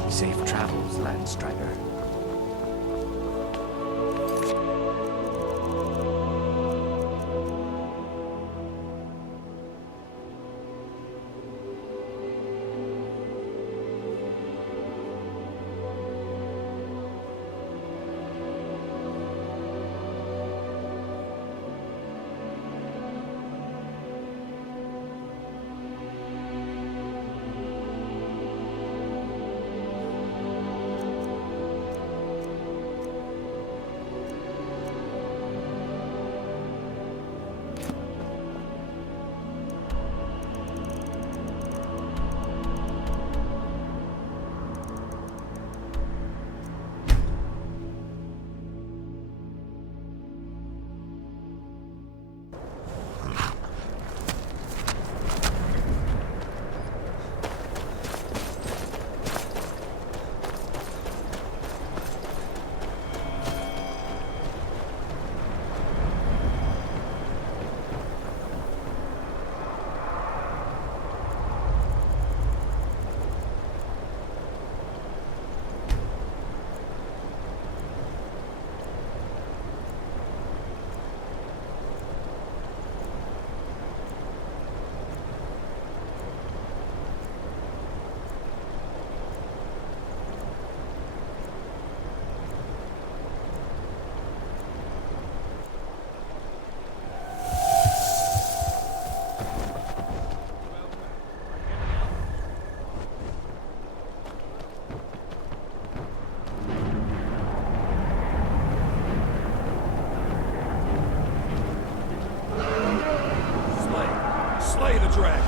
Safe travels, Landstrider. Slay the dragon!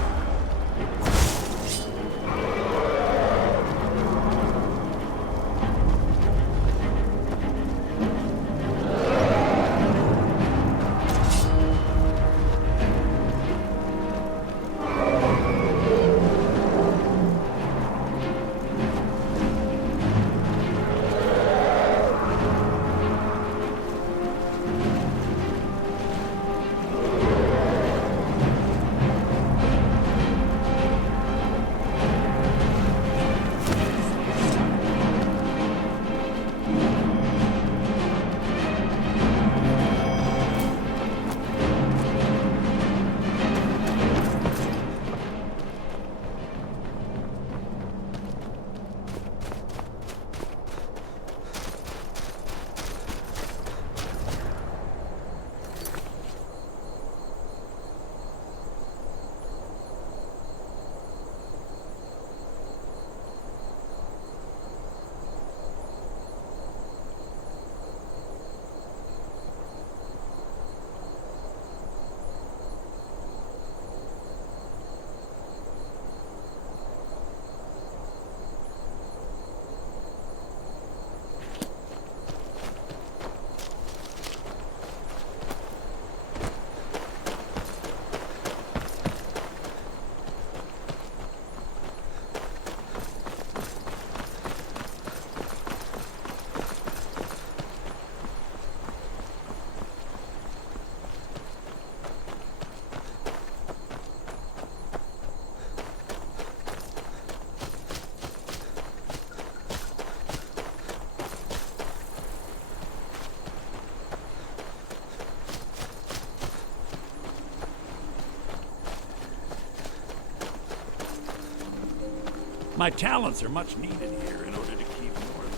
My talents are much needed here in order to keep North.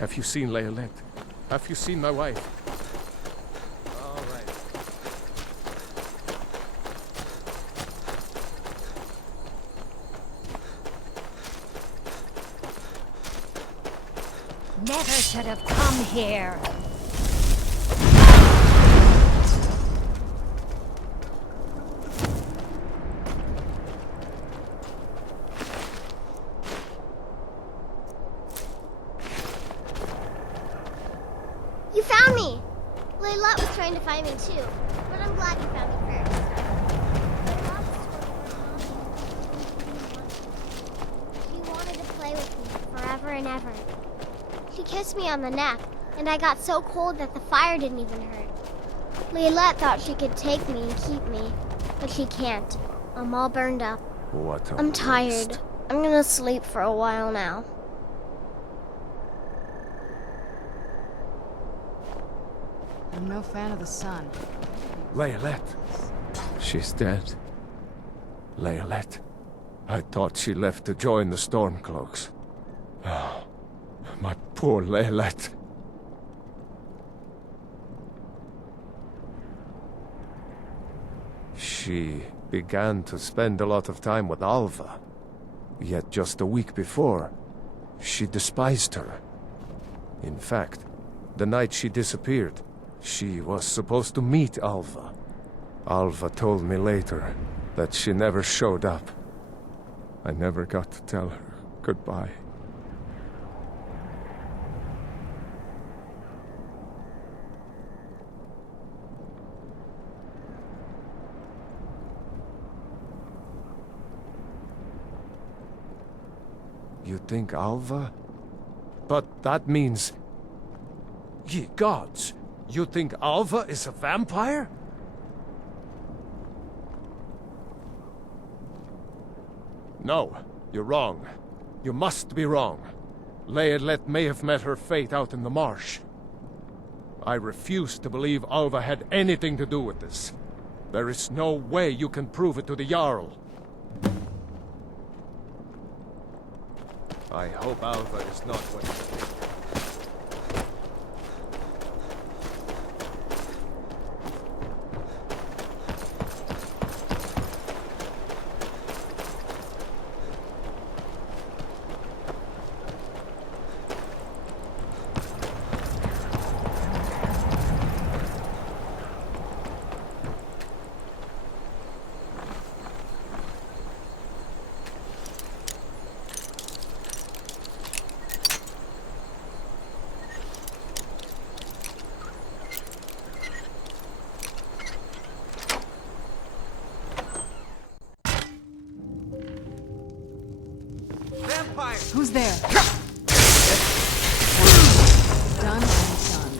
Have you seen Leolette? Have you seen my wife? All right. Never should have come here. You found me! Leylette was trying to find me too, but I'm glad you found me first. She wanted to play with me forever and ever. She kissed me on the neck, and I got so cold that the fire didn't even hurt. Leylette thought she could take me and keep me, but she can't. I'm all burned up. What a I'm waste. tired. I'm gonna sleep for a while now. I'm no fan of the sun. Leolette. She's dead. Leolette. I thought she left to join the Stormcloaks. Oh, my poor Leolette. She began to spend a lot of time with Alva. Yet just a week before, she despised her. In fact, the night she disappeared, she was supposed to meet Alva. Alva told me later that she never showed up. I never got to tell her goodbye. You think Alva? But that means... Ye gods! You think Alva is a vampire? No, you're wrong. You must be wrong. Leolette may have met her fate out in the marsh. I refuse to believe Alva had anything to do with this. There is no way you can prove it to the Jarl. I hope Alva is not what you think. Who's there? Done and done.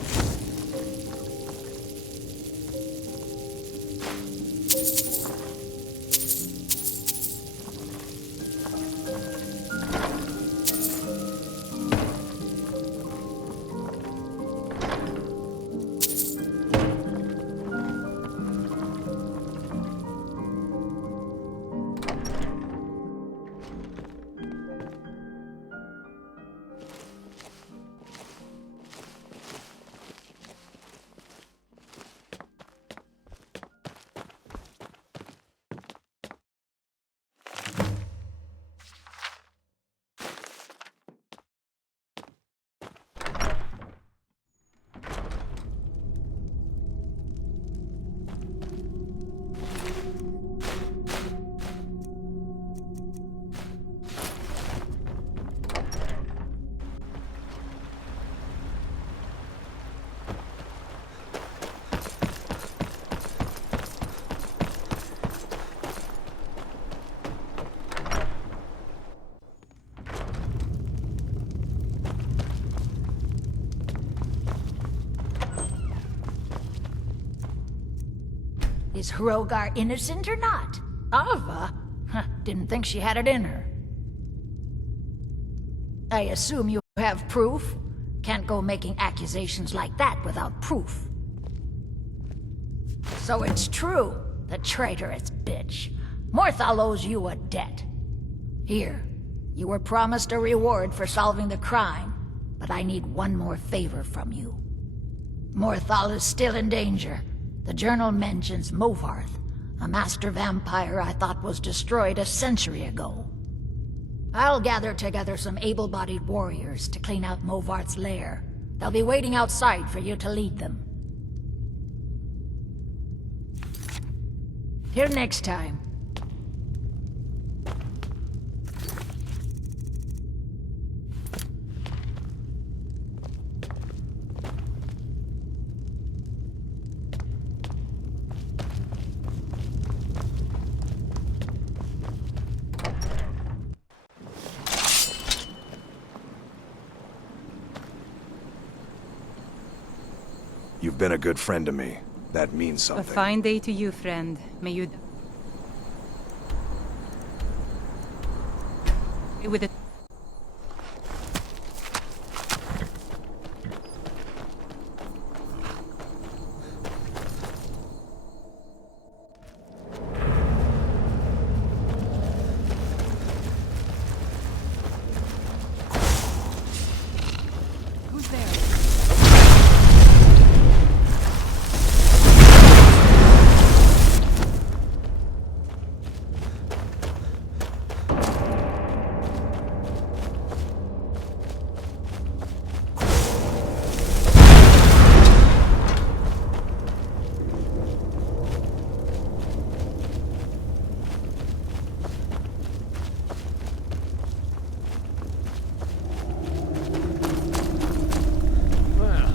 Is Hrogar innocent or not? Alva? Didn't think she had it in her. I assume you have proof? Can't go making accusations like that without proof. So it's true, the traitorous bitch. Morthal owes you a debt. Here, you were promised a reward for solving the crime. but I need one more favor from you. Morthal is still in danger. The journal mentions Movarth, a master vampire I thought was destroyed a century ago. I'll gather together some able-bodied warriors to clean out Movarth's lair. They'll be waiting outside for you to lead them. Till next time. You've been a good friend to me. That means A something. fine day to you, friend. May you... with it. Who's there? Well,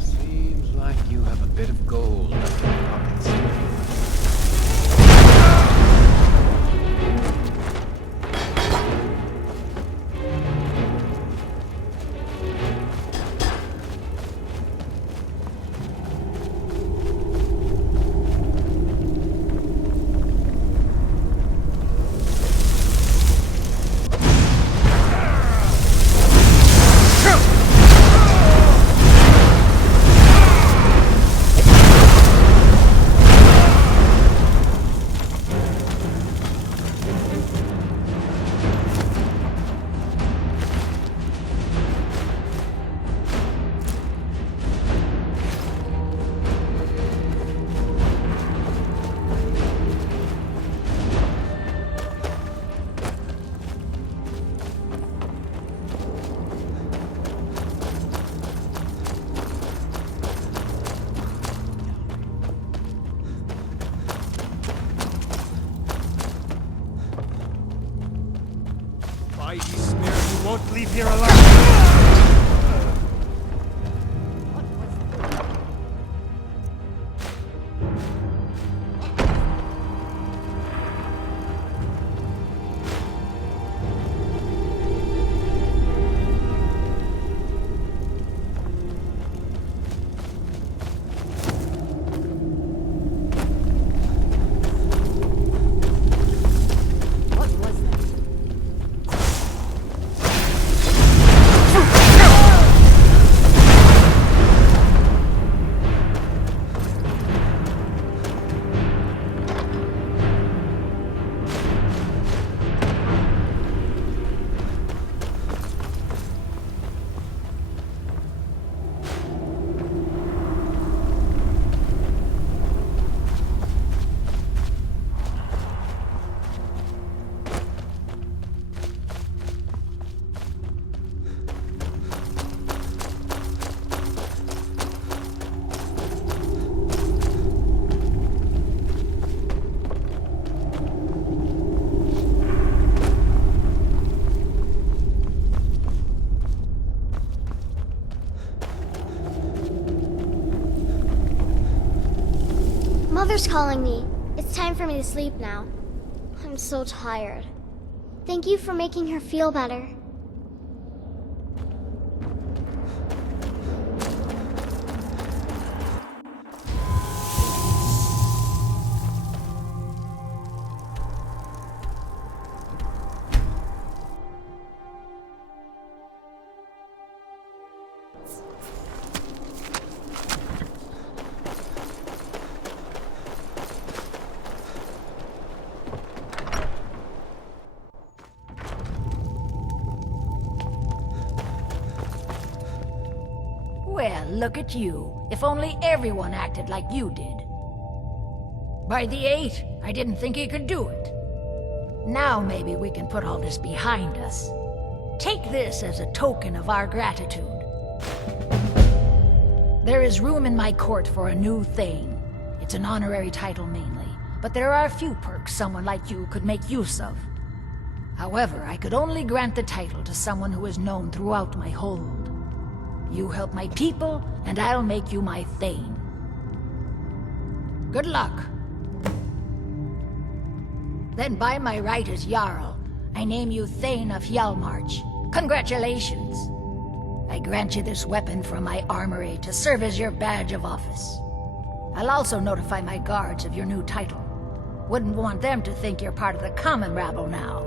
seems like you have a bit of gold in your pockets. By ye swear you won't leave here alive! Mother's calling me. It's time for me to sleep now. I'm so tired. Thank you for making her feel better. Well, look at you. If only everyone acted like you did. By the 8, I didn't think he could do it. Now maybe we can put all this behind us. Take this as a token of our gratitude. There is room in my court for a new Thane. It's an honorary title mainly, but there are a few perks someone like you could make use of. However, I could only grant the title to someone who is known throughout my hold. You help my people, and I'll make you my Thane. Good luck. Then by my right as Jarl, I name you Thane of Hjalmarch. Congratulations! I grant you this weapon from my armory to serve as your badge of office. I'll also notify my guards of your new title. Wouldn't want them to think you're part of the common rabble now.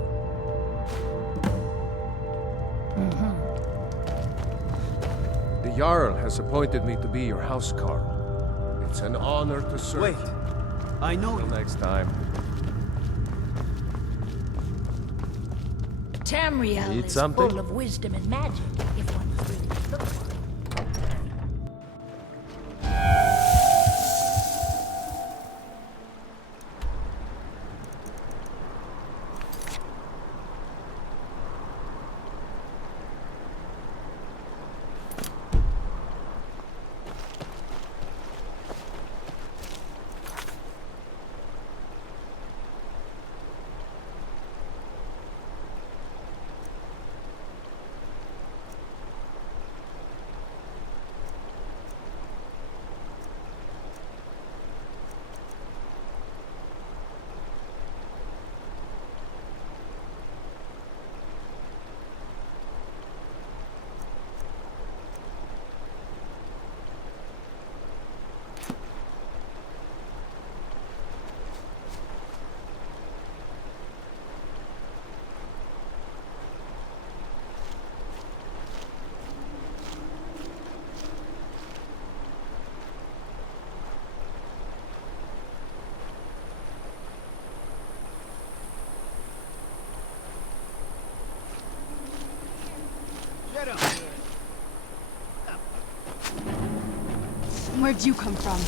The Jarl has appointed me to be your housecarl. It's an honor to serve. Wait, I know you. Till next time. Tamriel Need is something? full of wisdom and magic, if one is really to look for it. Where'd you come from?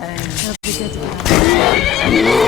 That'll be good to have.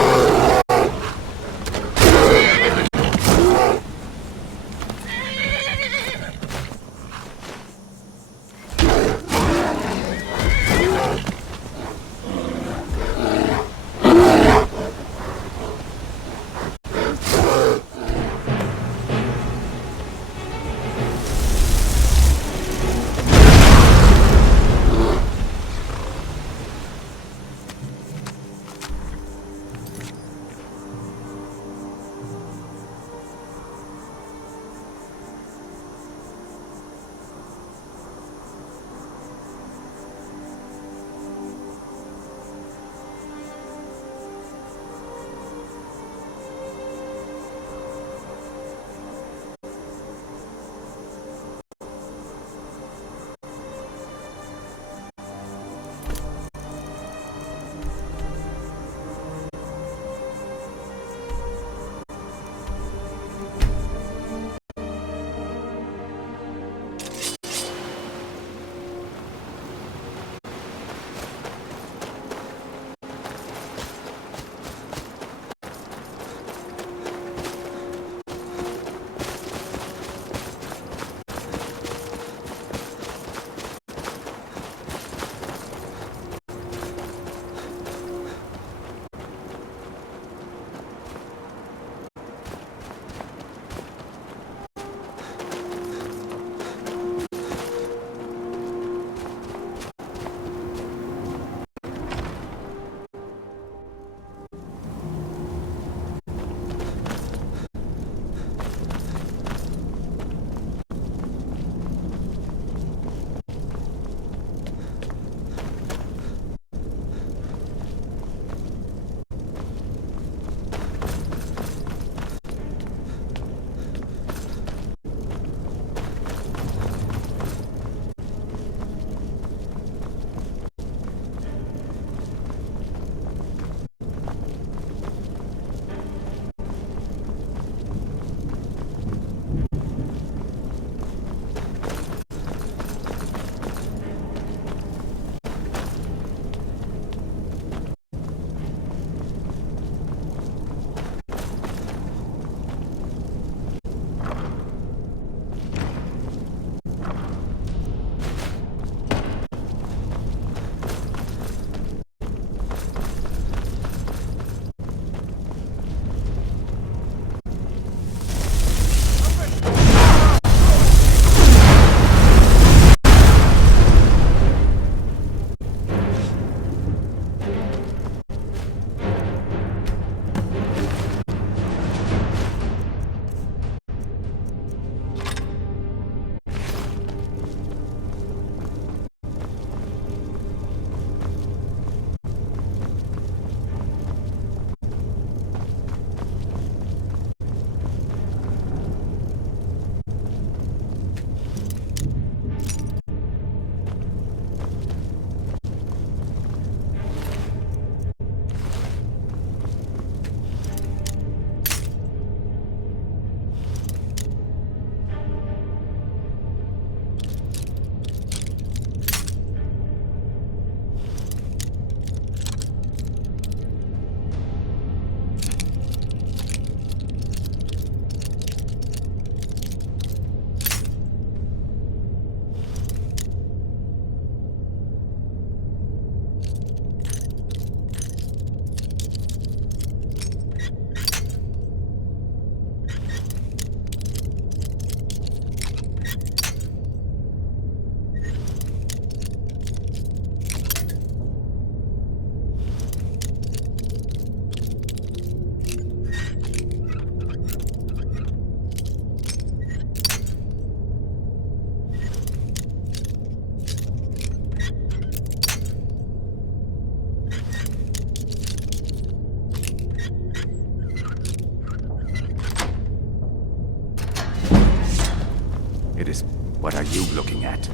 What are you looking at?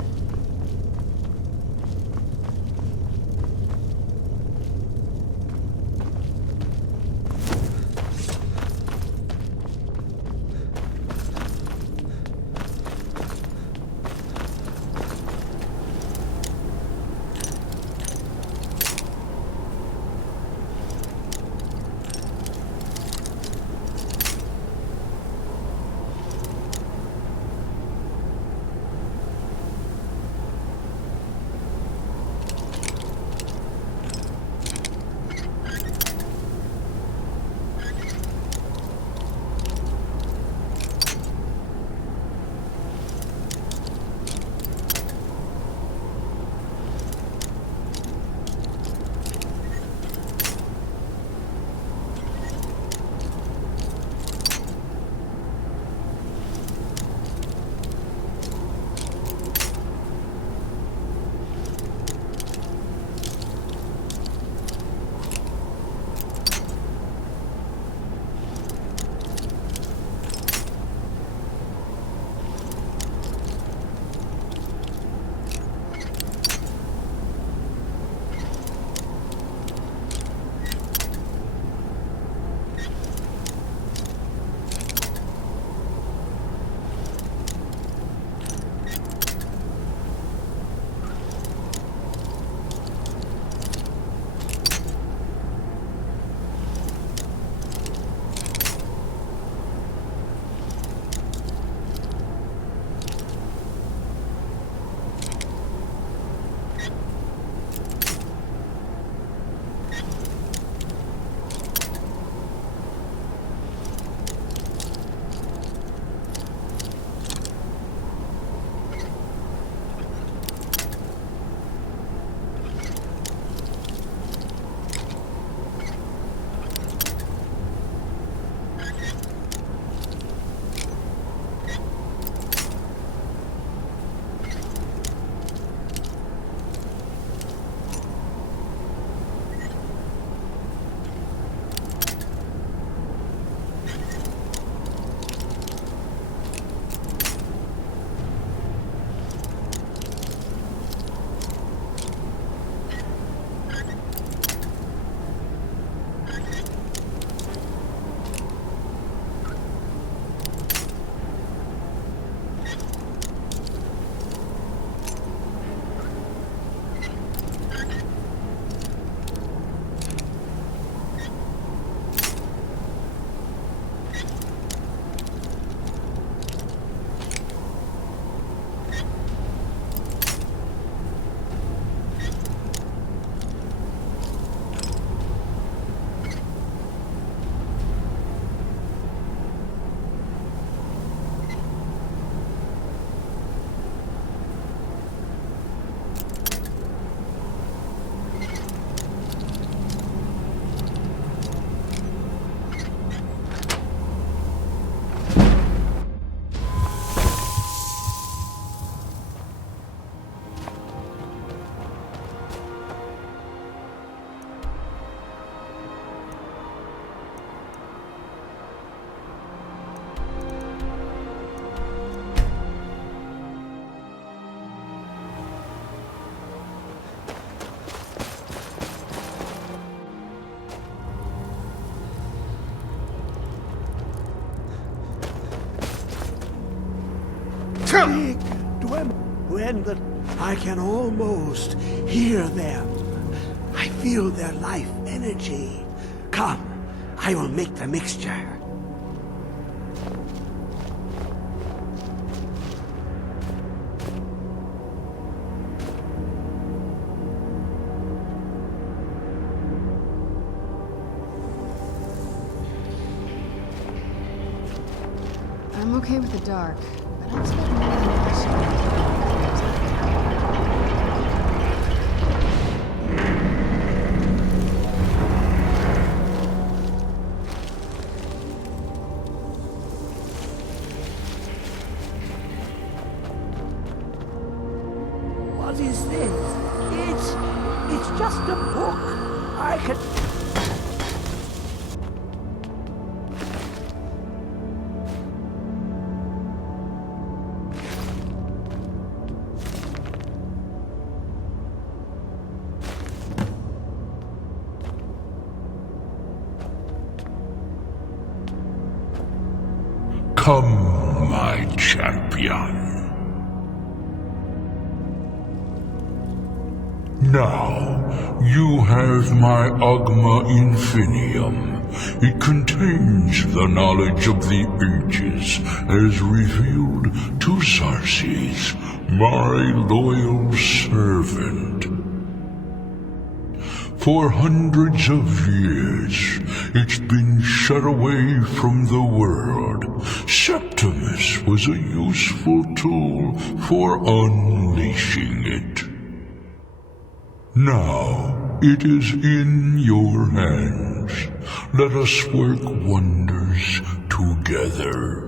When I can almost hear them. I feel their life energy. Come, I will make the mixture. I'm okay with the dark, but I've spent more than last year. What is this? It's just a book. I can... Come, my champion. Now, you have my Agma Infinium. It contains the knowledge of the ages as revealed to Xarxes, my loyal servant. For hundreds of years, it's been shut away from the world. Septimus was a useful tool for unleashing it. Now, it is in your hands. Let us work wonders together.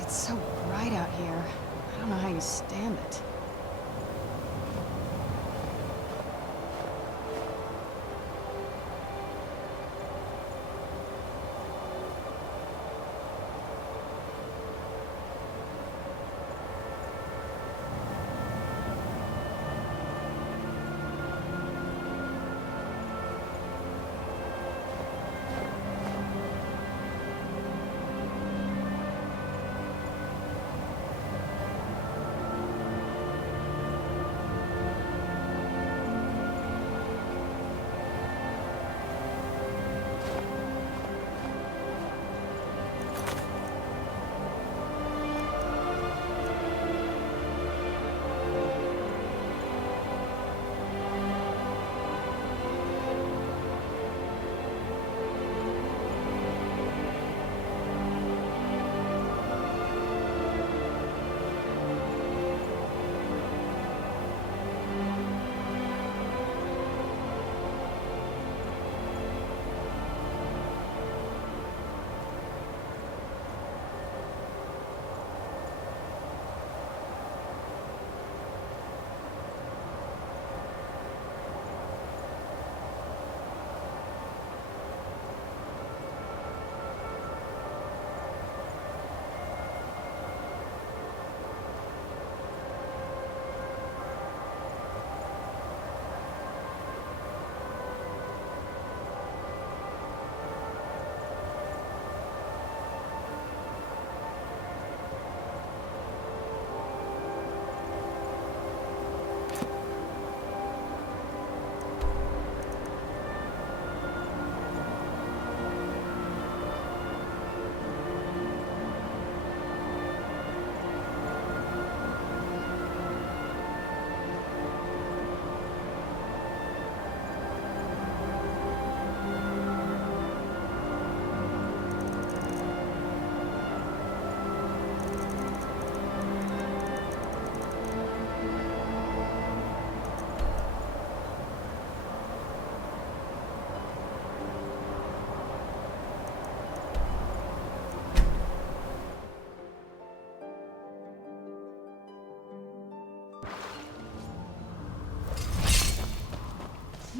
It's so bright out here. I don't know how you stand it.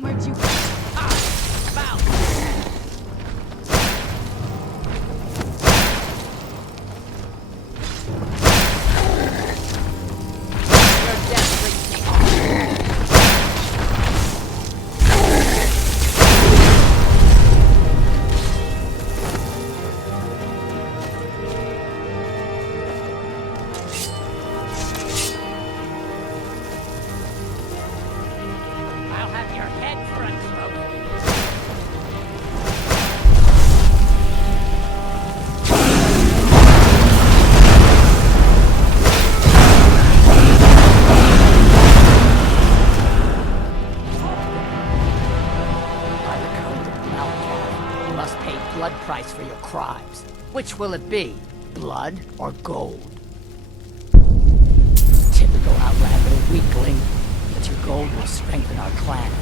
Where'd you... your head for a trophy. By the code of Malakath, you must pay blood price for your crimes. Which will it be? Blood or gold? Typical outlander weakling, but your gold will strengthen our clan.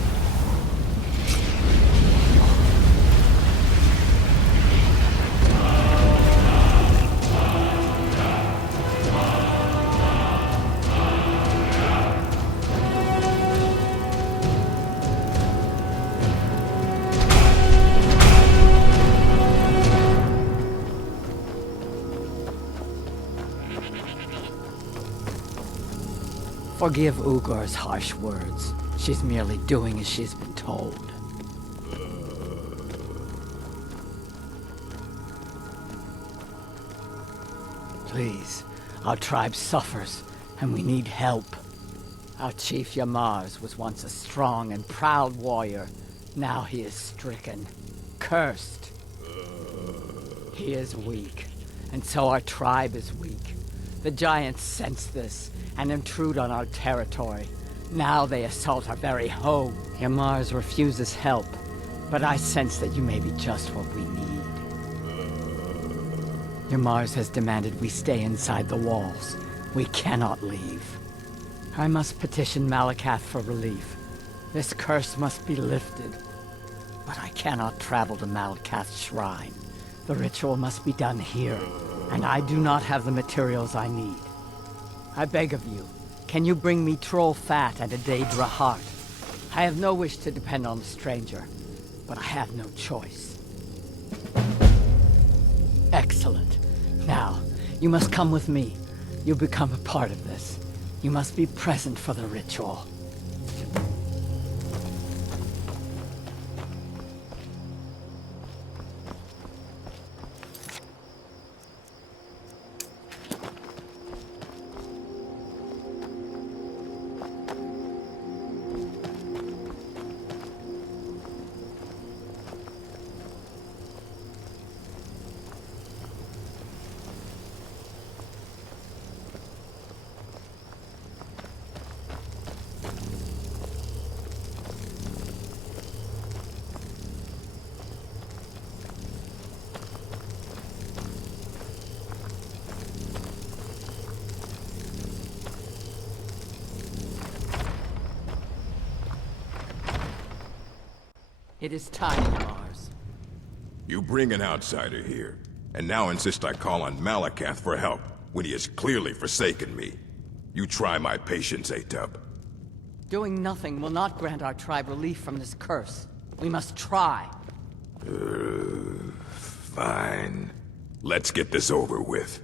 Forgive Ugor's harsh words. She's merely doing as she's been told. Please, our tribe suffers, and we need help. Our chief Yamars was once a strong and proud warrior. Now he is stricken, cursed. He is weak, and so our tribe is weak. The giants sense this and intrude on our territory. Now they assault our very home. Yamars refuses help, but I sense that you may be just what we need. Yamars has demanded we stay inside the walls. We cannot leave. I must petition Malakath for relief. This curse must be lifted. But I cannot travel to Malakath's shrine. The ritual must be done here, and I do not have the materials I need. I beg of you, can you bring me troll fat and a Daedra heart? I have no wish to depend on a stranger, but I have no choice. Excellent. Now, you must come with me. You become a part of this. You must be present for the ritual. It is time, Mars. You bring an outsider here, and now insist I call on Malakath for help, when he has clearly forsaken me. You try my patience, Atub. Doing nothing will not grant our tribe relief from this curse. We must try. Fine. Let's get this over with.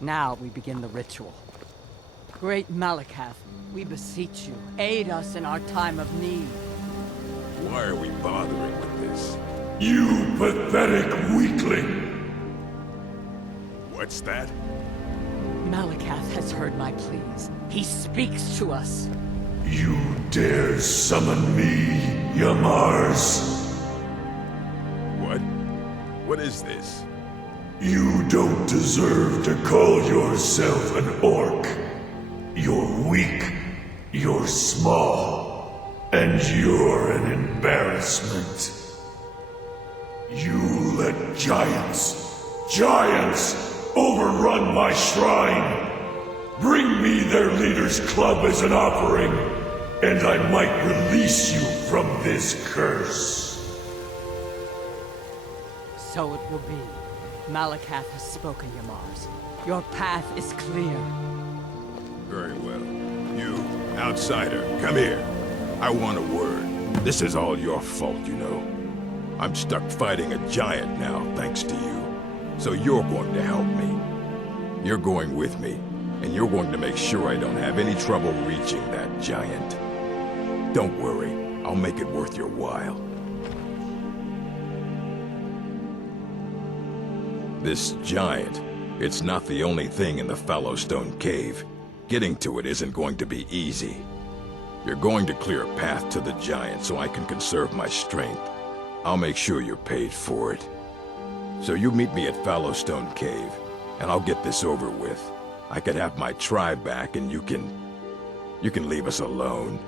Now we begin the ritual. Great Malakath, we beseech you, aid us in our time of need. Why are we bothering with this? You pathetic weakling! What's that? Malakath has heard my pleas. He speaks to us. You dare summon me, Yamars? What? What is this? You don't deserve to call yourself an orc. You're weak, you're small, and you're an embarrassment. You let giants overrun my shrine. Bring me their leader's club as an offering, and I might release you from this curse. So it will be. Malakath has spoken, Yamars. Your path is clear. Very well. You, outsider, come here. I want a word. This is all your fault, you know. I'm stuck fighting a giant now, thanks to you. So you're going to help me. You're going with me, and you're going to make sure I don't have any trouble reaching that giant. Don't worry, I'll make it worth your while. This giant, it's not the only thing in the Fallowstone Cave. Getting to it isn't going to be easy. You're going to clear a path to the giant so I can conserve my strength. I'll make sure you're paid for it. So you meet me at Fallowstone Cave, and I'll get this over with. I could have my tribe back, and you can leave us alone.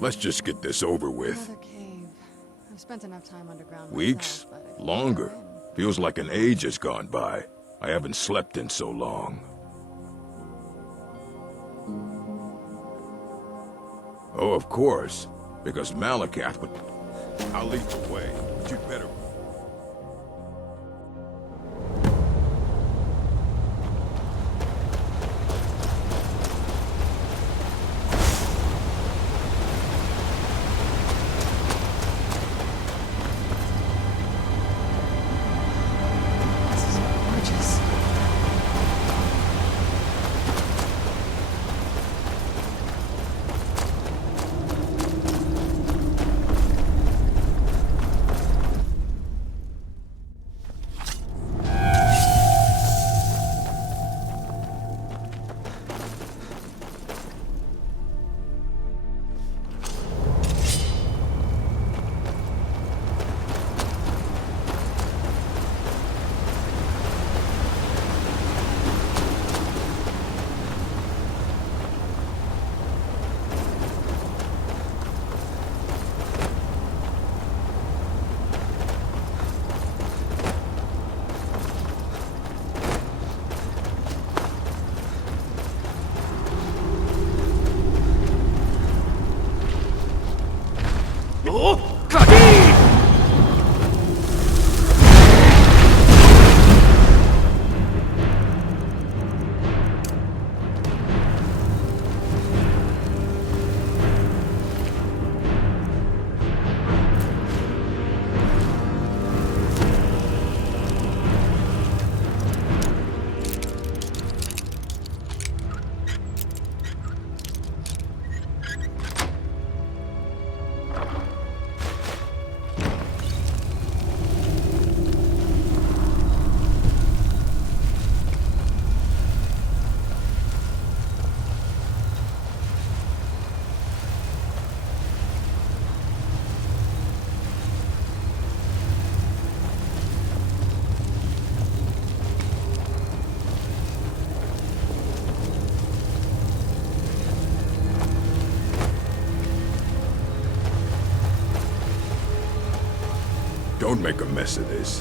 Let's just get this over with. Another cave. I've spent enough time underground. Weeks? Longer. Feels like an age has gone by. I haven't slept in so long. Oh, of course. Because Malakath would... I'll lead the way, but you'd better... Don't make a mess of this.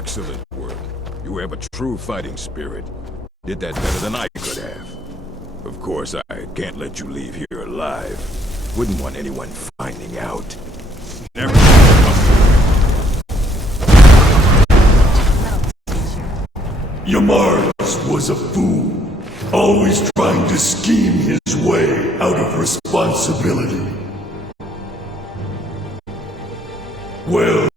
Excellent work. You have a true fighting spirit. Did that better than I could have. Of course, I can't let you leave here alive. Wouldn't want anyone finding out. Never. Yamars was a fool, always trying to scheme his way out of responsibility. Well,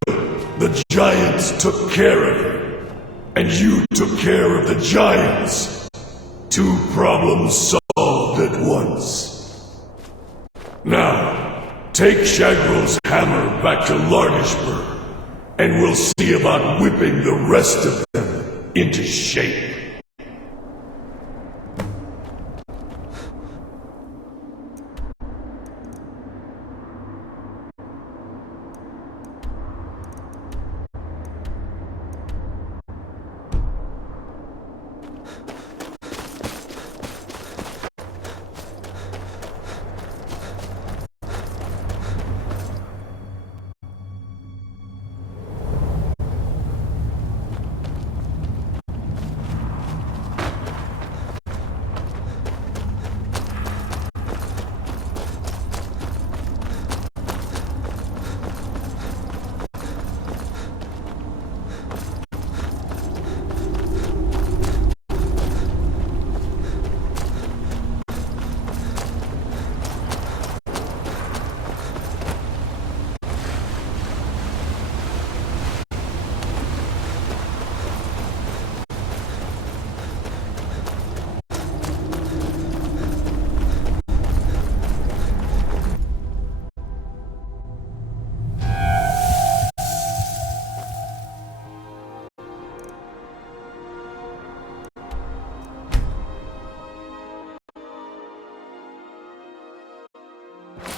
the giants took care of him, and you took care of the giants. 2 problems solved at once. Now, take Shagrel's hammer back to Larnishburg, and we'll see about whipping the rest of them into shape.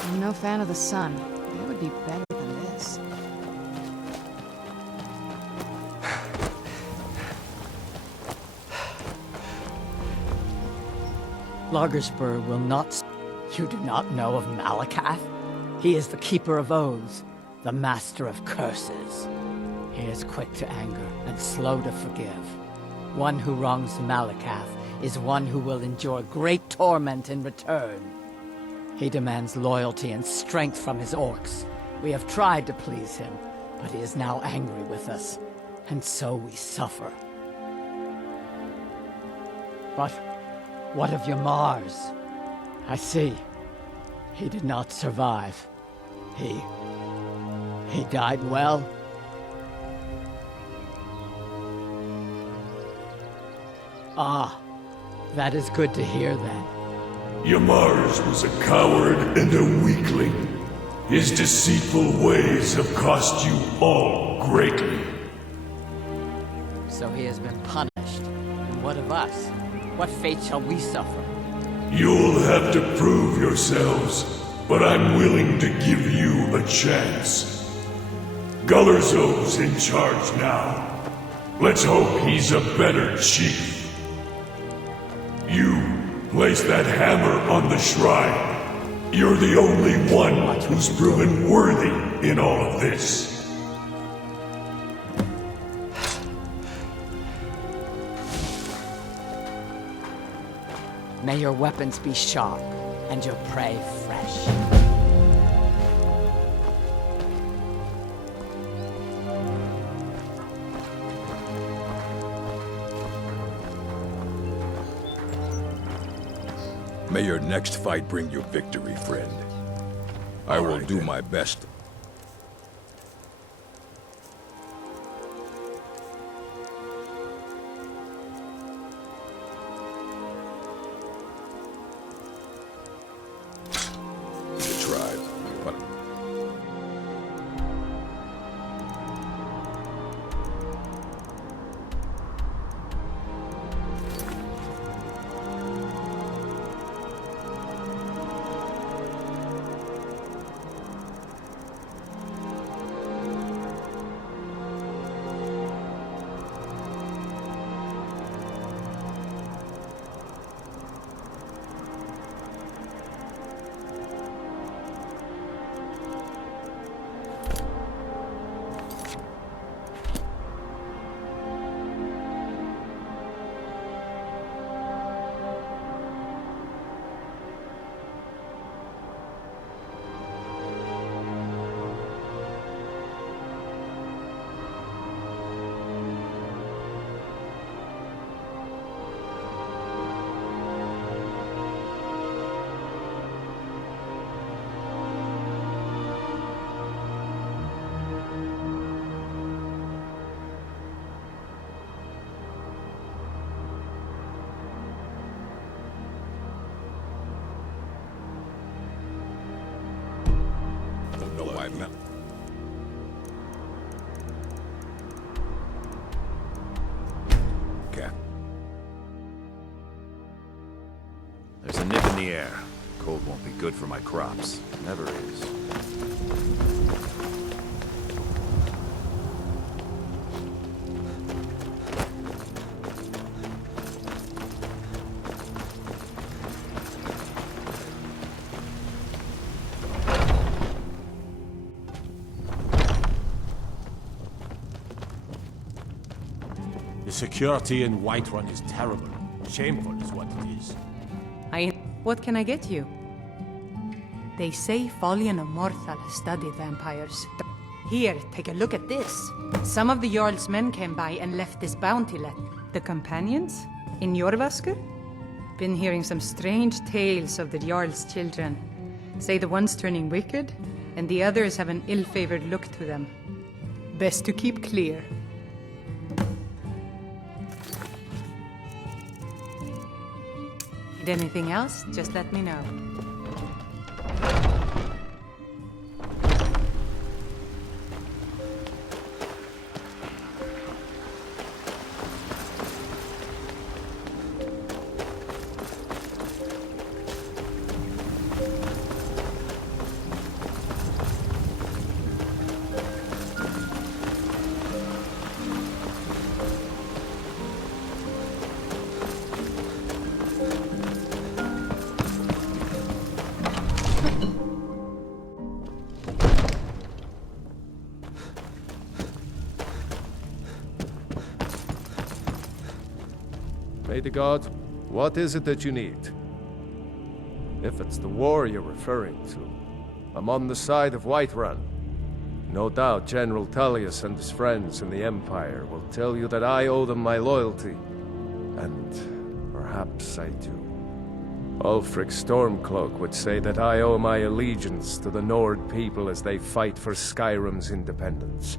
I'm no fan of the sun. It would be better than this. Largersburg will not... You do not know of Malakath? He is the Keeper of Oaths, the Master of Curses. He is quick to anger and slow to forgive. One who wrongs Malakath is one who will endure great torment in return. He demands loyalty and strength from his orcs. We have tried to please him, but he is now angry with us, and so we suffer. But what of your Mars? I see. He did not survive. He died well? Ah, that is good to hear then. Yamars was a coward and a weakling. His deceitful ways have cost you all greatly. So he has been punished. And what of us? What fate shall we suffer? You'll have to prove yourselves, but I'm willing to give you a chance. Gullerzov's in charge now. Let's hope he's a better chief. You place that hammer on the shrine. You're the only one who's proven worthy in all of this. May your weapons be sharp, and your prey fresh. May your next fight bring you victory, friend. I will do my best. There's a nip in the air. Cold won't be good for my crops. Never is. The security in Whiterun is terrible. Shameful is what it is. What can I get you? They say Folion of Morthal has studied vampires. Here, take a look at this. Some of the Jarl's men came by and left this bounty letter. The companions? In Jorvaskr? Been hearing some strange tales of the Jarl's children. Say the one's turning wicked, and the others have an ill-favored look to them. Best to keep clear. Need anything else? Just let me know. May the god, what is it that you need? If it's the war you're referring to, I'm on the side of Whiterun. No doubt General Tullius and his friends in the Empire will tell you that I owe them my loyalty. And perhaps I do. Ulfric Stormcloak would say that I owe my allegiance to the Nord people as they fight for Skyrim's independence.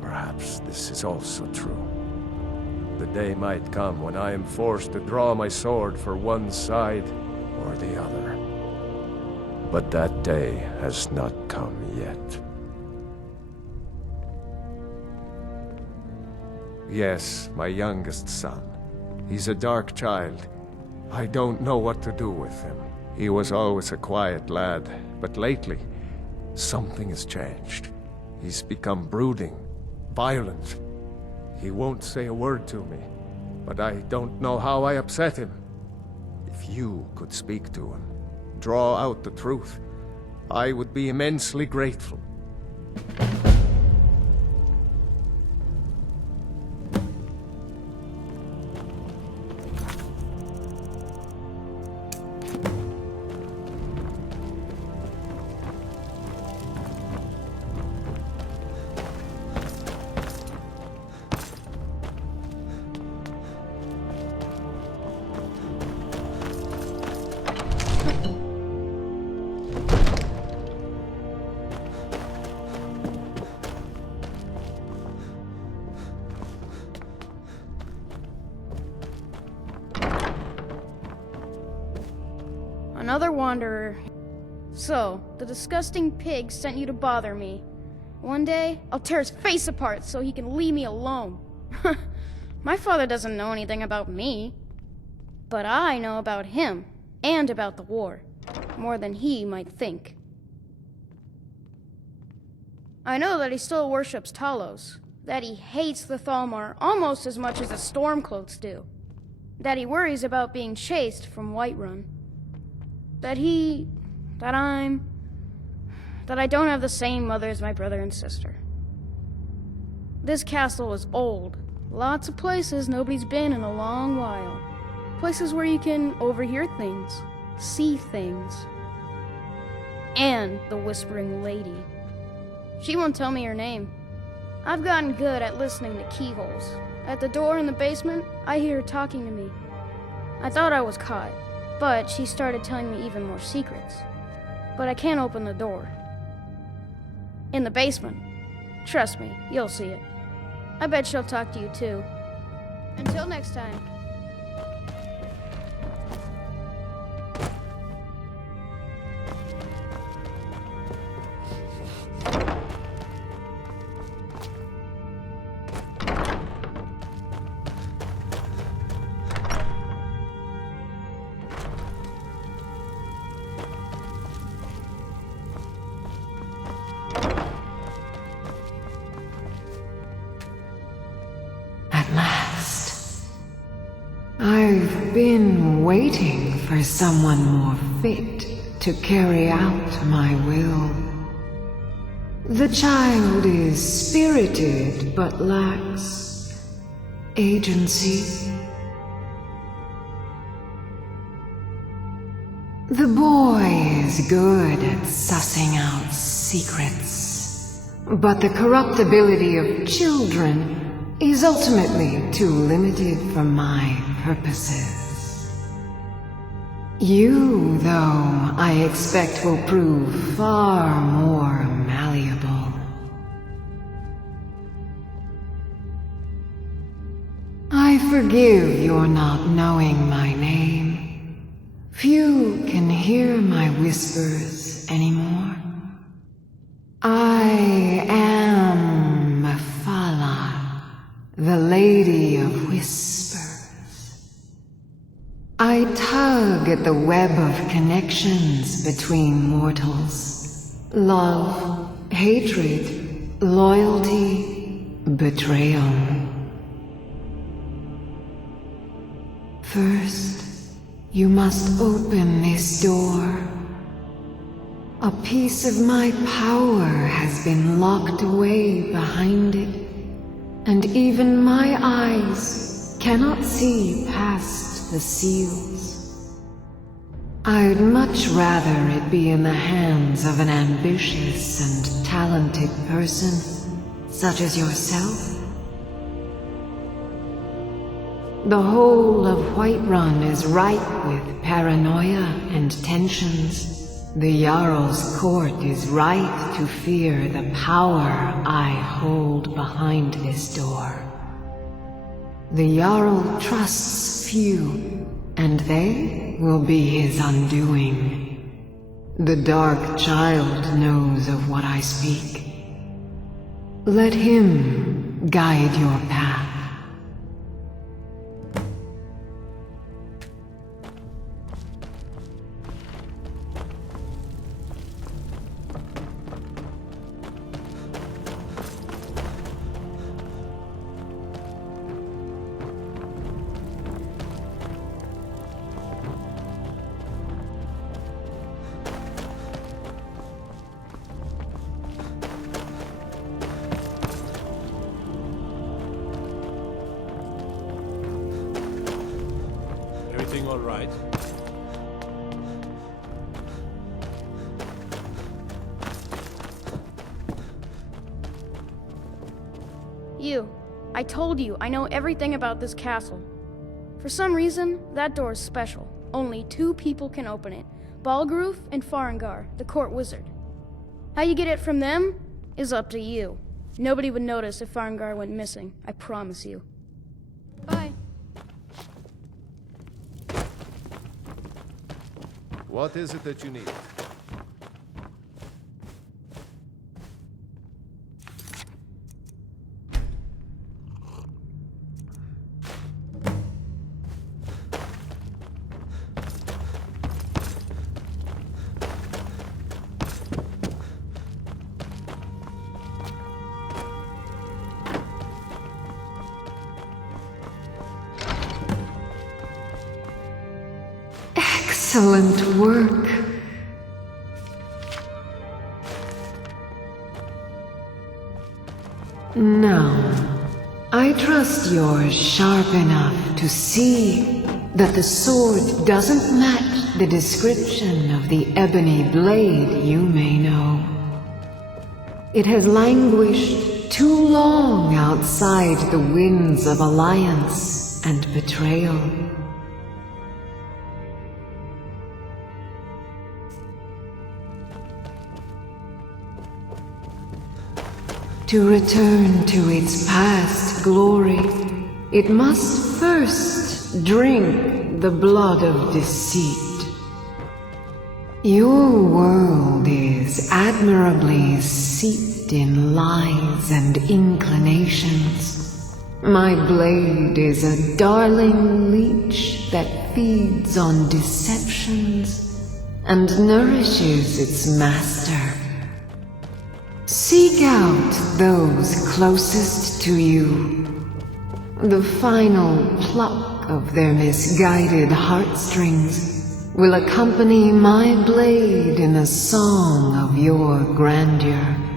Perhaps this is also true. The day might come when I am forced to draw my sword for one side or the other. But that day has not come yet. Yes, my youngest son. He's a dark child. I don't know what to do with him. He was always a quiet lad, but lately, something has changed. He's become brooding, violent. He won't say a word to me, but I don't know how I upset him. If you could speak to him, draw out the truth, I would be immensely grateful. Another wanderer. So, the disgusting pig sent you to bother me. One day, I'll tear his face apart so he can leave me alone. My father doesn't know anything about me. But I know about him, and about the war. More than he might think. I know that he still worships Talos. That he hates the Thalmor almost as much as the Stormcloaks do. That he worries about being chased from Whiterun. That I don't have the same mother as my brother and sister. This castle is old. Lots of places nobody's been in a long while. Places where you can overhear things, see things. And the Whispering Lady. She won't tell me her name. I've gotten good at listening to keyholes. At the door in the basement, I hear her talking to me. I thought I was caught. But she started telling me even more secrets. But I can't open the door. In the basement. Trust me, you'll see it. I bet she'll talk to you too. Until next time. been waiting for someone more fit to carry out my will. The child is spirited but lacks agency. The boy is good at sussing out secrets, but the corruptibility of children is ultimately too limited for my purposes. You, though, I expect will prove far more malleable. I forgive your not knowing my name. Few can hear my whispers anymore. I am Mephala, the Lady of Whispers. I tug at the web of connections between mortals. Love, hatred, loyalty, betrayal. First, you must open this door. A piece of my power has been locked away behind it, and even my eyes cannot see past the seals. I'd much rather it be in the hands of an ambitious and talented person, such as yourself. The whole of Whiterun is ripe with paranoia and tensions. The Jarl's court is ripe to fear the power I hold behind this door. The Jarl trusts few, and they will be his undoing. The Dark Child knows of what I speak. Let him guide your path. Everything all right? You. I told you, I know everything about this castle. For some reason, that door is special. Only 2 people can open it. Balgruf and Farengar, the court wizard. How you get it from them is up to you. Nobody would notice if Farengar went missing, I promise you. Bye. What is it that you need? Excellent work. Now, I trust you're sharp enough to see that the sword doesn't match the description of the ebony blade you may know. It has languished too long outside the winds of alliance and betrayal. To return to its past glory, it must first drink the blood of deceit. Your world is admirably steeped in lies and inclinations. My blade is a darling leech that feeds on deceptions and nourishes its master. Seek out those closest to you. The final pluck of their misguided heartstrings will accompany my blade in a song of your grandeur.